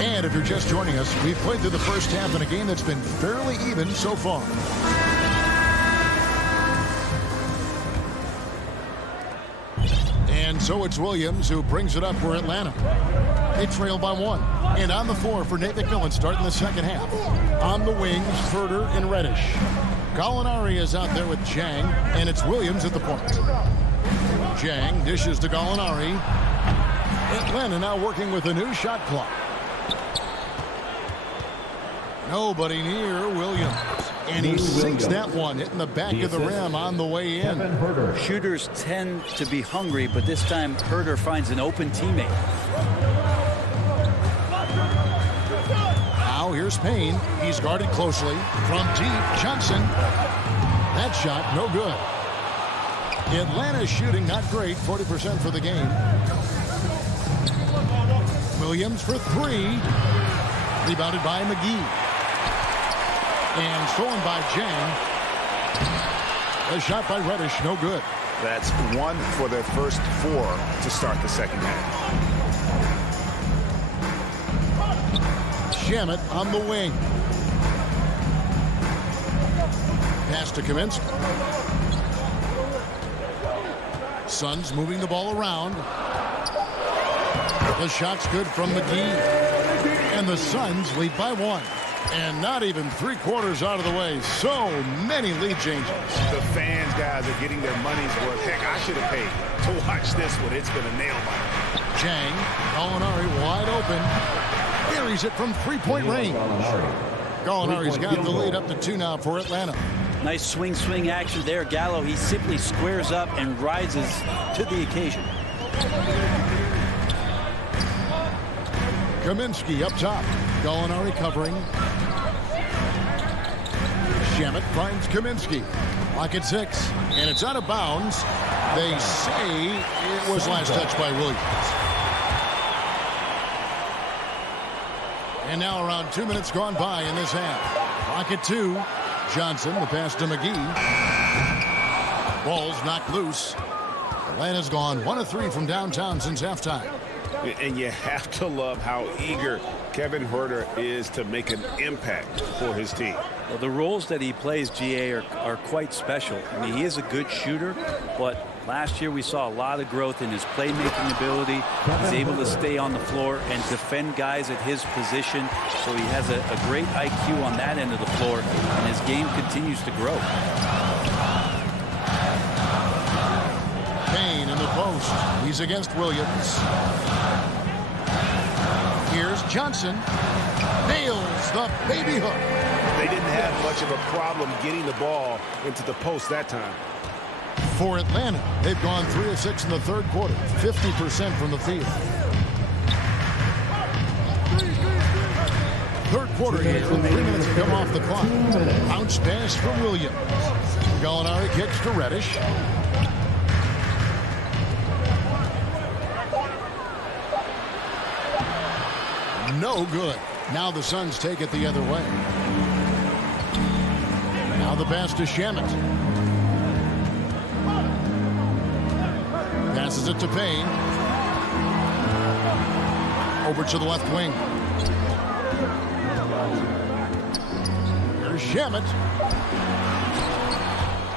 And if you're just joining us, we've played through the first half in a game that's been fairly even so far. And so it's Williams who brings it up for Atlanta. They trail by 1. And on the floor for Nate McMillan starting the second half. On the wings, Herder and Reddish. Gallinari is out there with Jang, and it's Williams at the point. Jang dishes to Gallinari. Atlanta now working with a new shot clock. Nobody near Williams. And he sinks that one, hitting the back of the rim on the way in. Shooters tend to be hungry, but this time Herder finds an open teammate. Now here's Payne. He's guarded closely. From deep, Johnson. That shot, no good. Atlanta's shooting not great, 40% for the game. Williams for 3. Rebounded by McGee. And stolen by Jang. A shot by Reddish, no good. That's 1 for their first 4 to start the second half. Shamet on the wing. Pass to Kaminsky. Suns moving the ball around. The shot's good from McGee. And the Suns lead by 1. And not even 3/4 out of the way. So many lead changes. The fans, guys, are getting their money's worth. Heck, I should have paid to watch this one. It's been a nail biter. Jang, Gallinari wide open. Buries it from 3-point range. Gallinari's got the lead up to 2 now for Atlanta. Nice swing action there. Gallo, he simply squares up and rises to the occasion. Kaminsky up top. Gallinari covering. Shamet finds Kaminsky. Clock at 6. And it's out of bounds. They say it was last touched by Williams. And now around 2 minutes gone by in this half. Clock at 2. Johnson, the pass to McGee. Ball's knocked loose. Atlanta's gone 1 of 3 from downtown since halftime. And you have to love how eager Kevin Herder is to make an impact for his team. Well, the roles that he plays, GA, are quite special. I mean, he is a good shooter, but last year we saw a lot of growth in his playmaking ability. He's able to stay on the floor and defend guys at his position. So he has a great IQ on that end of the floor, and his game continues to grow. Payne in the post. He's against Williams. Here's Johnson. Nails the baby hook. They didn't have much of a problem getting the ball into the post that time. For Atlanta, they've gone 3 of 6 in the third quarter, 50% from the field. Third quarter here, 3 minutes to come off the clock. Bounce pass from Williams. Gallinari kicks to Reddish. No good. Now the Suns take it the other way. Now the pass to Shamet. Passes it to Payne. Over to the left wing. Here's Shamet.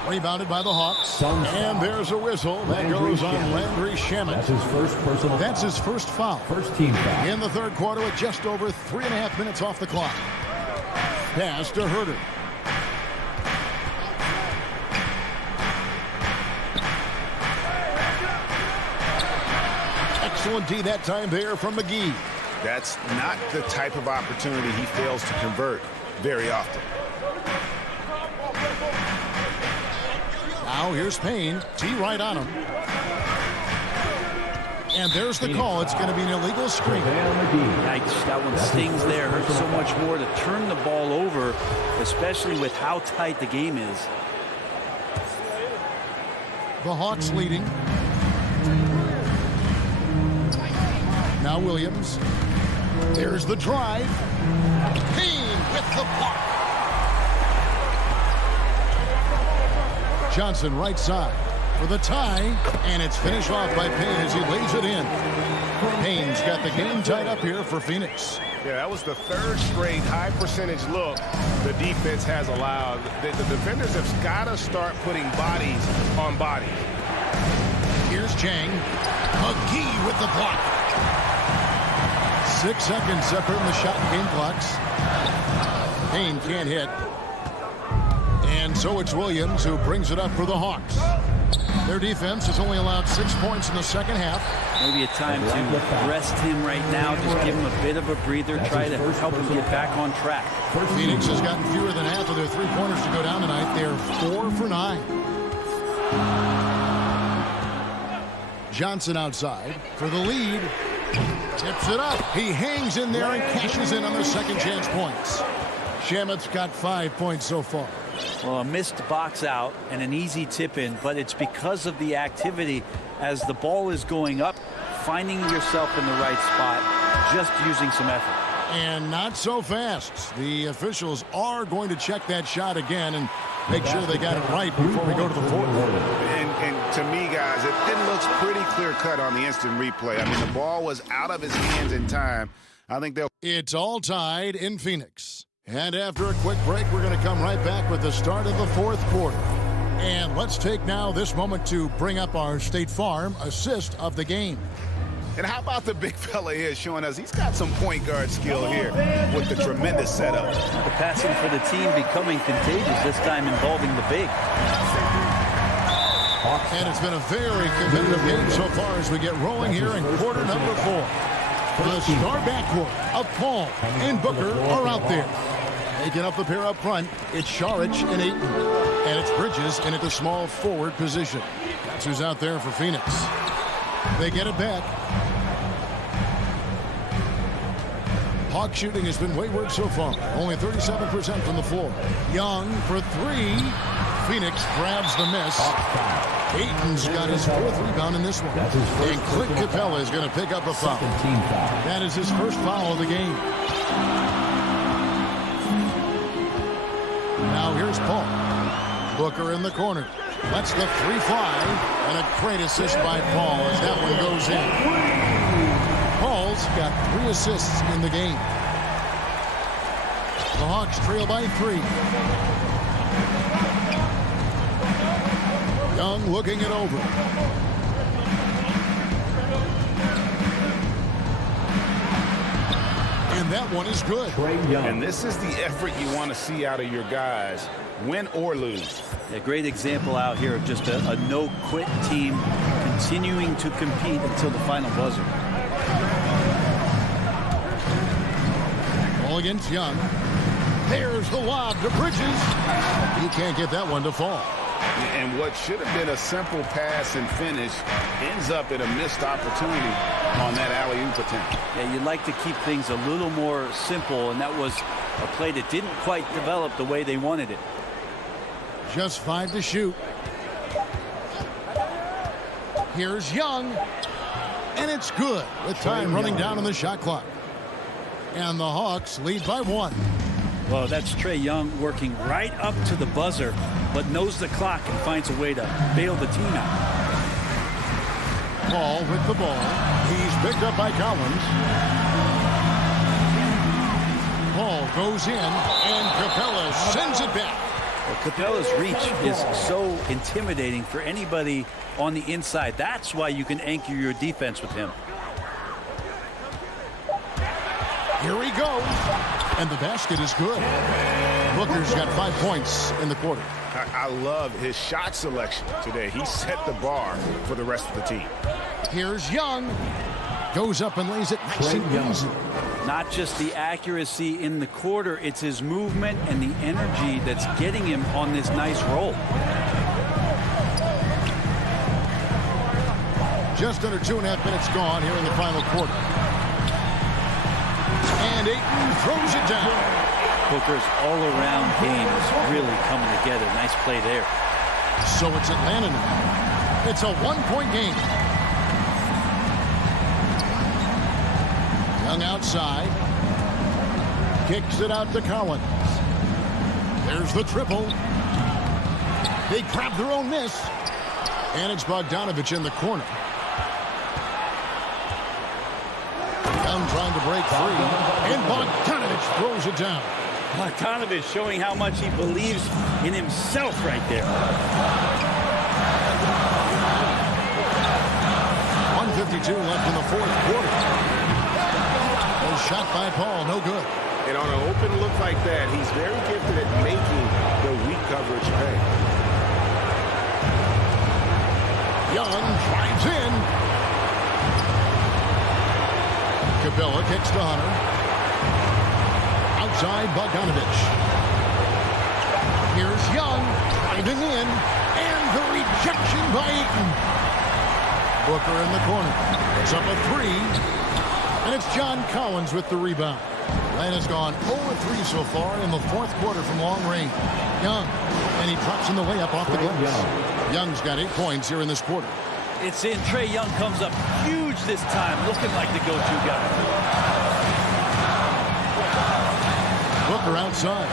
Rebounded by the Hawks. And there's a whistle. That goes on Landry Shamet. That's his first personal That's his first foul. First team foul. In the third quarter with just over 3.5 minutes off the clock. Pass to Herter. Excellent D that time there from McGee. That's not the type of opportunity he fails to convert very often. Now here's Payne. T right on him. And there's the call. It's going to be an illegal screen. Yikes, that one stings there. Hurts so much more to turn the ball over, especially with how tight the game is. The Hawks leading. Now Williams. There's the drive. Payne with the block. Johnson right side for the tie, and it's finished off by Payne as he lays it in. Payne's got the game tied up here for Phoenix. Yeah, that was the third straight high percentage look the defense has allowed. The defenders have got to start putting bodies on bodies. Here's Chang. McGee with the block. 6 seconds separating the shot and game clocks. Payne can't hit. And so it's Williams who brings it up for the Hawks. Their defense has only allowed 6 points in the second half. Maybe a time to rest him right now. Just give him a bit of a breather. Try to help him get back on track. Phoenix has gotten fewer than half of their three-pointers to go down tonight. They're 4 for 9. Johnson outside for the lead. Tips it up. He hangs in there and cashes in on their second chance points. Shamet's got 5 points so far. Well, a missed box out and an easy tip in, but it's because of the activity as the ball is going up, finding yourself in the right spot, just using some effort. And not so fast. The officials are going to check that shot again and make sure they got it right before we go to the fourth. And to me, guys, it looks pretty clear-cut on the instant replay. I mean, the ball was out of his hands in time. I think they'll... It's all tied in Phoenix. And after a quick break, we're going to come right back with the start of the fourth quarter. And let's take now this moment to bring up our State Farm assist of the game. And how about the big fella here showing us he's got some point guard skill here with the tremendous setup. The passing for the team becoming contagious, this time involving the big. And it's been a very competitive game so far as we get rolling here in quarter number 4. The star backcourt of Paul and Booker are out there. Taking up the pair up front, it's Šarić and Ayton. And it's Bridges in at the small forward position. That's who's out there for Phoenix. They get it back. Hawk shooting has been wayward so far. Only 37% from the floor. Young for 3. Phoenix grabs the miss. Ayton's got his 4th rebound in this one. And Clint Capella is going to pick up a foul. That is his first foul of the game. Now here's Paul. Booker in the corner. Lets the 3 fly. And a great assist by Paul as that one goes in. Paul's got 3 assists in the game. The Hawks trail by 3. Young looking it over. And that one is good. And this is the effort you want to see out of your guys, win or lose. A great example out here of just a no-quit team continuing to compete until the final buzzer. Ball against Young. There's the lob to Bridges. He can't get that one to fall. And what should have been a simple pass and finish ends up in a missed opportunity on that alley-oop attempt. Yeah, you'd like to keep things a little more simple, and that was a play that didn't quite develop the way they wanted it. Just 5 to shoot. Here's Young. And it's good with time running down on the shot clock. And the Hawks lead by 1. Well, that's Trae Young working right up to the buzzer, but knows the clock and finds a way to bail the team out. Paul with the ball. He's picked up by Collins. Paul goes in, and Capella sends it back. Well, Capella's reach is so intimidating for anybody on the inside. That's why you can anchor your defense with him. Here he goes. And the basket is good. Booker's got 5 points in the quarter. I love his shot selection today. He set the bar for the rest of the team. Here's Young. Goes up and lays it nice and easy. Not just the accuracy in the quarter, it's his movement and the energy that's getting him on this nice roll. Just under 2.5 minutes gone here in the final quarter. And Ayton throws it down. Booker's all-around game is really coming together. Nice play there. So it's Atlanta now. It's a 1-point game. Young outside. Kicks it out to Collins. There's the triple. They grab their own miss. And it's Bogdanovich in the corner. Young trying to break free. And Bogdanovich throws it down. Bogdanovich showing how much he believes in himself right there. 1:52 left in the fourth quarter. A shot by Paul, no good. And on an open look like that, he's very gifted at making the weak coverage pay. Young drives in. Capella kicks to Hunter. Outside Bogdanovich. Here's Young driving in. And the rejection by Ayton. Booker in the corner. It's up a 3. And it's John Collins with the rebound. Atlanta's gone 0-3 so far in the fourth quarter from long range. Young. And he drops in the layup off the glass. Young's got 8 points here in this quarter. It's in. Trae Young comes up huge this time, looking like the go-to guy. Booker outside.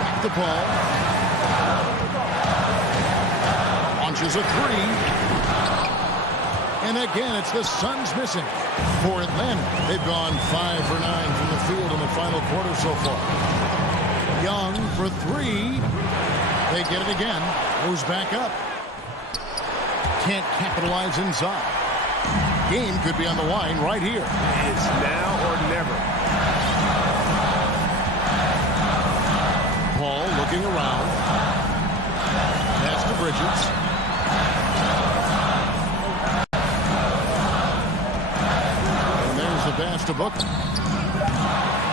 Back the ball. Launches a 3. And again, it's the Suns missing. For Atlanta, they've gone 5 for 9 from the field in the final quarter so far. Young for 3. They get it again. Goes back up. Can't capitalize inside. Game could be on the line right here. It's now or never. Paul looking around. Pass to Bridges. And there's the pass to Booker.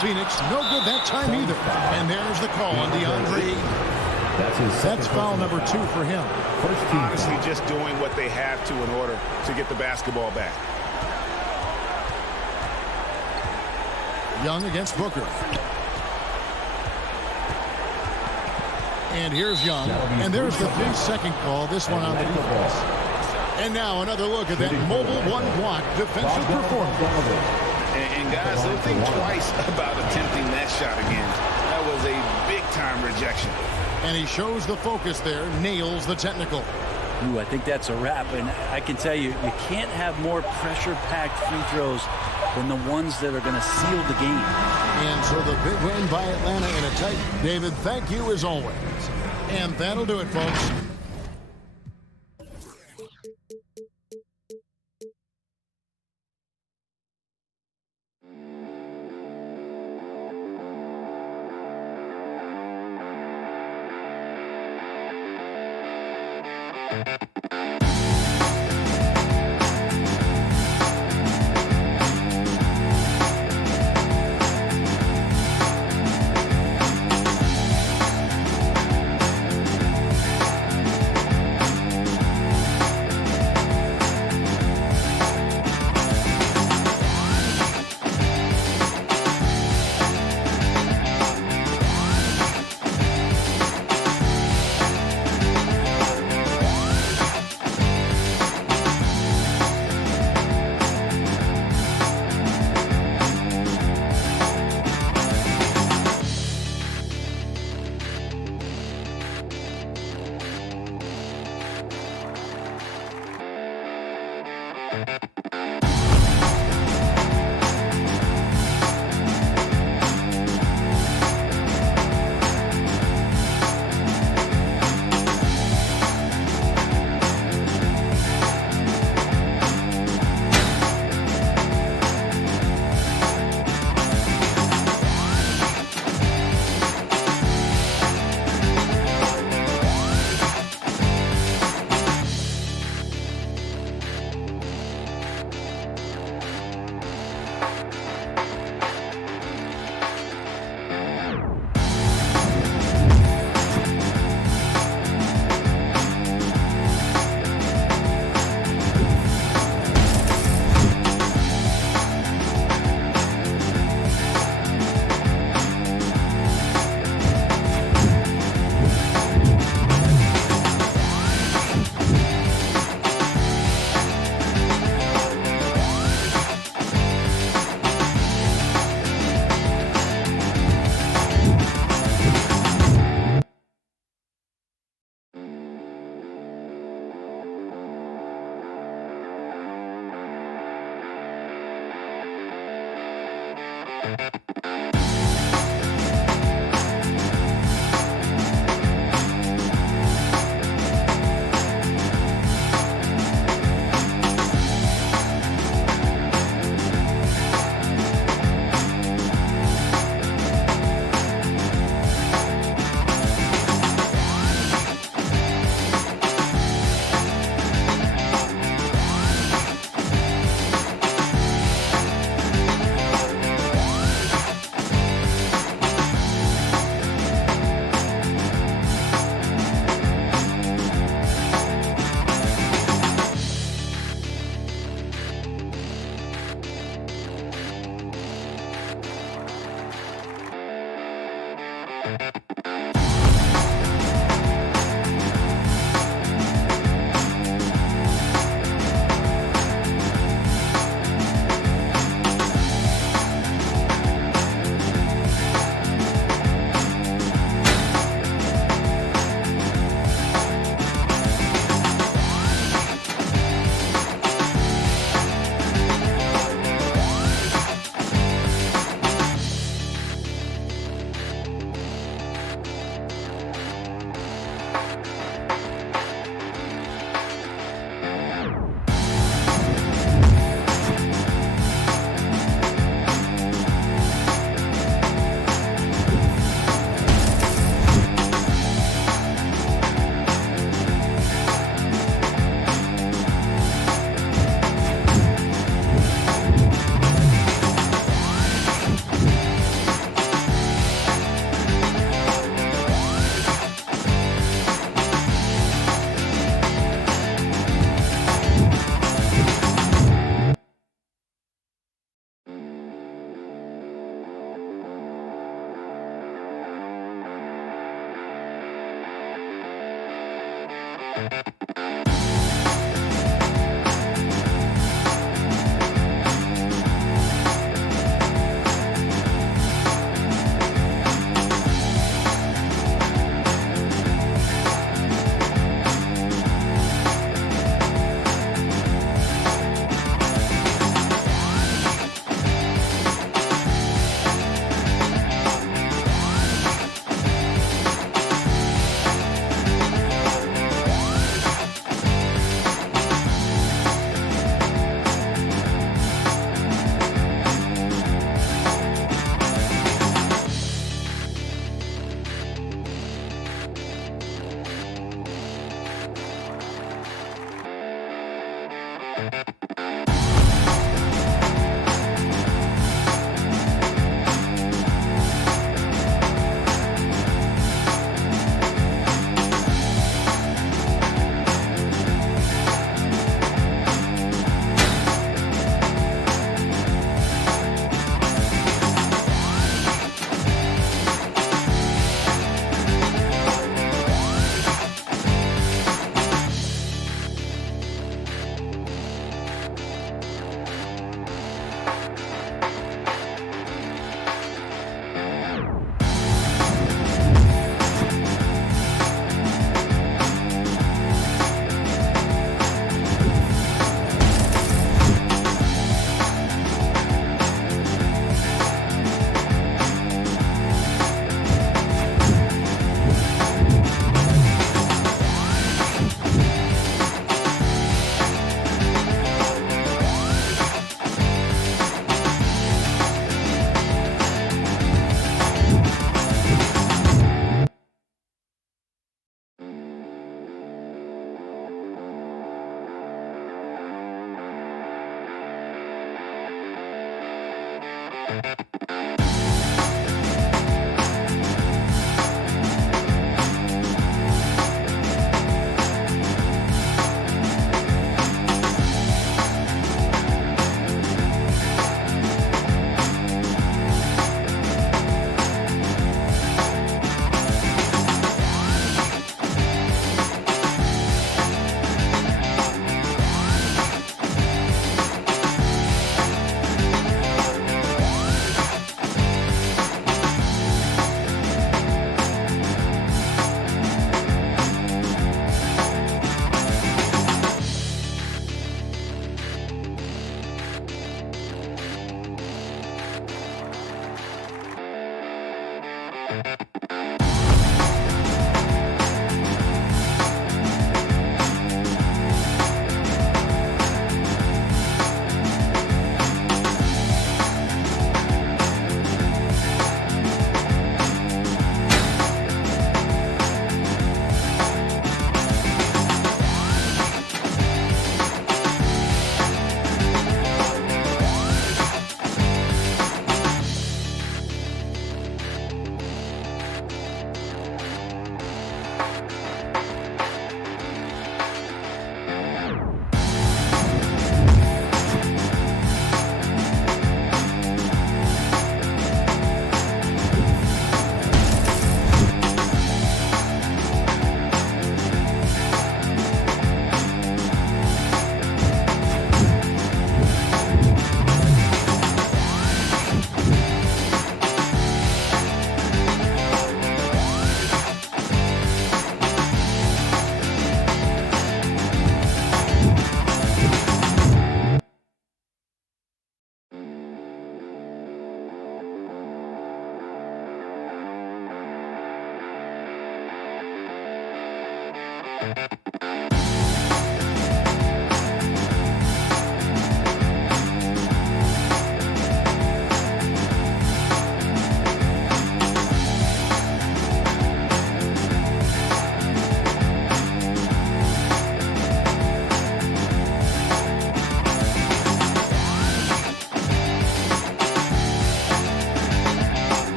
Phoenix, no good that time either. And there's the call on DeAndre. That's foul number 2 for him. Honestly, just doing what they have to in order to get the basketball back. Young against Booker. And here's Young. And there's the 3-second call. This one on the defense. And now another look at that mobile one-block defensive performance. And guys, don't think twice about attempting that shot again. That was a big-time rejection. And he shows the focus there, nails the technical. Ooh, I think that's a wrap. And I can tell you, you can't have more pressure-packed free throws than the ones that are going to seal the game. And so the big win by Atlanta in a tight. David, thank you as always. And that'll do it, folks.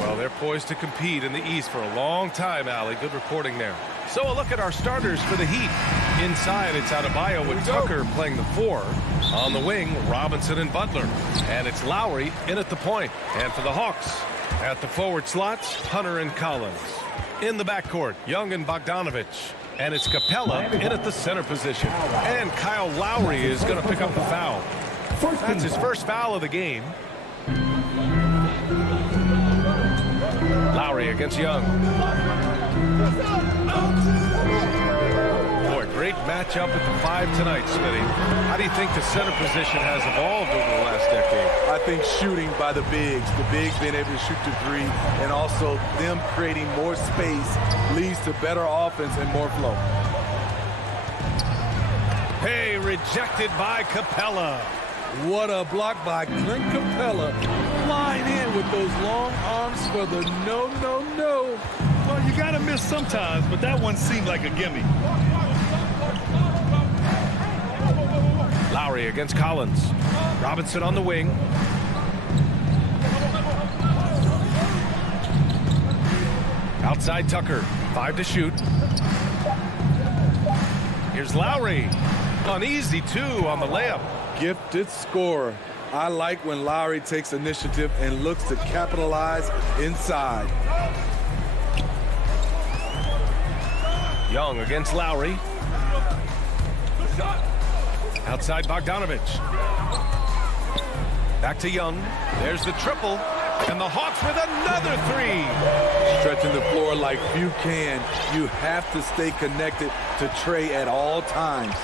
Well, they're poised to compete in the East for a long time, Allie. Good reporting there. So a look at our starters for the Heat. Inside, it's Adebayo with Tucker playing the 4. On the wing, Robinson and Butler. And it's Lowry in at the point. And for the Hawks, at the forward slots, Hunter and Collins. In the backcourt, Young and Bogdanovich. And it's Capella in at the center position. And Kyle Lowry is going to pick up the foul. That's his first foul of the game. Lowry against Young. Boy, great matchup at the 5 tonight, Smitty. How do you think the center position has evolved over the last decade? I think shooting by the bigs being able to shoot the 3, and also them creating more space leads to better offense and more flow. Hey, rejected by Capella. What a block by Clint Capella. Flying in with those long arms for the no. Well, you got to miss sometimes, but that one seemed like a gimme. Lowry against Collins. Robinson on the wing. Outside Tucker. 5 to shoot. Here's Lowry. An easy 2 on the layup. Gifted scorer. I like when Lowry takes initiative and looks to capitalize inside. Young against Lowry. Outside Bogdanovich. Back to Young. There's the triple. And the Hawks with another 3. Stretching the floor like few can. You have to stay connected to Trey at all times.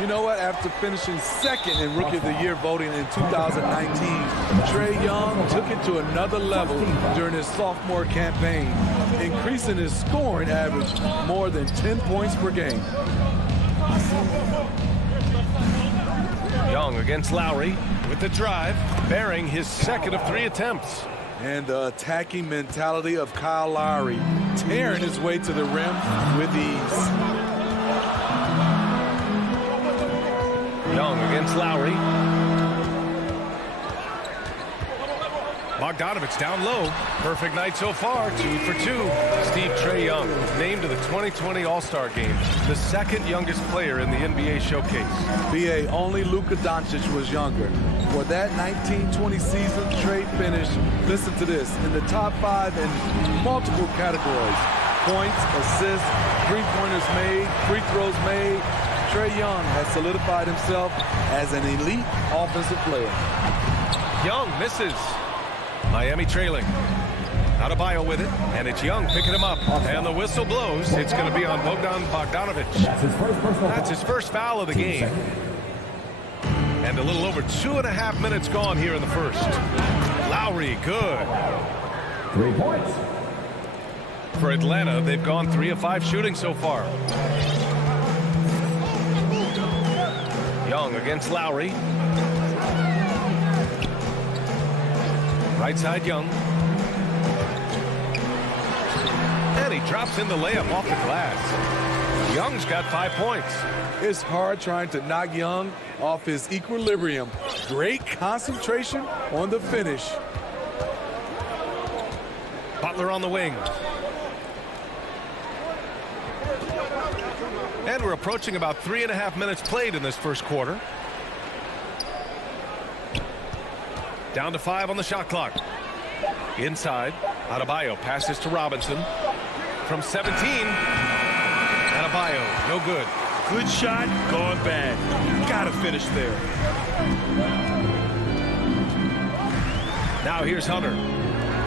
You know what? After finishing second in Rookie of the Year voting in 2019, Trey Young took it to another level during his sophomore campaign, increasing his scoring average more than 10 points per game. Young against Lowry with the drive, bearing his second of 3 attempts. And the attacking mentality of Kyle Lowry, tearing his way to the rim with ease. Young against Lowry. Bogdanovich down low. Perfect night so far. 2 for 2. Steve Trey Young named to the 2020 All-Star Game. The second youngest player in the NBA showcase. BA, only Luka Doncic was younger. For that 1920 season, Trey finished, listen to this, in the top 5 in multiple categories. points, assists, three-pointers made, free throws made. Trae Young has solidified himself as an elite offensive player. Young misses. Miami trailing. Adebayo with it, and it's Young picking him up. And the whistle blows. It's going to be on Bogdan Bogdanovic. That's his first foul of the game. And a little over 2.5 minutes gone here in the first. Lowry, good. 3 points. For Atlanta, they've gone 3 of 5 shooting so far. Young against Lowry. Right side, Young. And he drops in the layup off the glass. Young's got 5 points. It's hard trying to knock Young off his equilibrium. Great concentration on the finish. Butler on the wing. And we're approaching about 3.5 minutes played in this first quarter. Down to 5 on the shot clock. Inside, Adebayo passes to Robinson. From 17, Adebayo, no good. Good shot, gone bad. Gotta finish there. Now here's Hunter.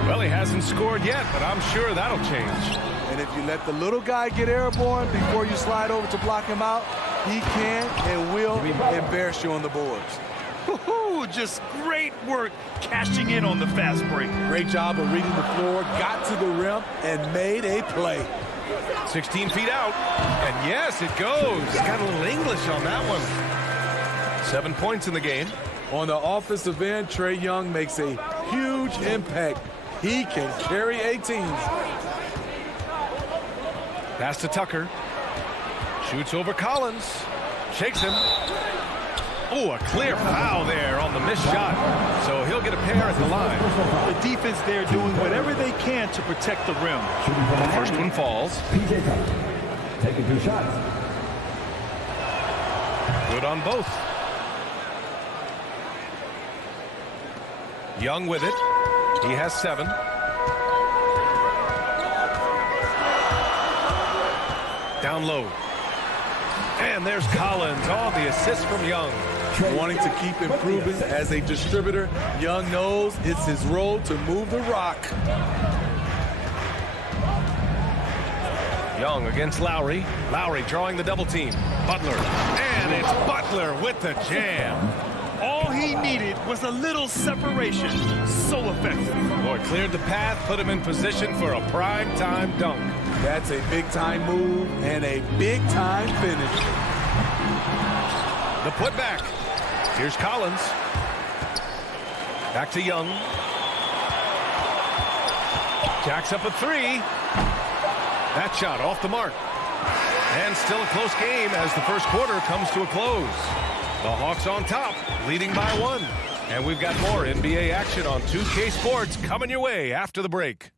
Well, he hasn't scored yet, but I'm sure that'll change. And if you let the little guy get airborne before you slide over to block him out, he can and will embarrass you on the boards. Just great work cashing in on the fast break. Great job of reading the floor, got to the rim, and made a play. 16 feet out, and yes, it goes. Got a little English on that one. 7 points in the game. On the offensive end, Trae Young makes a huge impact. He can carry a team. Pass to Tucker. Shoots over Collins. Shakes him. Oh, a clear foul there on the missed shot. So he'll get a pair at the line. The defense there doing whatever they can to protect the rim. The first one falls. PJ Tucker taking 2 shots. Good on both. Young with it. He has 7. Down low. And there's Collins. Oh, the assist from Young. Wanting to keep improving as a distributor, Young knows it's his role to move the rock. Young against Lowry. Lowry drawing the double team. Butler. And it's Butler with the jam. All he needed was a little separation. So effective. Boy, cleared the path, put him in position for a prime-time dunk. That's a big-time move and a big-time finish. The putback. Here's Collins. Back to Young. Jacks up a 3. That shot off the mark. And still a close game as the first quarter comes to a close. The Hawks on top, leading by 1. And we've got more NBA action on 2K Sports coming your way after the break.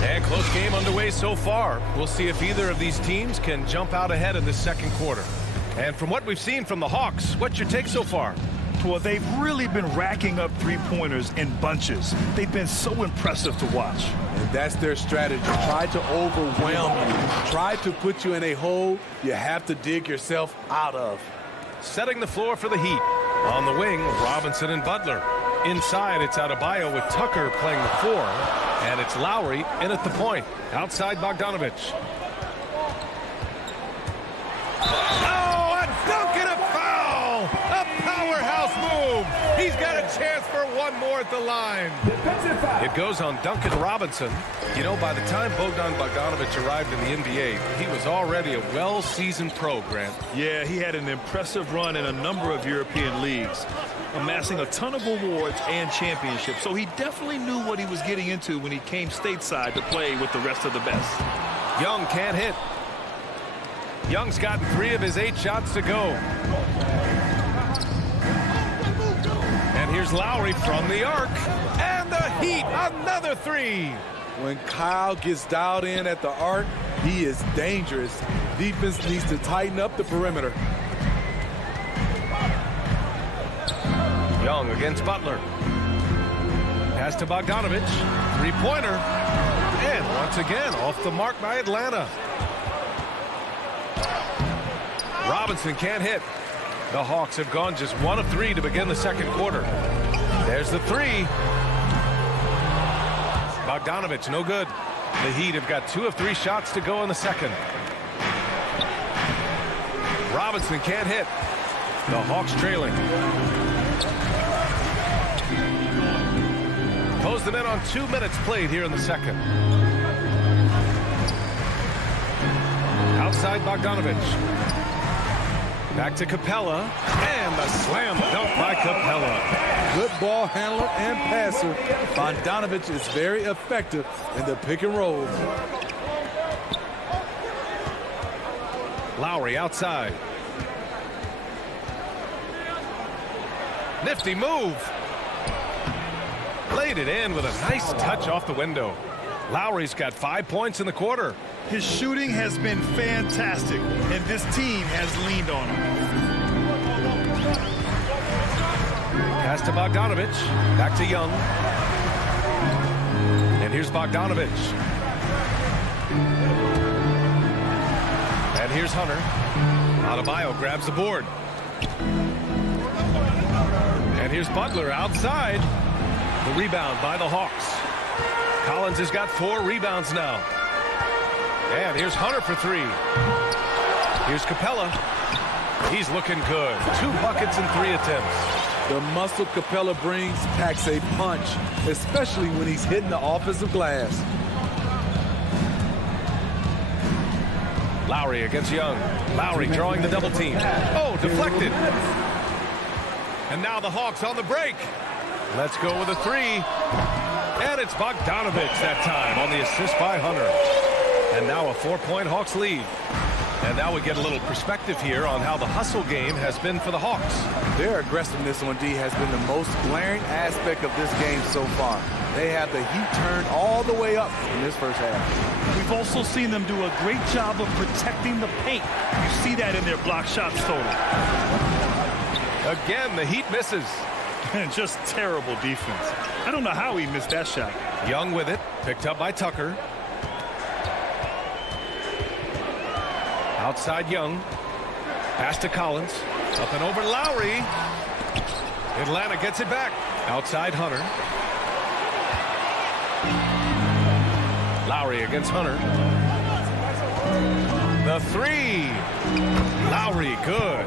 And close game underway so far. We'll see if either of these teams can jump out ahead in this second quarter. And from what we've seen from the Hawks, what's your take so far? Well, they've really been racking up three-pointers in bunches. They've been so impressive to watch. And that's their strategy. Try to overwhelm you. Try to put you in a hole you have to dig yourself out of. Setting the floor for the Heat. On the wing, Robinson and Butler. Inside, it's Adebayo with Tucker playing the 4. And it's Lowry in at the point. Outside Bogdanovic. Oh, a dunk and a foul! A powerhouse move! He's got a chance for one more at the line. It goes on Duncan Robinson. You know, by the time Bogdan Bogdanovic arrived in the NBA, he was already a well-seasoned pro, Grant. Yeah, he had an impressive run in a number of European leagues, amassing a ton of awards and championships. So he definitely knew what he was getting into when he came stateside to play with the rest of the best. Young can't hit. Young's gotten 3 of his 8 shots to go. And here's Lowry from the arc. And the Heat, another 3. When Kyle gets dialed in at the arc, he is dangerous. Defense needs to tighten up the perimeter. Young against Butler. Pass to Bogdanovich. Three-pointer. And once again, off the mark by Atlanta. Robinson can't hit. The Hawks have gone just 1 of 3 to begin the second quarter. There's the three. Bogdanovich, no good. The Heat have got 2 of 3 shots to go in the second. Robinson can't hit. The Hawks trailing. Close them in on 2 minutes played here in the second. Outside Bogdanovich. Back to Capella, and the slam dunk by Capella. Good ball handler and passer. Bogdanovich is very effective in the pick and roll. Lowry outside. Nifty move. Laid it in with a nice touch off the window. Lowry's got 5 points in the quarter. His shooting has been fantastic, and this team has leaned on him. Pass to Bogdanovich. Back to Young. And here's Bogdanovich. And here's Hunter. Adebayo grabs the board. And here's Butler outside. The rebound by the Hawks. Collins has got 4 rebounds now. And here's Hunter for 3. Here's Capella. He's looking good. 2 buckets and 3 attempts. The muscle Capella brings packs a punch, especially when he's hitting the offensive glass. Lowry against Young. Lowry drawing the double team. Oh, deflected. And now the Hawks on the break. Let's go with a 3. And it's Bogdanovich that time on the assist by Hunter. And now a 4-point Hawks lead. And now we get a little perspective here on how the hustle game has been for the Hawks. Their aggressiveness on D has been the most glaring aspect of this game so far. They have the heat turned all the way up in this first half. We've also seen them do a great job of protecting the paint. You see that in their block shots total. Again, the Heat misses. Just terrible defense. I don't know how he missed that shot. Young with it, picked up by Tucker. Outside Young. Pass to Collins. Up and over Lowry. Atlanta gets it back. Outside Hunter. Lowry against Hunter. The 3. Lowry, good.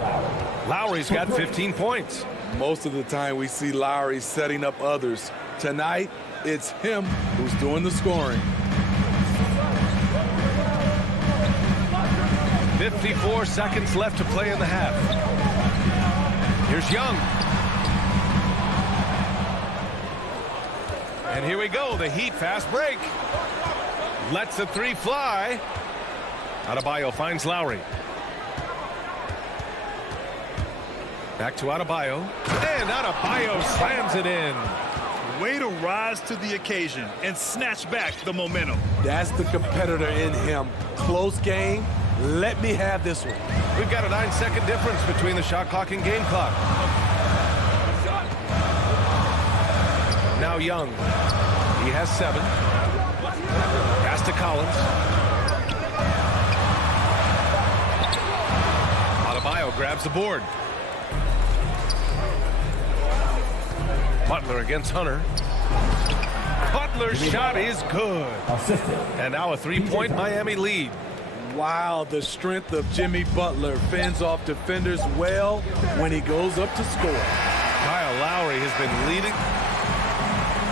Lowry's got 15 points. Most of the time we see Lowry setting up others. Tonight, it's him who's doing the scoring. 54 seconds left to play in the half. Here's Young. And here we go, the Heat fast break. Lets the 3 fly. Adebayo finds Lowry. Back to Adebayo. And Adebayo slams it in. Way to rise to the occasion and snatch back the momentum. That's the competitor in him. Close game. Let me have this one. We've got a 9-second difference between the shot clock and game clock. Now Young. He has 7. Pass to Collins. Adebayo grabs the board. Butler against Hunter. Butler's shot is good. And now a 3-point Miami lead. Wow, the strength of Jimmy Butler fends off defenders well when he goes up to score. Kyle Lowry has been leading.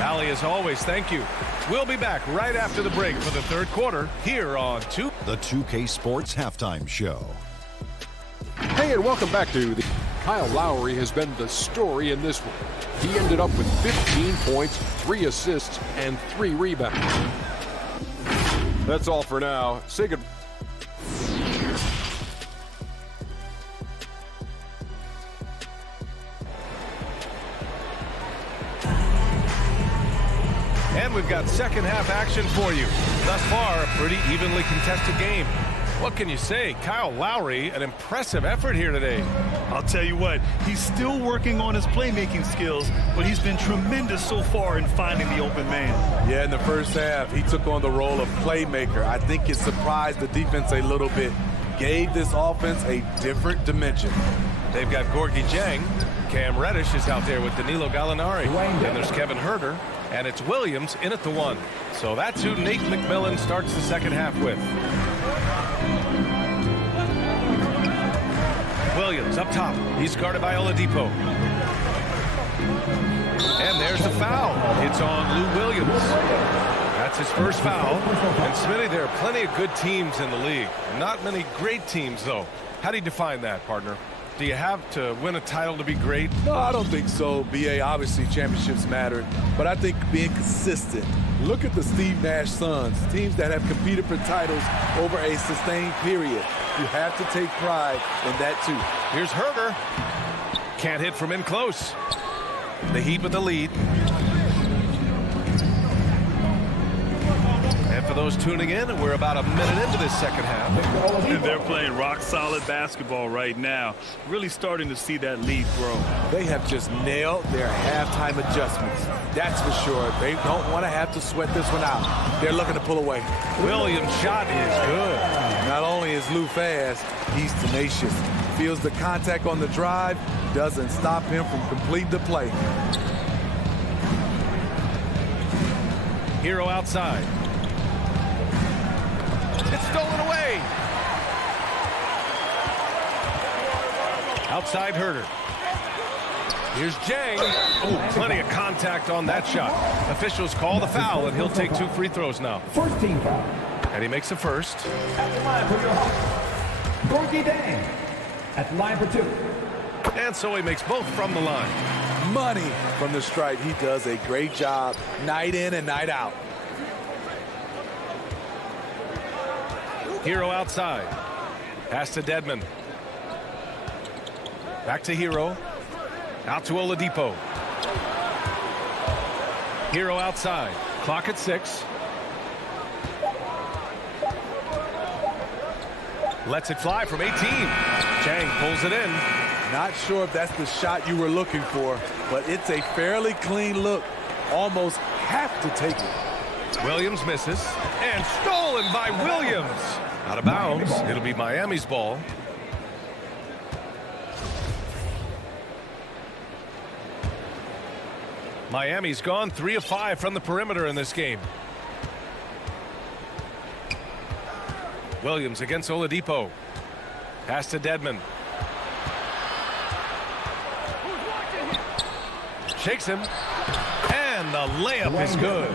Allie, as always, thank you. We'll be back right after the break for the third quarter here on the 2K Sports Halftime Show. Hey, and welcome back to the... Kyle Lowry has been the story in this one. He ended up with 15 points, 3 assists, and 3 rebounds. That's all for now. Say good. And we've got second half action for you. Thus far, a pretty evenly contested game. What can you say? Kyle Lowry, an impressive effort here today. I'll tell you what, he's still working on his playmaking skills, but he's been tremendous so far in finding the open man. Yeah, in the first half, he took on the role of playmaker. I think it surprised the defense a little bit, gave this offense a different dimension. They've got Gorgie Jang. Cam Reddish is out there with Danilo Gallinari. And there's Kevin Herter. And it's Williams in at the 1. So that's who Nate McMillan starts the second half with. Williams up top. He's guarded by Oladipo. And there's the foul. It's on Lou Williams. That's his first foul. And Smitty, there are plenty of good teams in the league. Not many great teams, though. How do you define that, partner? Do you have to win a title to be great? No, I don't think so. BA, obviously championships matter, but I think being consistent. Look at the Steve Nash Suns, teams that have competed for titles over a sustained period. You have to take pride in that, too. Here's Herter. Can't hit from in close. The Heat with the lead. And for those tuning in, we're about a minute into this second half. And they're playing rock-solid basketball right now. Really starting to see that lead grow. They have just nailed their halftime adjustments. That's for sure. They don't want to have to sweat this one out. They're looking to pull away. Williams' shot is good. Not only is Lou fast, he's tenacious. Feels the contact on the drive, doesn't stop him from completing the play. Hero outside. It's stolen away. Outside Herter. Here's Jang. Oh, plenty of contact on that shot. Officials call the foul, and he'll take 2 free throws now. First team foul. And he makes the first. At the line for your Hawks, Gorgie Jang. At the line for 2. And so he makes both from the line. Money from the stripe. He does a great job night in and night out. Hero outside. Pass to Dedmon. Back to Hero. Out to Oladipo. Hero outside. Clock at 6. Lets it fly from 18. Jang pulls it in. Not sure if that's the shot you were looking for, but it's a fairly clean look. Almost have to take it. Williams misses. And stolen by Williams. Out of bounds. It'll be Miami's ball. Miami's gone 3 of 5 from the perimeter in this game. Williams against Oladipo. Pass to Dedmon. Shakes him. And the layup is good.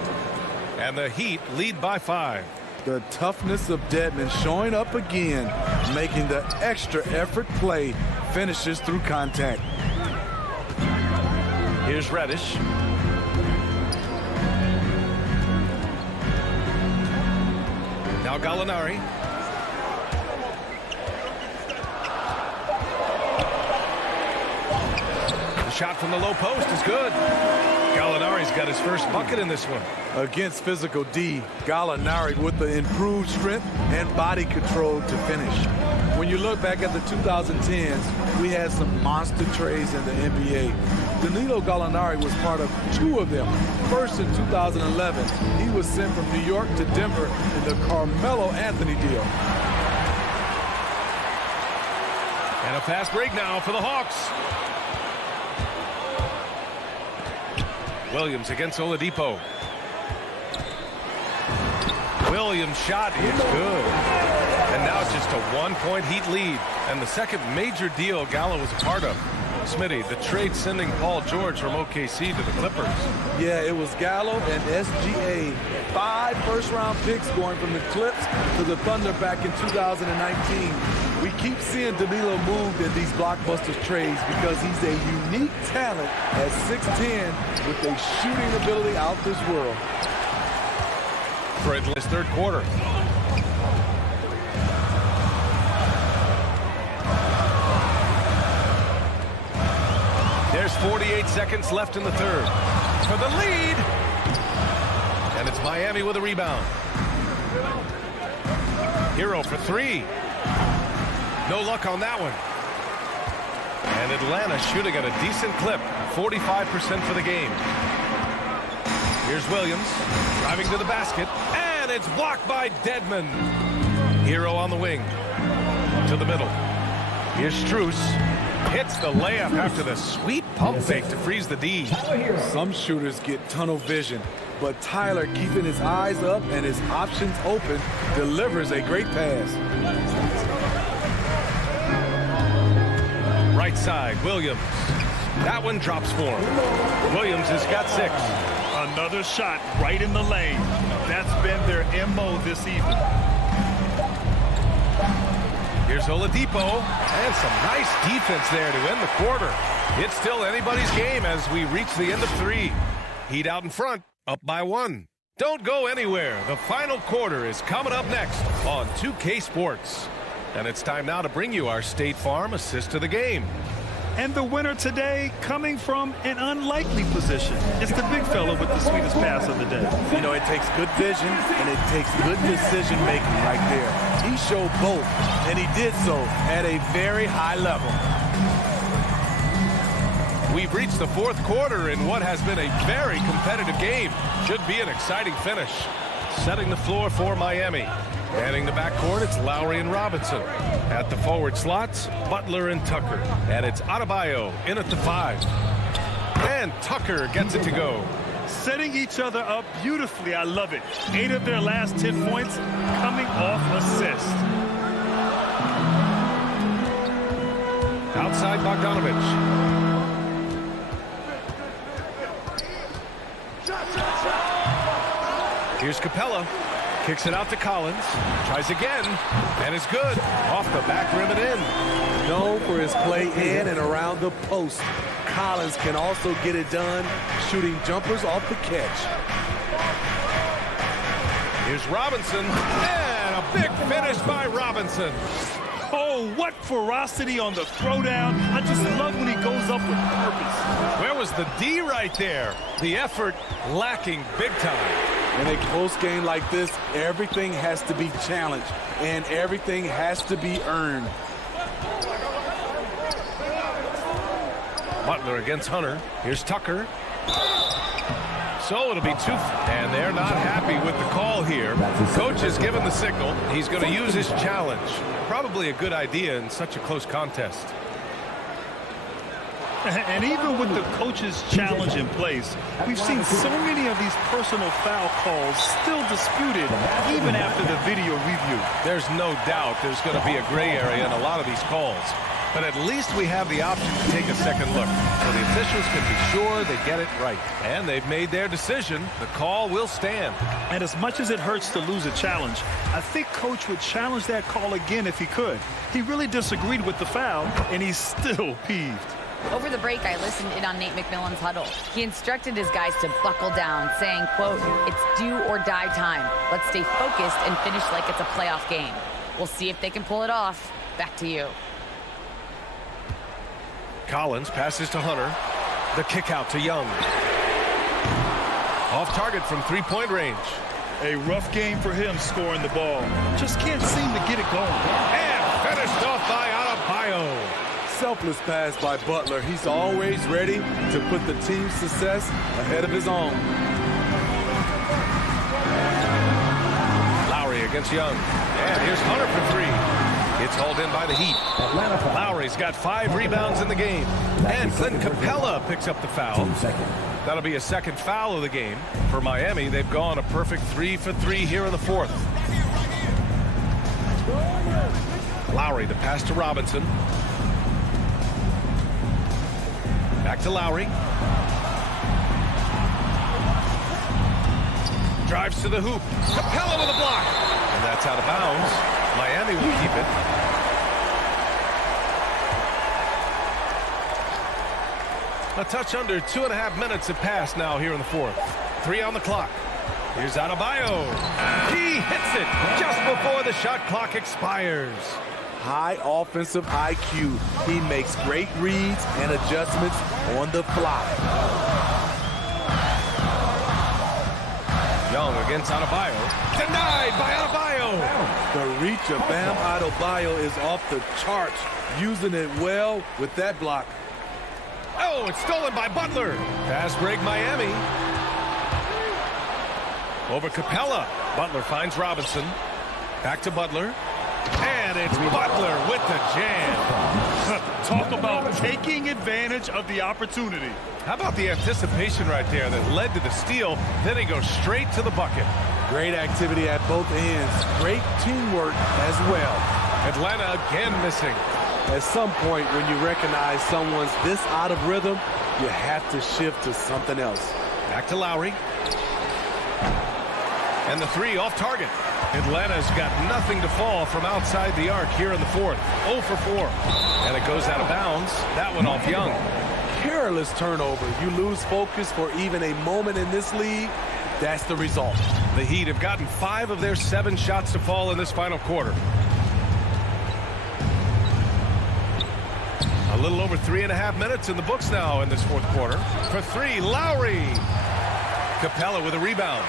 And the Heat lead by 5. The toughness of Dedmon showing up again, making the extra effort play, finishes through contact. Here's Reddish. Now Gallinari. The shot from the low post is good. Gallinari's got his first bucket in this one. Against physical D, Gallinari with the improved strength and body control to finish. When you look back at the 2010s, we had some monster trades in the NBA. Danilo Gallinari was part of 2 of them. First in 2011, he was sent from New York to Denver in the Carmelo Anthony deal. And a fast break now for the Hawks. Williams against Oladipo. Williams' shot is good. And now just a 1-point Heat lead. And the second major deal Gallo was a part of. Smitty, the trade sending Paul George from OKC to the Clippers. Yeah, it was Gallo and SGA. 5 first-round picks going from the Clips to the Thunder back in 2019. We keep seeing Danilo moved in these blockbuster trades because he's a unique talent at 6'10" with a shooting ability out this world. For his third quarter. There's 48 seconds left in the third. For the lead. And it's Miami with a rebound. Hero for 3. No luck on that one. And Atlanta shooting at a decent clip, 45% for the game. Here's Williams, driving to the basket, and it's blocked by Dedmon. Hero on the wing, to the middle. Here's Strus, hits the layup after the sweet pump fake to freeze the D. Some shooters get tunnel vision, but Tyler, keeping his eyes up and his options open, delivers a great pass. Right side, Williams. That one drops for him. Williams has got 6. Another shot right in the lane. That's been their MO this evening. Here's Oladipo, and some nice defense there to end the quarter. It's still anybody's game as we reach the end of 3. Heat out in front, up by 1. Don't go anywhere. The final quarter is coming up next on 2K Sports. And it's time now to bring you our State Farm assist of the game. And the winner today coming from an unlikely position. It's the big fella with the sweetest pass of the day. You know, it takes good vision and it takes good decision making right there. He showed both, and he did so at a very high level. We've reached the 4th quarter in what has been a very competitive game. Should be an exciting finish. Setting the floor for Miami. Manning the backcourt, it's Lowry and Robinson. At the forward slots, Butler and Tucker. And it's Adebayo in at the 5. And Tucker gets it to go. Setting each other up beautifully. I love it. 8 of their last 10 points coming off assist. Outside Bogdanovich. Here's Capella. Kicks it out to Collins. Tries again. And it's good. Off the back rim and in. Known for his play in and around the post, Collins can also get it done shooting jumpers off the catch. Here's Robinson. And a big finish by Robinson. Oh, what ferocity on the throwdown. I just love when he goes up with purpose. Where was the D right there? The effort lacking big time. In a close game like this, everything has to be challenged and everything has to be earned. Butler against Hunter. Here's Tucker. So it'll be 2. And they're not happy with the call here. Coach has given the signal. He's going to use his challenge. Probably a good idea in such a close contest. And even with the coach's challenge in place, we've seen so many of these personal foul calls still disputed even after the video review. There's no doubt there's going to be a gray area in a lot of these calls. But at least we have the option to take a second look, so the officials can be sure they get it right. And they've made their decision. The call will stand. And as much as it hurts to lose a challenge, I think Coach would challenge that call again if he could. He really disagreed with the foul, and he's still peeved. Over the break, I listened in on Nate McMillan's huddle. He instructed his guys to buckle down, saying, quote, "It's do or die time. Let's stay focused and finish like it's a playoff game." We'll see if they can pull it off. Back to you. Collins passes to Hunter. The kick out to Young. Off target from 3-point range. A rough game for him scoring the ball. Just can't seem to get it going. And finished off by Adebayo. Selfless pass by Butler. He's always ready to put the team's success ahead of his own. Lowry against Young. And here's Hunter for 3. It's hauled in by the Heat. Lowry's got 5 rebounds in the game. And Clint Capella picks up the foul. That'll be a second foul of the game. For Miami, they've gone a perfect 3 for 3 here in the 4th. Lowry, the pass to Robinson. Back to Lowry. Drives to the hoop. Capella with a block. And that's out of bounds. Miami will keep it. A touch under 2.5 minutes have passed now here in the 4th. 3 on the clock. Here's Adebayo. He hits it just before the shot clock expires. High offensive IQ. He makes great reads and adjustments on the fly. Young against Adebayo. Denied by Adebayo. The reach of Bam Adebayo is off the charts. Using it well with that block. Oh, it's stolen by Butler. Fast break Miami. Over Capella. Butler finds Robinson. Back to Butler. And it's Butler with the jam. Talk about taking advantage of the opportunity. How about the anticipation right there that led to the steal? Then he goes straight to the bucket. Great activity at both ends. Great teamwork as well. Atlanta again missing. At some point, when you recognize someone's this out of rhythm, you have to shift to something else. Back to Lowry. And the three off target. Atlanta's got nothing to fall from outside the arc here in the fourth. 0 for 4. And it goes out of bounds. That one off Young. Careless turnover. You lose focus for even a moment in this league. That's the result. The Heat have gotten 5 of their 7 shots to fall in this final quarter. A little over 3.5 minutes in the books now in this fourth quarter. For 3, Lowry. Capella with a rebound.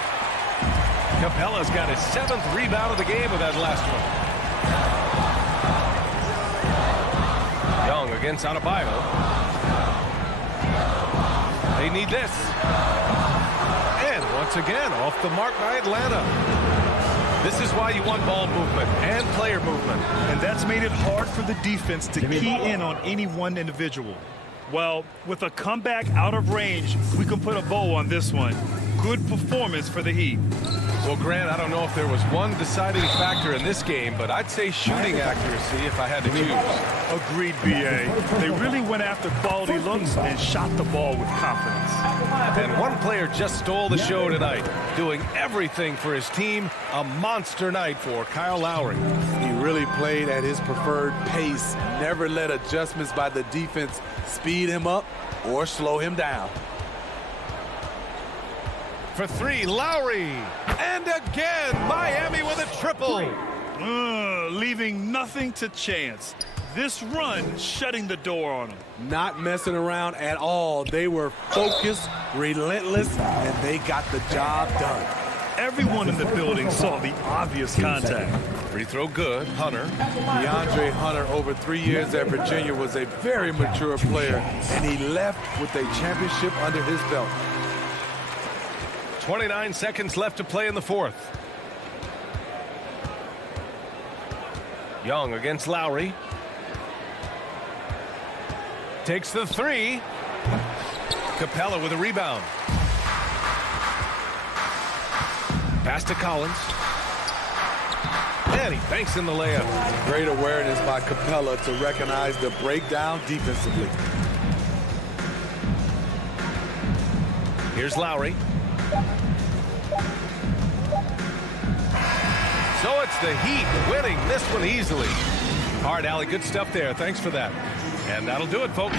Capella's got his 7th rebound of the game with that last one. Young against Adebayo. They need this. And once again, off the mark by Atlanta. This is why you want ball movement and player movement. And that's made it hard for the defense to key in on any one individual. Well, with a comeback out of range, we can put a bow on this one. Good performance for the Heat. Well, Grant, I don't know if there was one deciding factor in this game, but I'd say shooting accuracy if I had to choose. Agreed, B.A. They really went after quality looks and shot the ball with confidence. And one player just stole the show tonight, doing everything for his team. A monster night for Kyle Lowry. He really played at his preferred pace. Never let adjustments by the defense speed him up or slow him down. For 3, Lowry. And again, Miami with a triple. Leaving nothing to chance. This run shutting the door on them. Not messing around at all. They were focused, relentless, and they got the job done. Everyone in the building saw the obvious contact. Free throw good. Hunter. DeAndre Hunter, over 3 years at Virginia, was a very mature player, and he left with a championship under his belt. 29 seconds left to play in the fourth. Young against Lowry. Takes the 3. Capella with a rebound. Pass to Collins. And he banks in the layup. Great awareness by Capella to recognize the breakdown defensively. Here's Lowry. So it's the Heat winning this one easily. All right, Allie, good stuff there. Thanks for that. And that'll do it, folks.